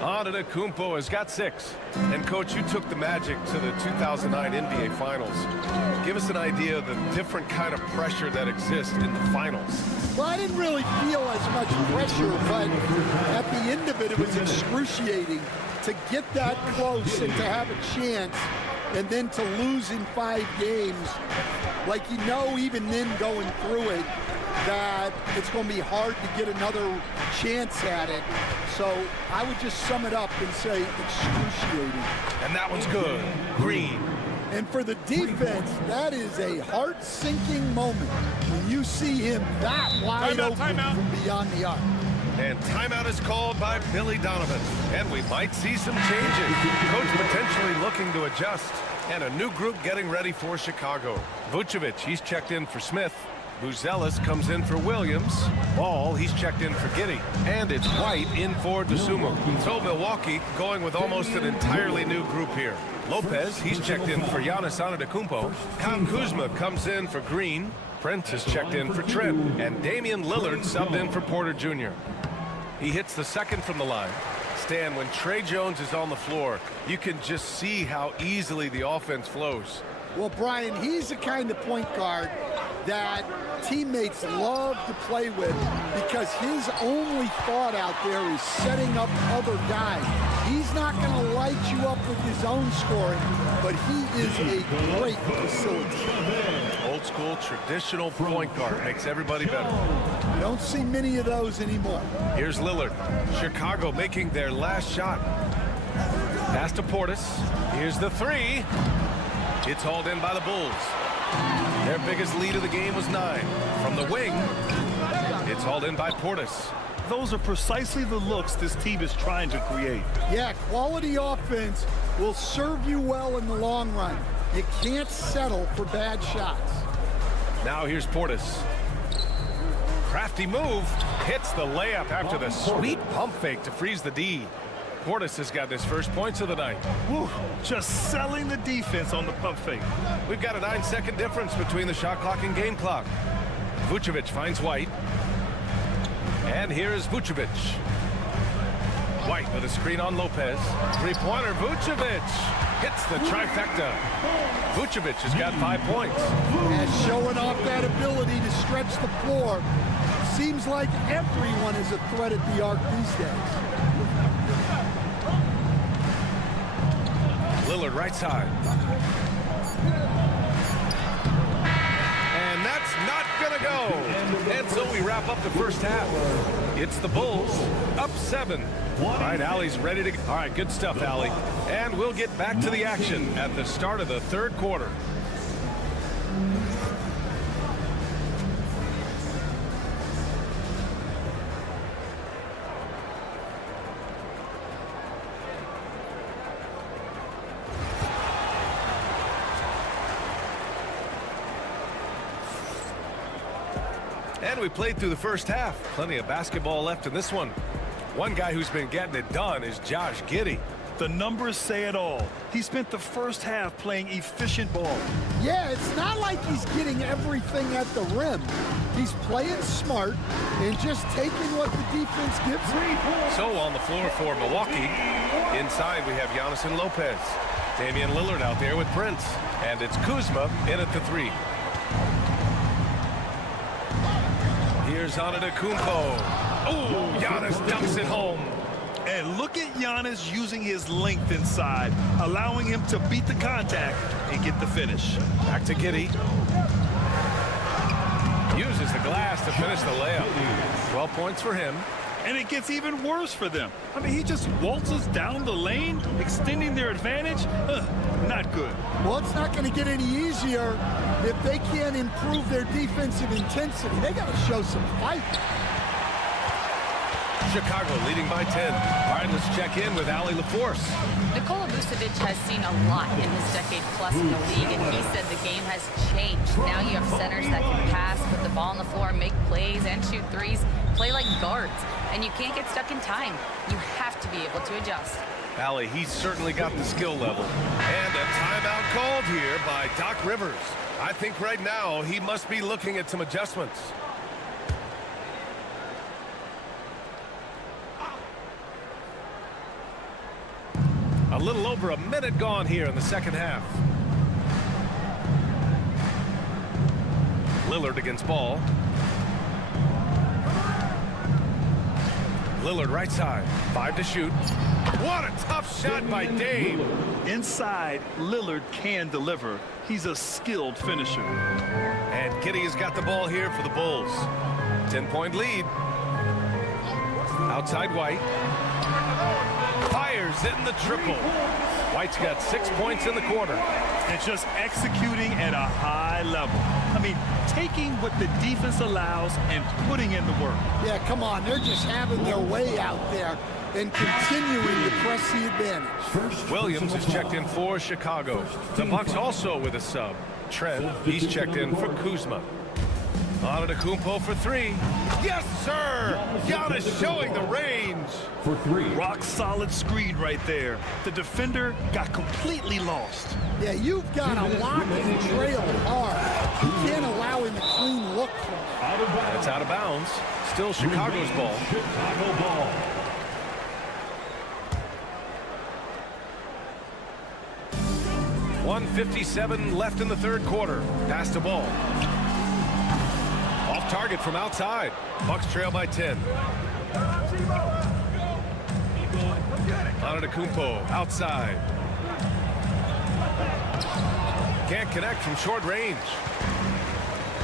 Antetokounmpo has got 6. And, Coach, you took the Magic to the 2009 NBA Finals. Give us an idea of the different kind of pressure that exists in the finals. Well, I didn't really feel as much pressure, but at the end of it, it was excruciating to get that close and to have a chance, and then to lose in 5 games. Like, you know, even then going through it, that it's going to be hard to get another chance at it. So I would just sum it up and say excruciating. And that one's good. Green. And for the defense, that is a heart-sinking moment when you see him that wide open from beyond the arc. And timeout is called by Billy Donovan. And we might see some changes. Coach potentially looking to adjust. And a new group getting ready for Chicago. Vucevic, he's checked in for Smith. Buzelis comes in for Williams. Ball, he's checked in for Giddey. And it's White in for Dosunmu. So Milwaukee going with almost an entirely new group here. Lopez, he's checked in for Giannis Antetokounmpo. Kyle Kuzma comes in for Green. Prince is checked in for Trent. And Damian Lillard subbed in for Porter Jr. He hits the second from the line. Stan, when Trey Jones is on the floor, you can just see how easily the offense flows. Well, Brian, he's the kind of point guard that teammates love to play with because his only thought out there is setting up other guys. He's not going to light you up with his own scoring, but he is a great facilitator. Old school, traditional point guard makes everybody better. You don't see many of those anymore. Here's Lillard. Chicago making their last shot. Pass to Portis. Here's the 3. It's hauled in by the Bulls. Their biggest lead of the game was 9. From the wing, it's hauled in by Portis. Those are precisely the looks this team is trying to create. Yeah, quality offense will serve you well in the long run. You can't settle for bad shots. Now here's Portis. Crafty move. Hits the layup after the sweet pump fake to freeze the D. Portis has got his first points of the night. Woo, just selling the defense on the pump fake. We've got a 9-second difference between the shot clock and game clock. Vucevic finds White. And here's Vucevic. White with a screen on Lopez. Three-pointer, Vucevic hits the trifecta. Vucevic has got 5 points. And showing off that ability to stretch the floor. Seems like everyone is a threat at the arc these days. Lillard right side. And that's not gonna go. And so we wrap up the first half. It's the Bulls up 7. All right, Allie's ready to go. All right, good stuff, Allie. And we'll get back to the action at the start of the third quarter. And we played through the first half. Plenty of basketball left in this one. One guy who's been getting it done is Josh Giddey. The numbers say it all. He spent the first half playing efficient ball. Yeah, it's not like he's getting everything at the rim. He's playing smart and just taking what the defense gives him. So on the floor for Milwaukee, inside we have Giannis and Lopez. Damian Lillard out there with Prince. And it's Kuzma in at the 3. Here's Antetokounmpo. Oh, Giannis dumps it home. And look at Giannis using his length inside, allowing him to beat the contact and get the finish. Back to Giddey. Uses the glass to finish the layup. 12 points for him. And it gets even worse for them. I mean, he just waltzes down the lane, extending their advantage. Not good. Well, it's not going to get any easier if they can't improve their defensive intensity. They got to show some fight. Chicago leading by 10. All right, let's check in with Allie LaForce. Nikola Vucevic has seen a lot in his decade-plus in the league, and he said the game has changed. Now you have centers that can pass, put the ball on the floor, make plays, and shoot threes, play like guards, and you can't get stuck in time. You have to be able to adjust. Allie, he's certainly got the skill level. And a timeout called here by Doc Rivers. I think right now he must be looking at some adjustments. A little over a minute gone here in the second half. Lillard against ball. Lillard right side. 5 to shoot. What a tough shot by Dame. Inside, Lillard can deliver. He's a skilled finisher. And Giddey has got the ball here for the Bulls. 10-point lead. Outside White. Fires in the triple. White's got 6 points in the quarter. And just executing at a high level. I mean, taking what the defense allows and putting in the work. Yeah, come on. They're just having their way out there and continuing to press the advantage. Williams is checked in for Chicago. The Bucks also with a sub. Trent, he's checked in for Kuzma. Antetokounmpo for 3. Yes, sir! Giannis showing the range. For 3. Rock solid screen right there. The defender got completely lost. Yeah, you've got to lock and trail hard. You can't allow him a clean look from him. That's out of bounds. Still Chicago's ball. Chicago ball. .157 left in the third quarter. Pass the ball. Off target from outside. Bucks trail by 10. Antetokounmpo outside. Can't connect from short range.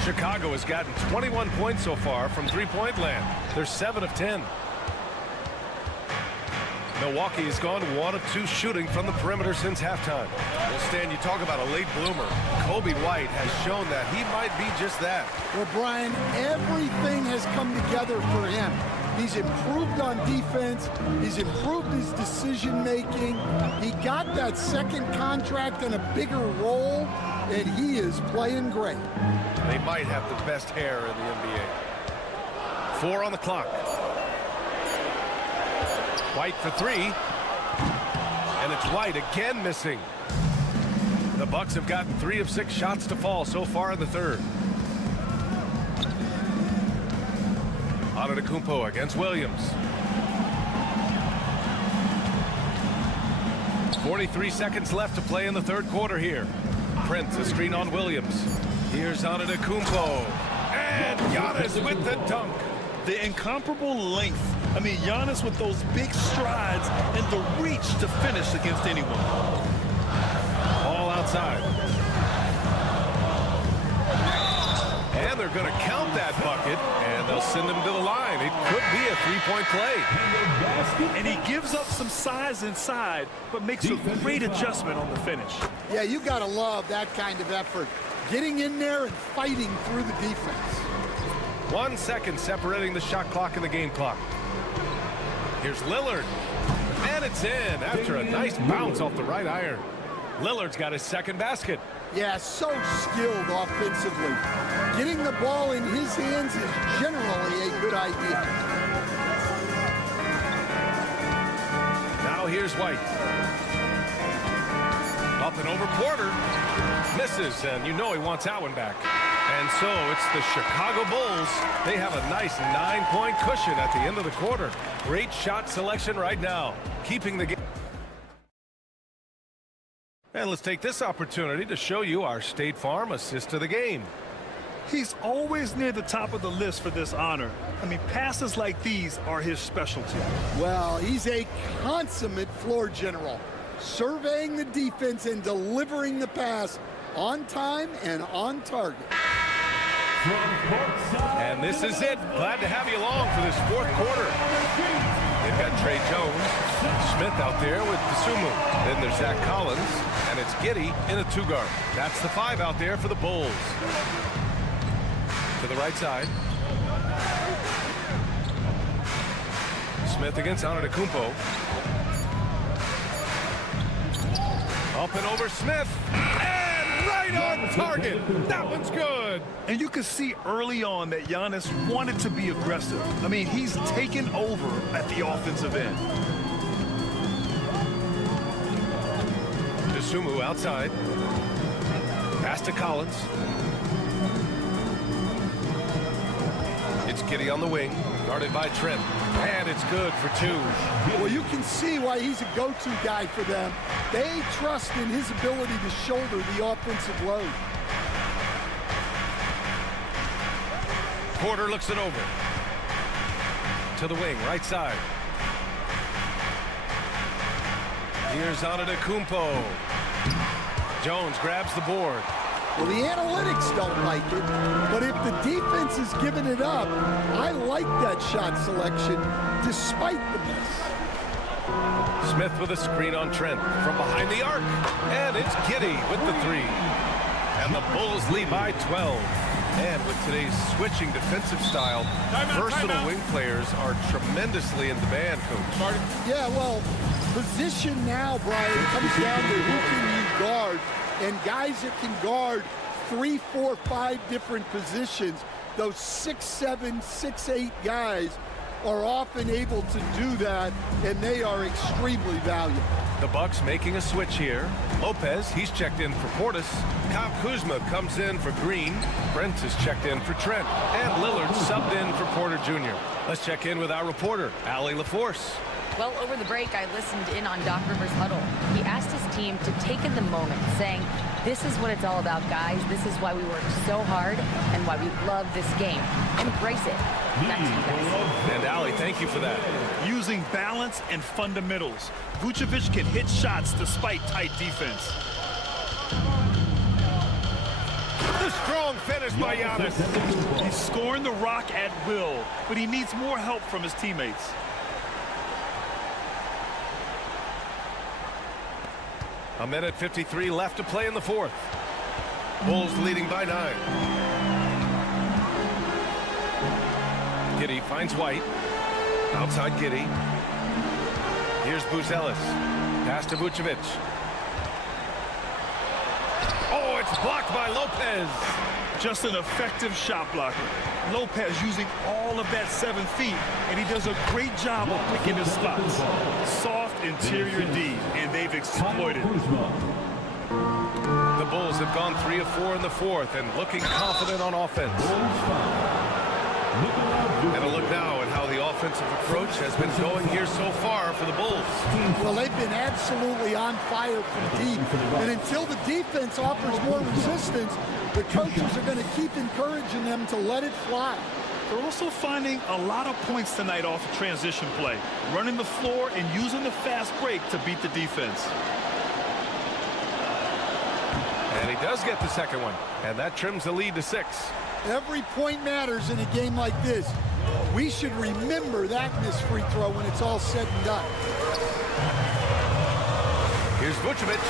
Chicago has gotten 21 points so far from three-point land. They're 7 of 10. Milwaukee has gone 1 of 2 shooting from the perimeter since halftime. Well, Stan, you talk about a late bloomer. Kobe White has shown that he might be just that. Well, Brian, everything has come together for him. He's improved on defense. He's improved his decision-making. He got that second contract and a bigger role, and he is playing great. They might have the best hair in the NBA. 4 on the clock. White for 3. And it's White again missing. The Bucks have gotten 3 of 6 shots to fall so far in the third. Antetokounmpo against Williams. 43 seconds left to play in the third quarter here. Prince, a screen on Williams. Here's Antetokounmpo. And Giannis with the dunk. The incomparable length. I mean, Giannis with those big strides and the reach to finish against anyone. Ball outside. And they're going to count that bucket, and they'll send him to the line. It could be a three-point play. And he gives up some size inside, but makes a great adjustment on the finish. Yeah, you got to love that kind of effort. Getting in there and fighting through the defense. 1 second separating the shot clock and the game clock. Here's Lillard. And it's in after a nice bounce off the right iron. Lillard's got his second basket. Yeah, so skilled offensively. Getting the ball in his hands is generally a good idea. Now here's White. Up and over Porter. Misses, and you know he wants that one back. And so it's the Chicago Bulls. They have a nice 9-point cushion at the end of the quarter. Great shot selection right now, keeping the game. And let's take this opportunity to show you our State Farm assist to the game. He's always near the top of the list for this honor. I mean, passes like these are his specialty. Well, he's a consummate floor general, surveying the defense and delivering the pass on time and on target. And this is it. Glad to have you along for this fourth quarter. They've got Trey Jones, Smith out there with Sumu. Then there's Zach Collins, and it's Giddey in a 2-guard. That's the 5 out there for the Bulls. To the right side. Smith against Antetokounmpo. Up and over Smith. And right on target. That one's good. And you could see early on that Giannis wanted to be aggressive. I mean, he's taken over at the offensive end. Sumu outside. Pass to Collins. It's Giddey on the wing, guarded by Trent. And it's good for two. Well, you can see why he's a go-to guy for them. They trust in his ability to shoulder the offensive load. Porter looks it over. To the wing, right side. Here's Antetokounmpo. Jones grabs the board. Well, the analytics don't like it, but if the defense is giving it up, I like that shot selection despite the miss. Smith with a screen on Trent from behind the arc. And it's Giddey with the three. And the Bulls lead by 12. And with today's switching defensive style, versatile wing players are tremendously in demand, Coach. Yeah, well, position now, Brian, comes down to who can you guard. And guys that can guard 3, 4, 5 different positions, those 6'7", 6'8" guys are often able to do that, and they are extremely valuable. The Bucks making a switch here. Lopez, he's checked in for Portis. Kyle Kuzma comes in for Green. Brent is checked in for Trent. And Lillard subbed in for Porter Jr. Let's check in with our reporter, Allie LaForce. Well, over the break, I listened in on Doc Rivers' huddle. He asked his team to take in the moment, saying, this is what it's all about, guys. This is why we work so hard and why we love this game. Embrace it. Back to you guys. And Allie, thank you for that. Using balance and fundamentals, Vucevic can hit shots despite tight defense. The strong finish by Giannis. He's scoring the rock at will, but he needs more help from his teammates. A minute 53 left to play in the fourth. Bulls leading by 9. Giddey finds White. Outside Giddey. Here's Buzelis. Pass to Vucevic. Oh, it's blocked by Lopez. Just an effective shot blocker. Lopez using all of that 7 feet, and he does a great job of picking his spots. Soft interior D, and they've exploited it. The Bulls have gone 3 of 4 in the fourth and looking confident on offense. And a look now at how the offensive approach has been going here so far for the Bulls. Well, they've been absolutely on fire from deep. And until the defense offers more resistance, the coaches are going to keep encouraging them to let it fly. They're also finding a lot of points tonight off of transition play, running the floor and using the fast break to beat the defense. And he does get the second one, and that trims the lead to 6. Every point matters in a game like this. We should remember that missed free throw when it's all said and done. Here's Vucevic.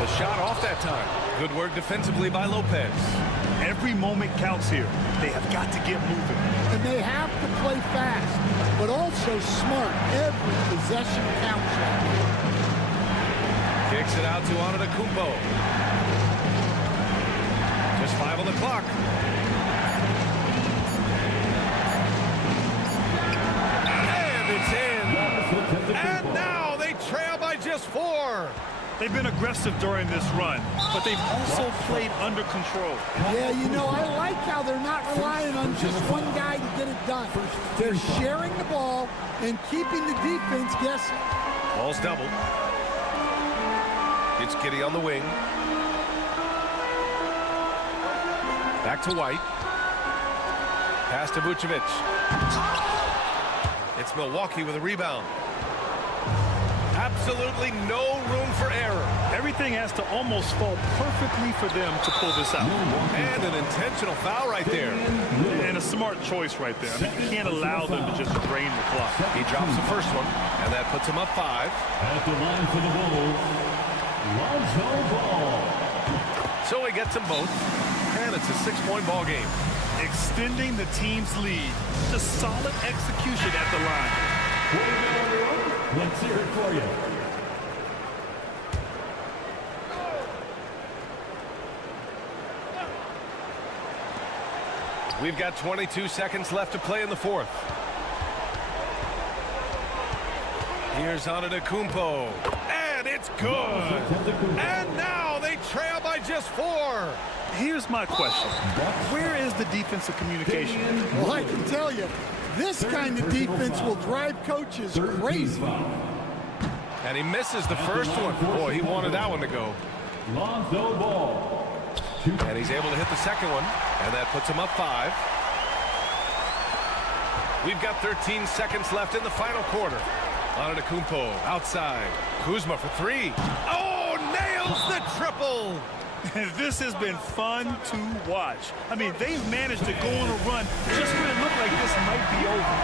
The shot off that time. Good work defensively by Lopez. Every moment counts here. They have got to get moving. And they have to play fast, but also smart. Every possession counts. Kicks it out to Antetokounmpo. Just 5 on the clock. And it's in. And now they trail by just 4. They've been aggressive during this run, but they've also played under control. Yeah, you know, I like how they're not relying on just one guy to get it done. They're sharing the ball and keeping the defense guessing. Ball's doubled. It's Giddey on the wing. Back to White. Pass to Vucevic. It's Milwaukee with a rebound. Absolutely no room for error. Everything has to almost fall perfectly for them to pull this out. And an intentional foul right there. And a smart choice right there. I mean, you can't allow them to just drain the clock. He drops the first one, and that puts him up 5. At the line for the Bulls, Lonzo Ball. So he gets them both, and it's a 6-point ball game. Extending the team's lead. Just solid execution at the line. Let's hear it for you. We've got 22 seconds left to play in the fourth. Here's Antetokounmpo, and it's good. And now they trail by just 4. Here's my question. Where is the defensive communication? Well, I can tell you, this kind of defense will drive coaches crazy. And he misses the first one. Boy, he wanted that one to go. Lonzo Ball. And he's able to hit the second one, and that puts him up 5. We've got 13 seconds left in the final quarter. Antetokounmpo outside. Kuzma for 3. Oh, nails the triple. This has been fun to watch. I mean, they've managed to go on a run just when it looked like this might be over.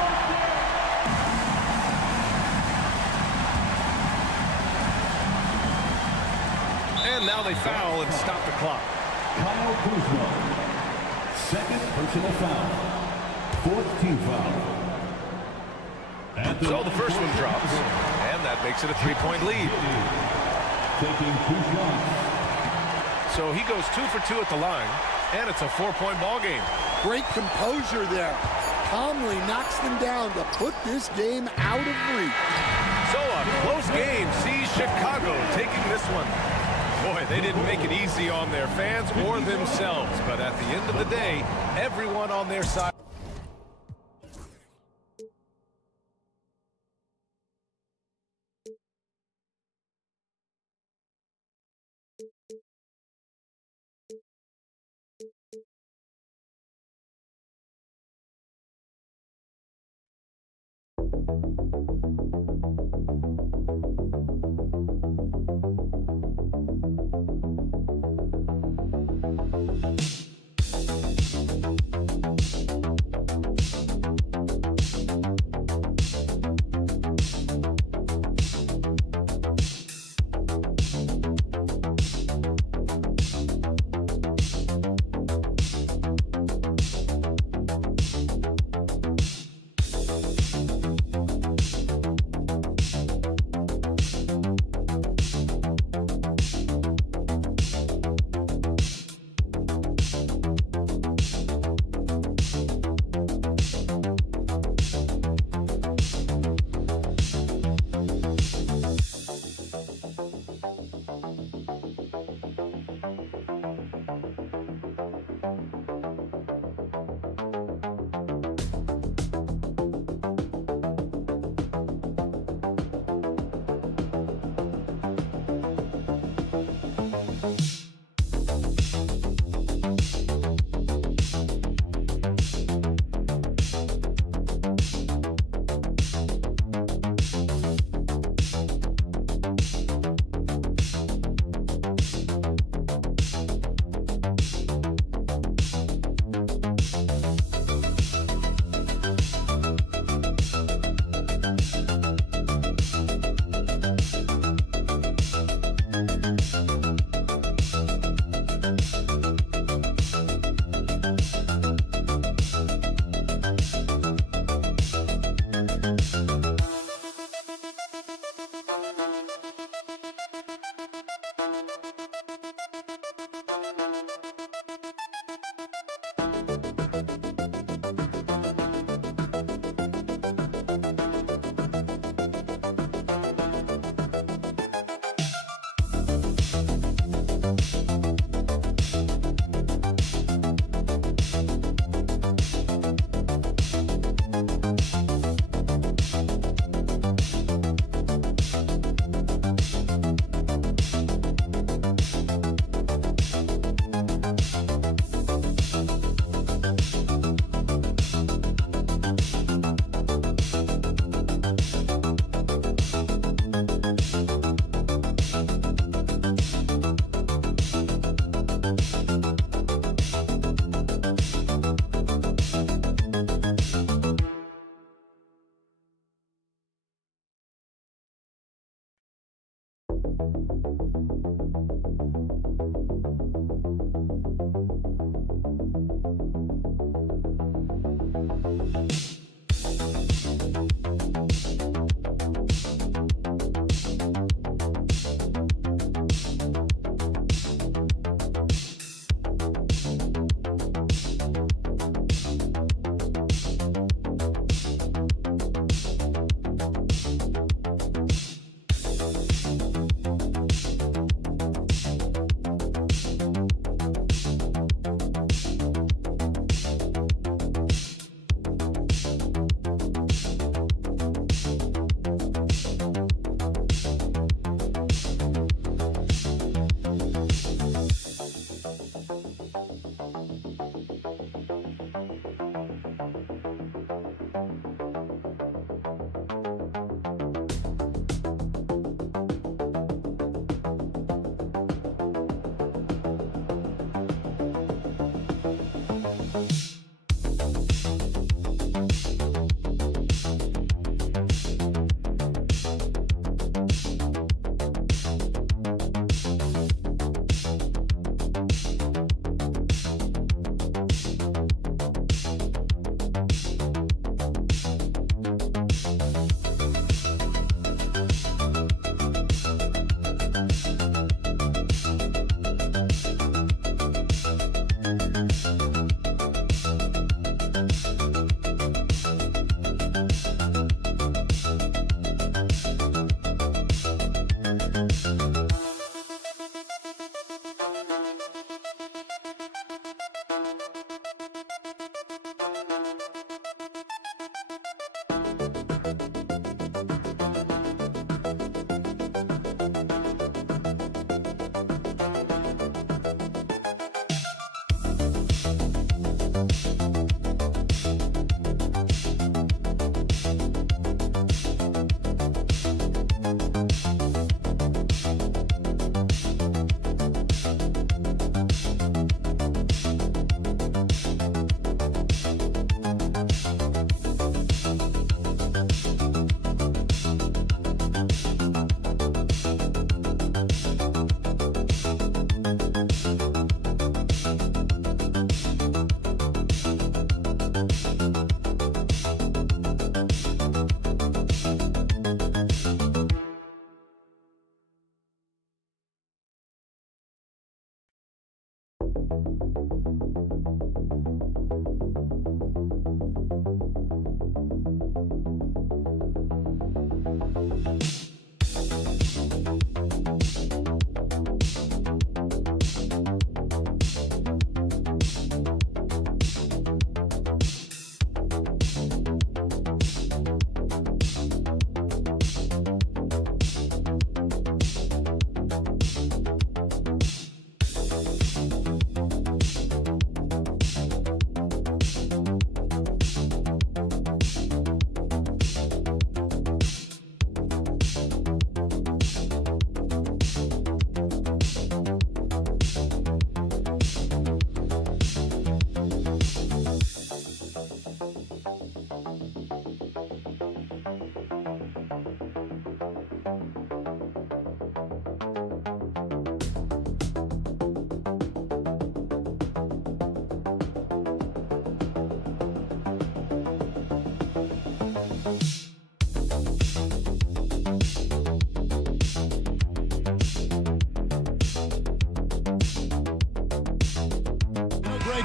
And now they foul and stop the clock. Kyle Kuzma. Second personal foul. Fourth team foul. So the first one drops, and that makes it a 3-point lead. Taking 2 shots. So he goes 2 for 2 at the line, and it's a 4-point ball game. Great composure there. Calmly knocks them down to put this game out of reach. So a close game sees Chicago taking this one. Boy, they didn't make it easy on their fans or themselves, but at the end of the day, everyone on their side.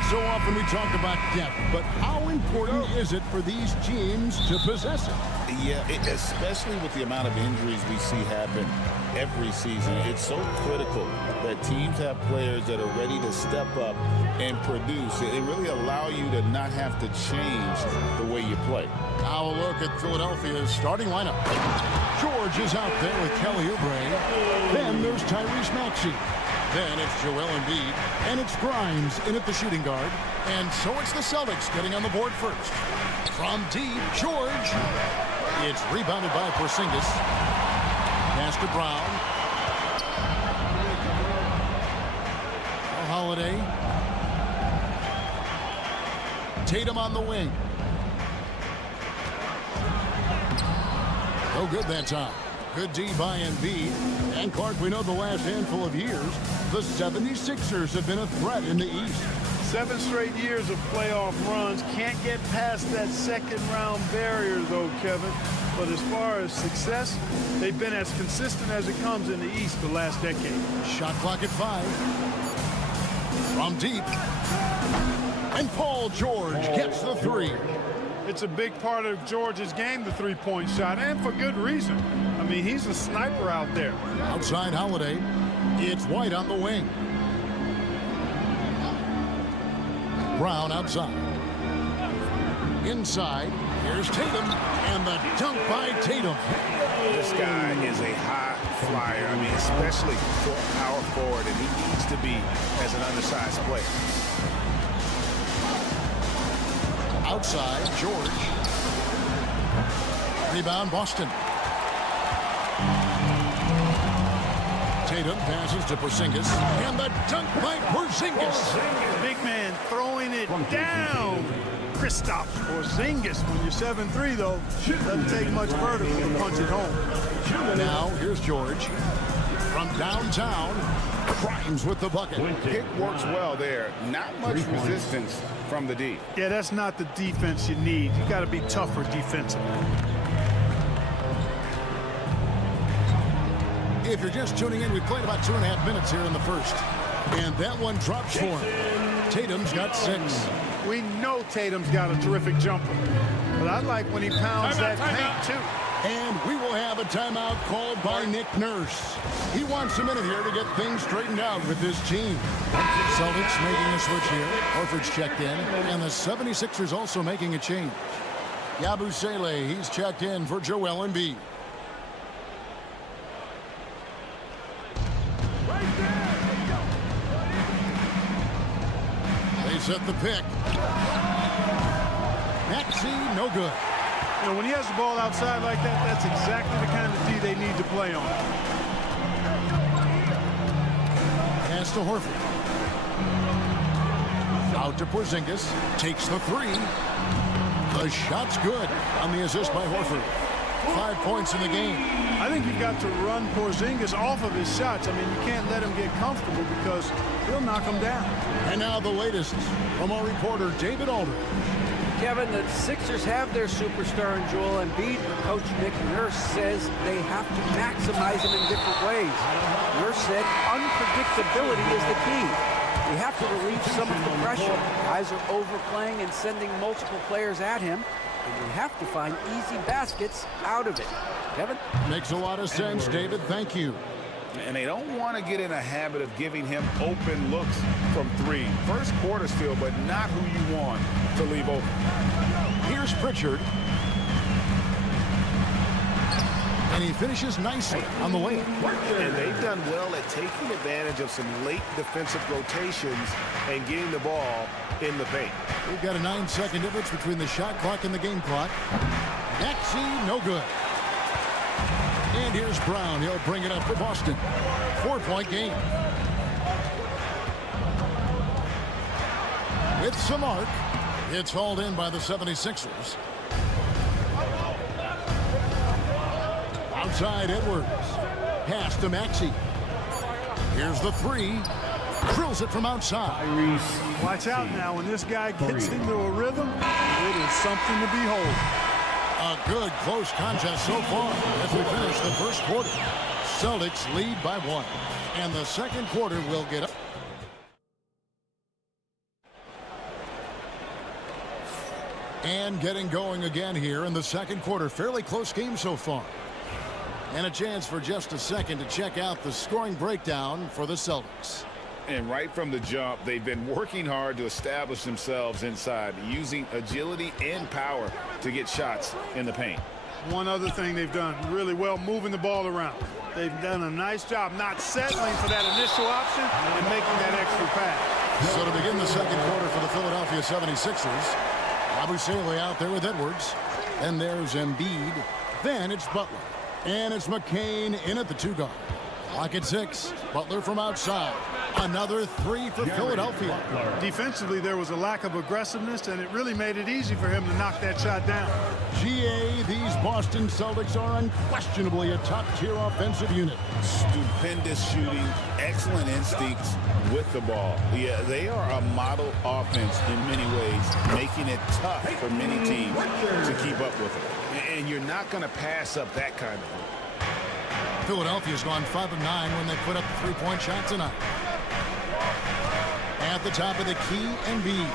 So often we talk about depth, but how important is it for these teams to possess it? Yeah, especially with the amount of injuries we see happen every season. It's so critical that teams have players that are ready to step up and produce. It really allow you to not have to change the way you play. Now a look at Philadelphia's starting lineup. George is out there with Kelly Oubre. Then there's Tyrese Maxey. Then it's Joel Embiid, and it's Grimes in at the shooting guard. And so it's the Celtics getting on the board first. From deep, George. It's rebounded by Porzingis. Pass to Brown. Holiday. Tatum on the wing. No good that time. Good D by Embiid. And Clark, we know the last handful of years, the 76ers have been a threat in the East. 7 straight years of playoff runs. Can't get past that second-round barrier, though, Kevin. But as far as success, they've been as consistent as it comes in the East the last decade. Shot clock at 5. From deep. And Paul George gets the 3. It's a big part of George's game, the three-point shot, and for good reason. I mean, he's a sniper out there. Outside Holiday. It's White on the wing. Brown outside. Inside. Here's Tatum. And the dunk by Tatum. This guy is a high flyer. I mean, especially for power forward, and he needs to be as an undersized player. Outside, George. Rebound, Boston. Tatum passes to Porzingis. And the dunk by Porzingis. Big man throwing it down. Kristaps Porzingis. When you're 7'3", though, doesn't take much vertical to punch it home. Now, here's George. From downtown, Grimes with the bucket. Pick works well there. Not much resistance from the D. Yeah, that's not the defense you need. You got to be tougher defensively. If you're just tuning in, we've played about 2.5 minutes here in the first. And that one drops for him. Tatum's got 6. We know Tatum's got a terrific jumper. But I like when he pounds that paint, too. And we will have a timeout called by Nick Nurse. He wants a minute here to get things straightened out with this team. Celtics making a switch here. Horford's checked in. And the 76ers also making a change. Yabusele, he's checked in for Joel Embiid. They set the pick. Maxey, no good. You know, when he has the ball outside like that, that's exactly the kind of D they need to play on. Pass to Horford. Out to Porzingis. Takes the 3. The shot's good on the assist by Horford. 5 points in the game. I think you've got to run Porzingis off of his shots. I mean, you can't let him get comfortable because he'll knock him down. And now the latest from our reporter, David Aldridge. Kevin, the Sixers have their superstar in Joel Embiid, but Coach Nick Nurse says they have to maximize him in different ways. Nurse said unpredictability is the key. We have to relieves some of the pressure. Guys are overplaying and sending multiple players at him, and we have to find easy baskets out of it. Kevin? Makes a lot of sense, David. Thank you. And they don't want to get in a habit of giving him open looks from three. First quarter still, but not who you want to leave open. Here's Pritchard. And he finishes nicely on the layup. And they've done well at taking advantage of some late defensive rotations and getting the ball in the paint. We've got a 9-second difference between the shot clock and the game clock. Maxey, no good. And here's Brown. He'll bring it up for Boston. 4-point game. With some arc, it's hauled in by the 76ers. Outside Edwards. Pass to Maxey. Here's the three. Drills it from outside. Watch out now. When this guy gets into a rhythm, it is something to behold. A good close contest so far as we finish the first quarter. Celtics lead by 1. And the second quarter will get up. And getting going again here in the second quarter. Fairly close game so far. And a chance for just a second to check out the scoring breakdown for the Celtics. And right from the jump, they've been working hard to establish themselves inside, using agility and power to get shots in the paint. One other thing they've done really well, moving the ball around. They've done a nice job not settling for that initial option and making that extra pass. So to begin the second quarter for the Philadelphia 76ers, Yabusele out there with Edwards. Then there's Embiid. Then it's Butler. And it's McCain in at the 2-guard. Clock at 6. Butler from outside. Another three for Philadelphia. Defensively, there was a lack of aggressiveness, and it really made it easy for him to knock that shot down. GA, these Boston Celtics are unquestionably a top-tier offensive unit. Stupendous shooting, excellent instincts with the ball. Yeah, they are a model offense in many ways, making it tough for many teams to keep up with it. And you're not going to pass up that kind of thing. Philadelphia's gone 5 of 9 when they put up the three-point shot tonight. At the top of the key, Embiid.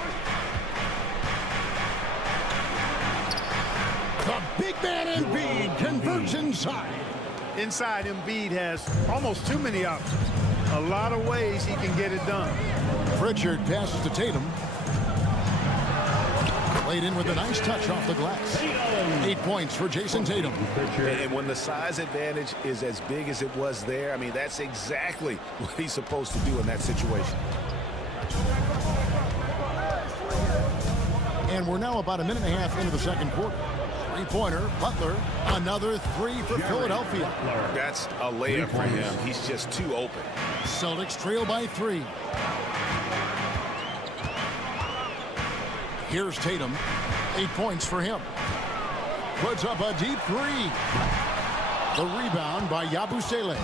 The big man Embiid converts inside. Inside, Embiid has almost too many options. A lot of ways he can get it done. Pritchard passes to Tatum. Played in with a nice touch off the glass. 8 points for Jason Tatum. And when the size advantage is as big as it was there, I mean, that's exactly what he's supposed to do in that situation. And we're now about a minute and a half into the second quarter. Three-pointer, Butler, another three for Philadelphia. That's a layup for him. He's just too open. Celtics trail by 3. Here's Tatum. 8 points for him. Puts up a deep three. The rebound by Yabusele.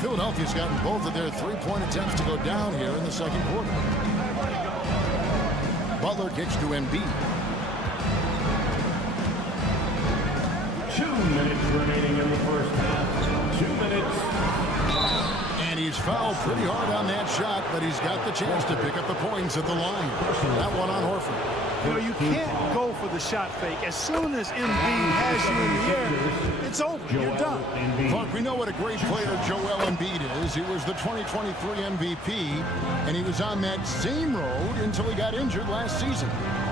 Philadelphia's gotten both of their three-point attempts to go down here in the second quarter. Butler kicks to Embiid. 2 minutes remaining in the first half. 2 minutes. And he's fouled pretty hard on that shot, but he's got the chance to pick up the points at the line. That one on Horford. You know, you can't go for the shot fake. As soon as Embiid has you in the air, it's over. You're done. Clark, we know what a great player Joel Embiid is. He was the 2023 MVP, and he was on that same road until he got injured last season.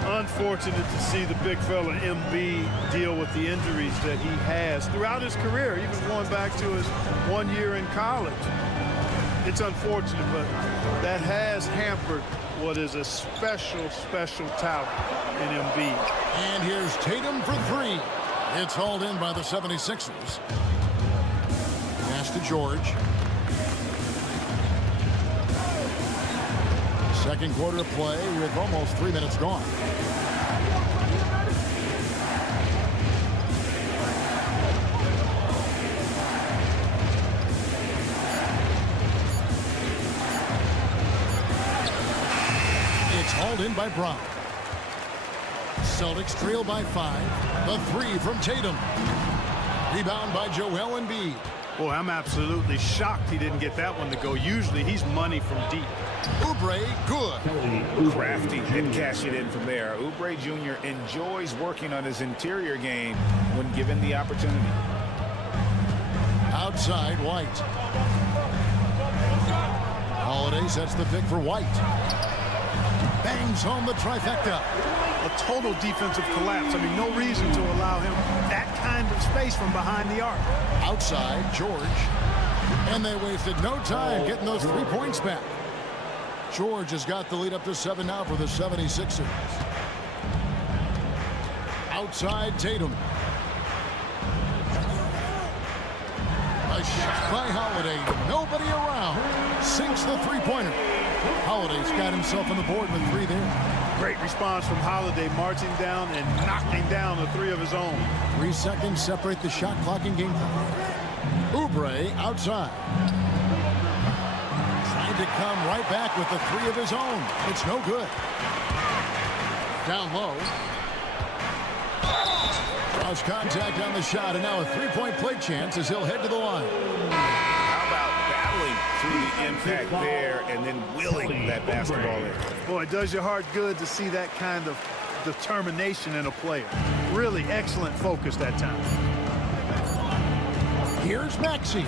Unfortunate to see the big fella Embiid deal with the injuries that he has throughout his career, even going back to his 1 year in college. It's unfortunate, but that has hampered what is a special, special talent in Embiid. And here's Tatum for 3. It's hauled in by the 76ers. Pass to George. Second quarter of play with almost 3 minutes gone. Hauled in by Brown. Celtics trail by 5. The 3 from Tatum. Rebound by Joel Embiid. Boy, I'm absolutely shocked he didn't get that one to go. Usually he's money from deep. Oubre, good. Crafty and cash it in from there. Oubre Jr. enjoys working on his interior game when given the opportunity. Outside, White. Holiday sets the pick for White. Bangs home the trifecta. A total defensive collapse. I mean, no reason to allow him that kind of space from behind the arc. Outside, George. And they wasted no time getting those 3 points back. George has got the lead up to 7 now for the 76ers. Outside, Tatum. A shot by Holiday. Nobody around. Sinks the three-pointer. Holiday's got himself on the board with 3 there. Great response from Holiday, marching down and knocking down the 3 of his own. 3 seconds separate the shot clock and game clock. Oubre outside. Trying to come right back with the 3 of his own. It's no good. Down low. Draws contact on the shot, and now a 3-point play chance as he'll head to the line. How about battling through the impact there and then willing that basketball in? Boy, it does your heart good to see that kind of determination in a player. Really excellent focus that time. Here's Maxey.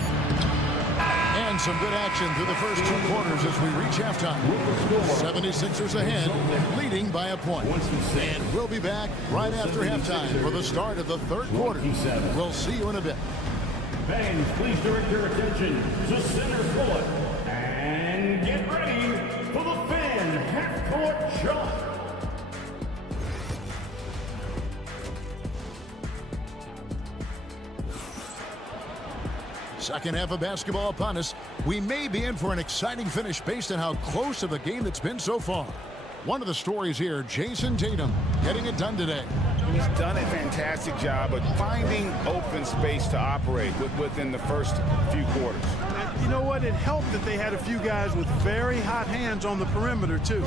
And some good action through the first 2 quarters as we reach halftime. 76ers ahead, leading by a point. And we'll be back right after halftime for the start of the 3rd quarter. We'll see you in a bit. Fans, please direct your attention to center court. And get ready for the fan half-court shot. Second half of basketball upon us. We may be in for an exciting finish based on how close of a game it's been so far. One of the stories here, Jason Tatum getting it done today. He's done a fantastic job of finding open space to operate within the first few quarters. And you know what? It helped that they had a few guys with very hot hands on the perimeter, too.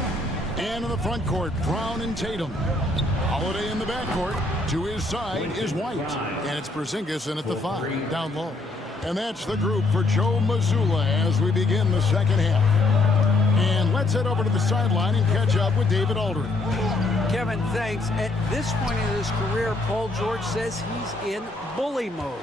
And in the front court, Brown and Tatum. Holiday in the backcourt. To his side is White. And it's Porzingis in at the 5, down low. And that's the group for Joe Mazzulla as we begin the second half. And let's head over to the sideline and catch up with David Aldridge. Kevin, thanks. At this point in his career, Paul George says he's in bully mode.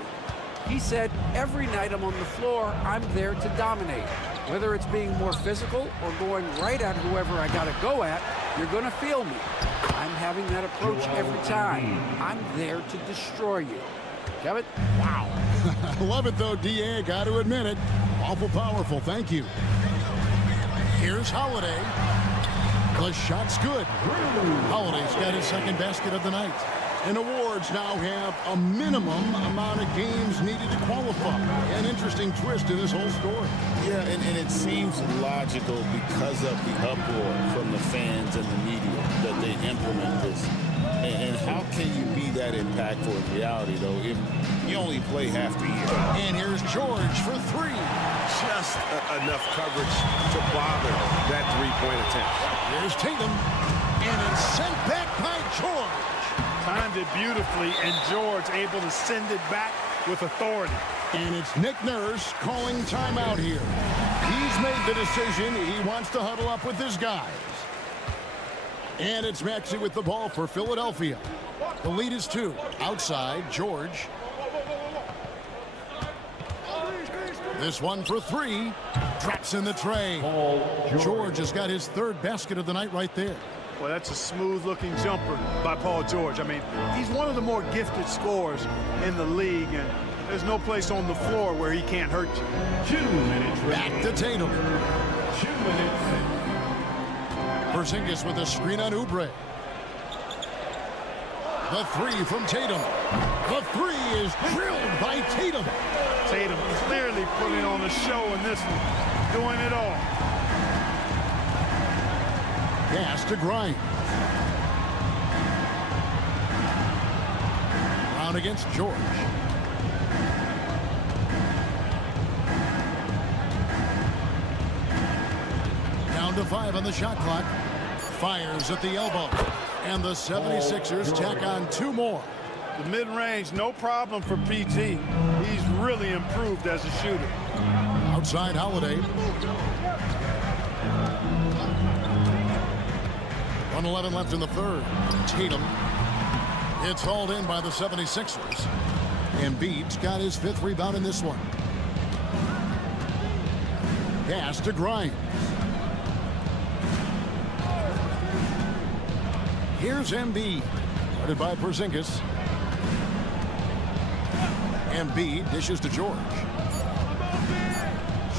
He said, every night I'm on the floor, I'm there to dominate. Whether it's being more physical or going right at whoever I got to go at, you're going to feel me. I'm having that approach every time. I'm there to destroy you. Kevin? Wow. I love it, though, D.A. Got to admit it. Awful powerful. Thank you. Here's Holiday. The shot's good. Holiday's got his second basket of the night. And awards now have a minimum amount of games needed to qualify. An interesting twist in this whole story. Yeah, and it seems logical because of the uproar from the fans and the media that they implement this. And how can you be that impactful in reality, though, if you only play half the year? And here's George for 3. Just enough coverage to bother that 3-point attempt. Here's Tatum. And it's sent back by George. Timed it beautifully, and George able to send it back with authority. And it's Nick Nurse calling timeout here. He's made the decision. He wants to huddle up with his guys. And it's Maxey with the ball for Philadelphia. The lead is 2. Outside, George. This one for 3. Drops in the tray. George has got his 3rd basket of the night right there. Well, that's a smooth-looking jumper by Paul George. I mean, he's one of the more gifted scorers in the league, and there's no place on the floor where he can't hurt you. 2 minutes. Back to Tatum. 2 minutes. Porzingis with a screen on Oubre. The 3 from Tatum. The 3 is drilled by Tatum. Tatum clearly putting on a show in this one, doing it all. Pass to Grimes. Brown against George. Down to 5 on the shot clock. Fires at the elbow. And the 76ers tack on 2 more. The mid-range, no problem for PG. He's really improved as a shooter. Outside Holiday. 1:11 left in the third. Tatum. It's hauled in by the 76ers. Embiid's got his 5th rebound in this one. Pass to Grimes. Here's Embiid. Guarded by Porzingis. Embiid dishes to George.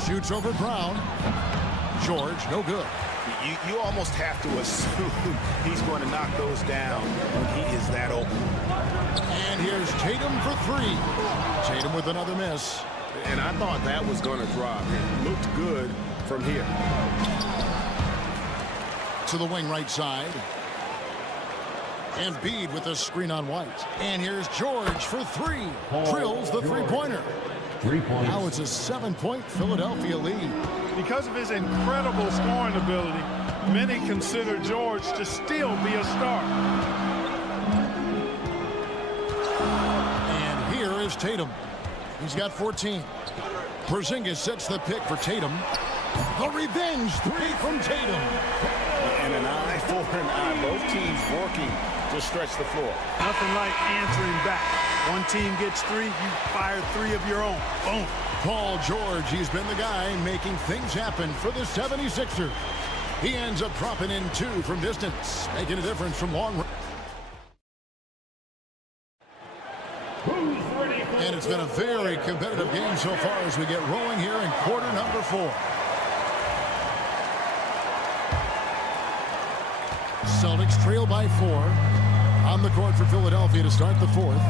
Shoots over Brown. George, no good. You almost have to assume he's going to knock those down when he is that open. And here's Tatum for 3. Tatum with another miss. And I thought that was going to drop. It looked good from here. To the wing right side. Embiid with a screen on White. And here's George for 3. Drills the three-pointer. 3 points. Now it's a 7-point Philadelphia lead. Because of his incredible scoring ability, many consider George to still be a star. And here is Tatum. He's got 14. Porzingis sets the pick for Tatum. The revenge 3 from Tatum. And an eye for an eye. Both teams working to stretch the floor. Nothing like answering back. One team gets 3, you fire 3 of your own. Boom. Paul George, he's been the guy making things happen for the 76ers. He ends up dropping in 2 from distance, making a difference from long range. And it's been a very competitive game so far as we get rolling here in quarter number 4. Celtics trail by 4. On the court for Philadelphia to start the 4th.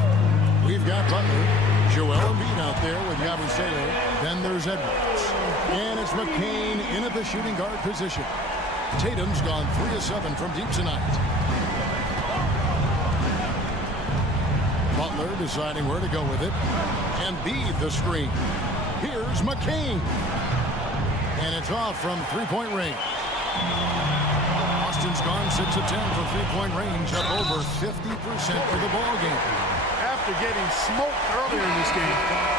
We've got Butler, Joel Embiid out there with Yabusele. Then there's Edwards. And it's McCain in at the shooting guard position. Tatum's gone 3 of 7 from deep tonight. Butler deciding where to go with it. Embiid the screen. Here's McCain. And it's off from three-point range. Austin's gone 6 of 10 from three-point range, up over 50% for the ball game. After getting smoked earlier in this game,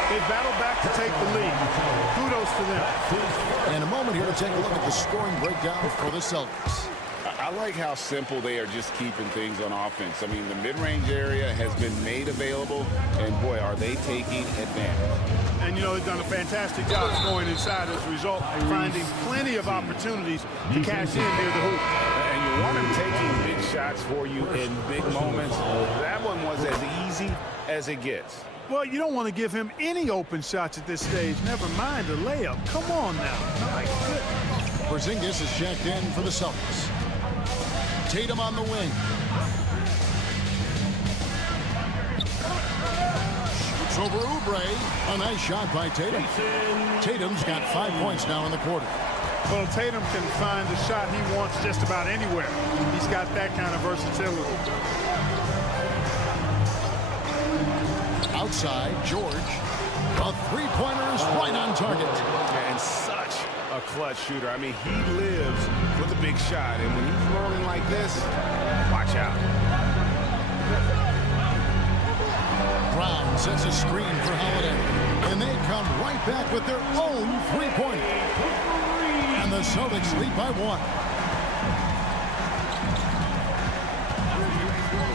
they battled back to take the lead. Kudos to them. And a moment here to take a look at the scoring breakdown for the Celtics. I like how simple they are just keeping things on offense. I mean, the mid-range area has been made available, and boy, are they taking advantage. And, you know, they've done a fantastic job scoring inside as a result, finding plenty of opportunities to cash in near the hoop. And you want him taking big shots for you in big moments. That one was as easy as it gets. Well, you don't want to give him any open shots at this stage, never mind a layup. Come on now. My goodness. Porzingis is checked in for the Celtics. Tatum on the wing. Shoots over Oubre. A nice shot by Tatum. Tatum's got 5 points now in the quarter. Well, Tatum can find the shot he wants just about anywhere. He's got that kind of versatility. Outside, George. A three-pointer is right on target. And such a clutch shooter. I mean, he lives with a big shot. And when he's rolling like this, watch out. Brown sets a screen for Holiday. And they come right back with their own three-pointer. And the Celtics lead by 1.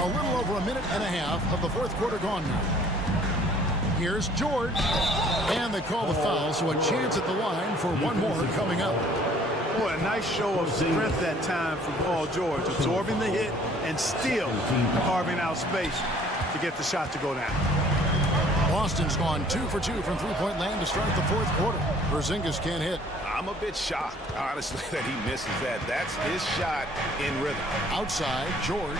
A little over a minute and a half of the 4th quarter gone now. Here's George. And they call the foul, so a chance at the line for one more coming up. Boy, a nice show of strength that time from Paul George, absorbing the hit and still carving out space to get the shot to go down. Boston's gone 2 for 2 from three-point land to start the 4th quarter. Porzingis can't hit. I'm a bit shocked, honestly, that he misses that. That's his shot in rhythm. Outside, George.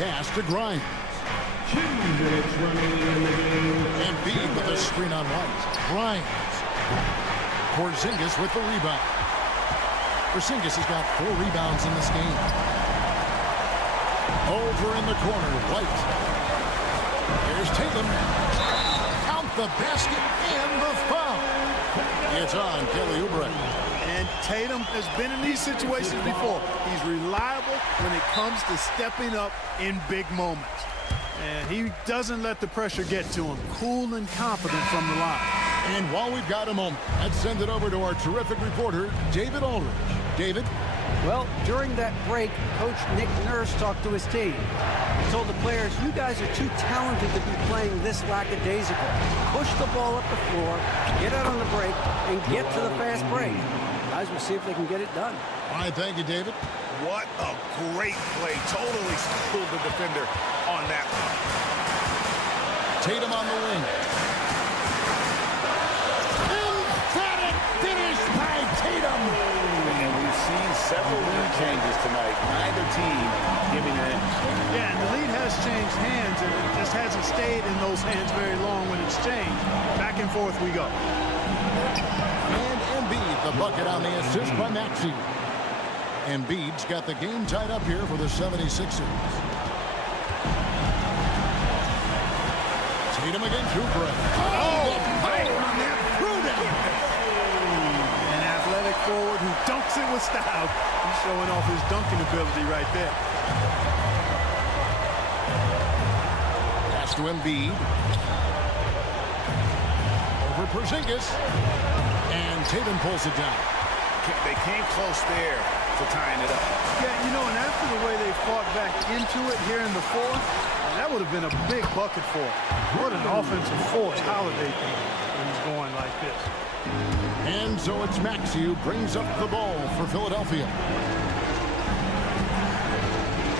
Pass to Grimes. 2 minutes remaining in the game. Embiid with a screen on White. Grimes. Porzingis with the rebound. Porzingis has got 4 rebounds in this game. Over in the corner, White. Here's Tatum. Count the basket and the foul. It's on Kelly Oubre. And Tatum has been in these situations before. He's reliable when it comes to stepping up in big moments. And he doesn't let the pressure get to him. Cool and confident from the line. And while we've got a moment, let's send it over to our terrific reporter, David Aldridge. David? Well, during that break, Coach Nick Nurse talked to his team. He told the players, you guys are too talented to be playing this lackadaisical. Push the ball up the floor, get out on the break, and get to the fast break. Guys will see if they can get it done. All right, thank you, David. What a great play. Totally schooled the defender on that one. Tatum on the wing. Emphatic finish by Tatum. And we've seen several lead changes tonight. Neither team giving an inch. Yeah, and the lead has changed hands, and it just hasn't stayed in those hands very long when it's changed. Back and forth we go. And Embiid, the bucket on the assist by Maxey. Embiid's got the game tied up here for the 76ers. Tatum against Oubre. Oh, the power on that threw down. An athletic forward who dunks it with style. He's showing off his dunking ability right there. Pass to Embiid. Over Porzingis. And Tatum pulls it down. They came close there to tying it up. Yeah, you know, and after the way they fought back into it here in the fourth, that would have been a big bucket for him. What an offensive force Holiday can when he's going like this. And so it's Maxey who brings up the ball for Philadelphia.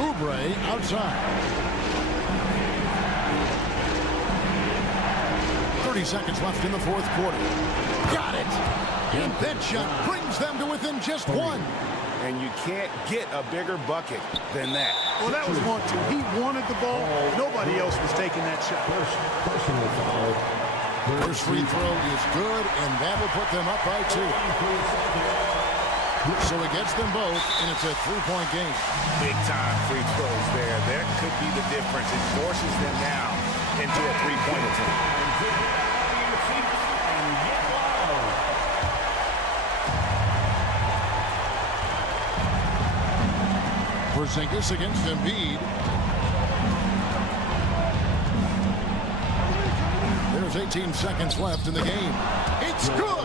Oubre outside. 30 seconds left in the fourth quarter. Got it! And that shot brings them to within just one. And you can't get a bigger bucket than that. Well, that was 1-2. He wanted the ball. Nobody else was taking that shot. First free throw is good, and that will put them up by 2. So it gets them both, and it's a 3-point game. Big time free throws there. That could be the difference. It forces them now into a three-point attempt. Porzingis against Embiid. There's 18 seconds left in the game. It's good!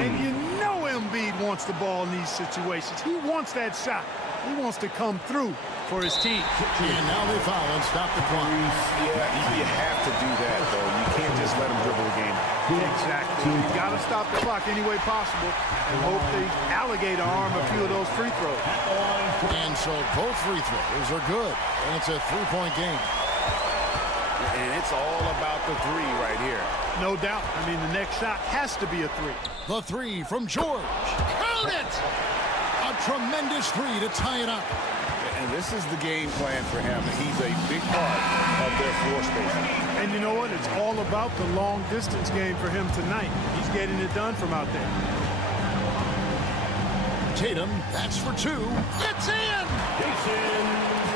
And you know Embiid wants the ball in these situations. He wants that shot. He wants to come through for his team. And now they foul and stop the clock. Yeah, you have to do that, though. You can't just let him dribble the game. Exactly. You got to stop the clock any way possible and hope the alligator arm a few of those free throws. And so both free throws are good, and it's a 3-point game. And it's all about the three right here. No doubt. I mean, the next shot has to be a three. The three from George. Count it! A tremendous three to tie it up. And this is the game plan for him. He's a big part of their floor spacing. And you know what? It's all about the long distance game for him tonight. He's getting it done from out there. Tatum, that's for 2. It's in!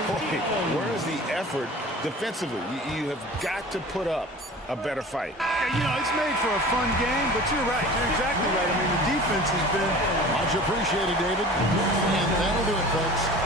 Boy, where's the effort defensively? You have got to put up a better fight. Yeah, you know, it's made for a fun game, but you're right. You're exactly right. I mean, the defense has been... Much appreciated, David. And that'll do it, folks.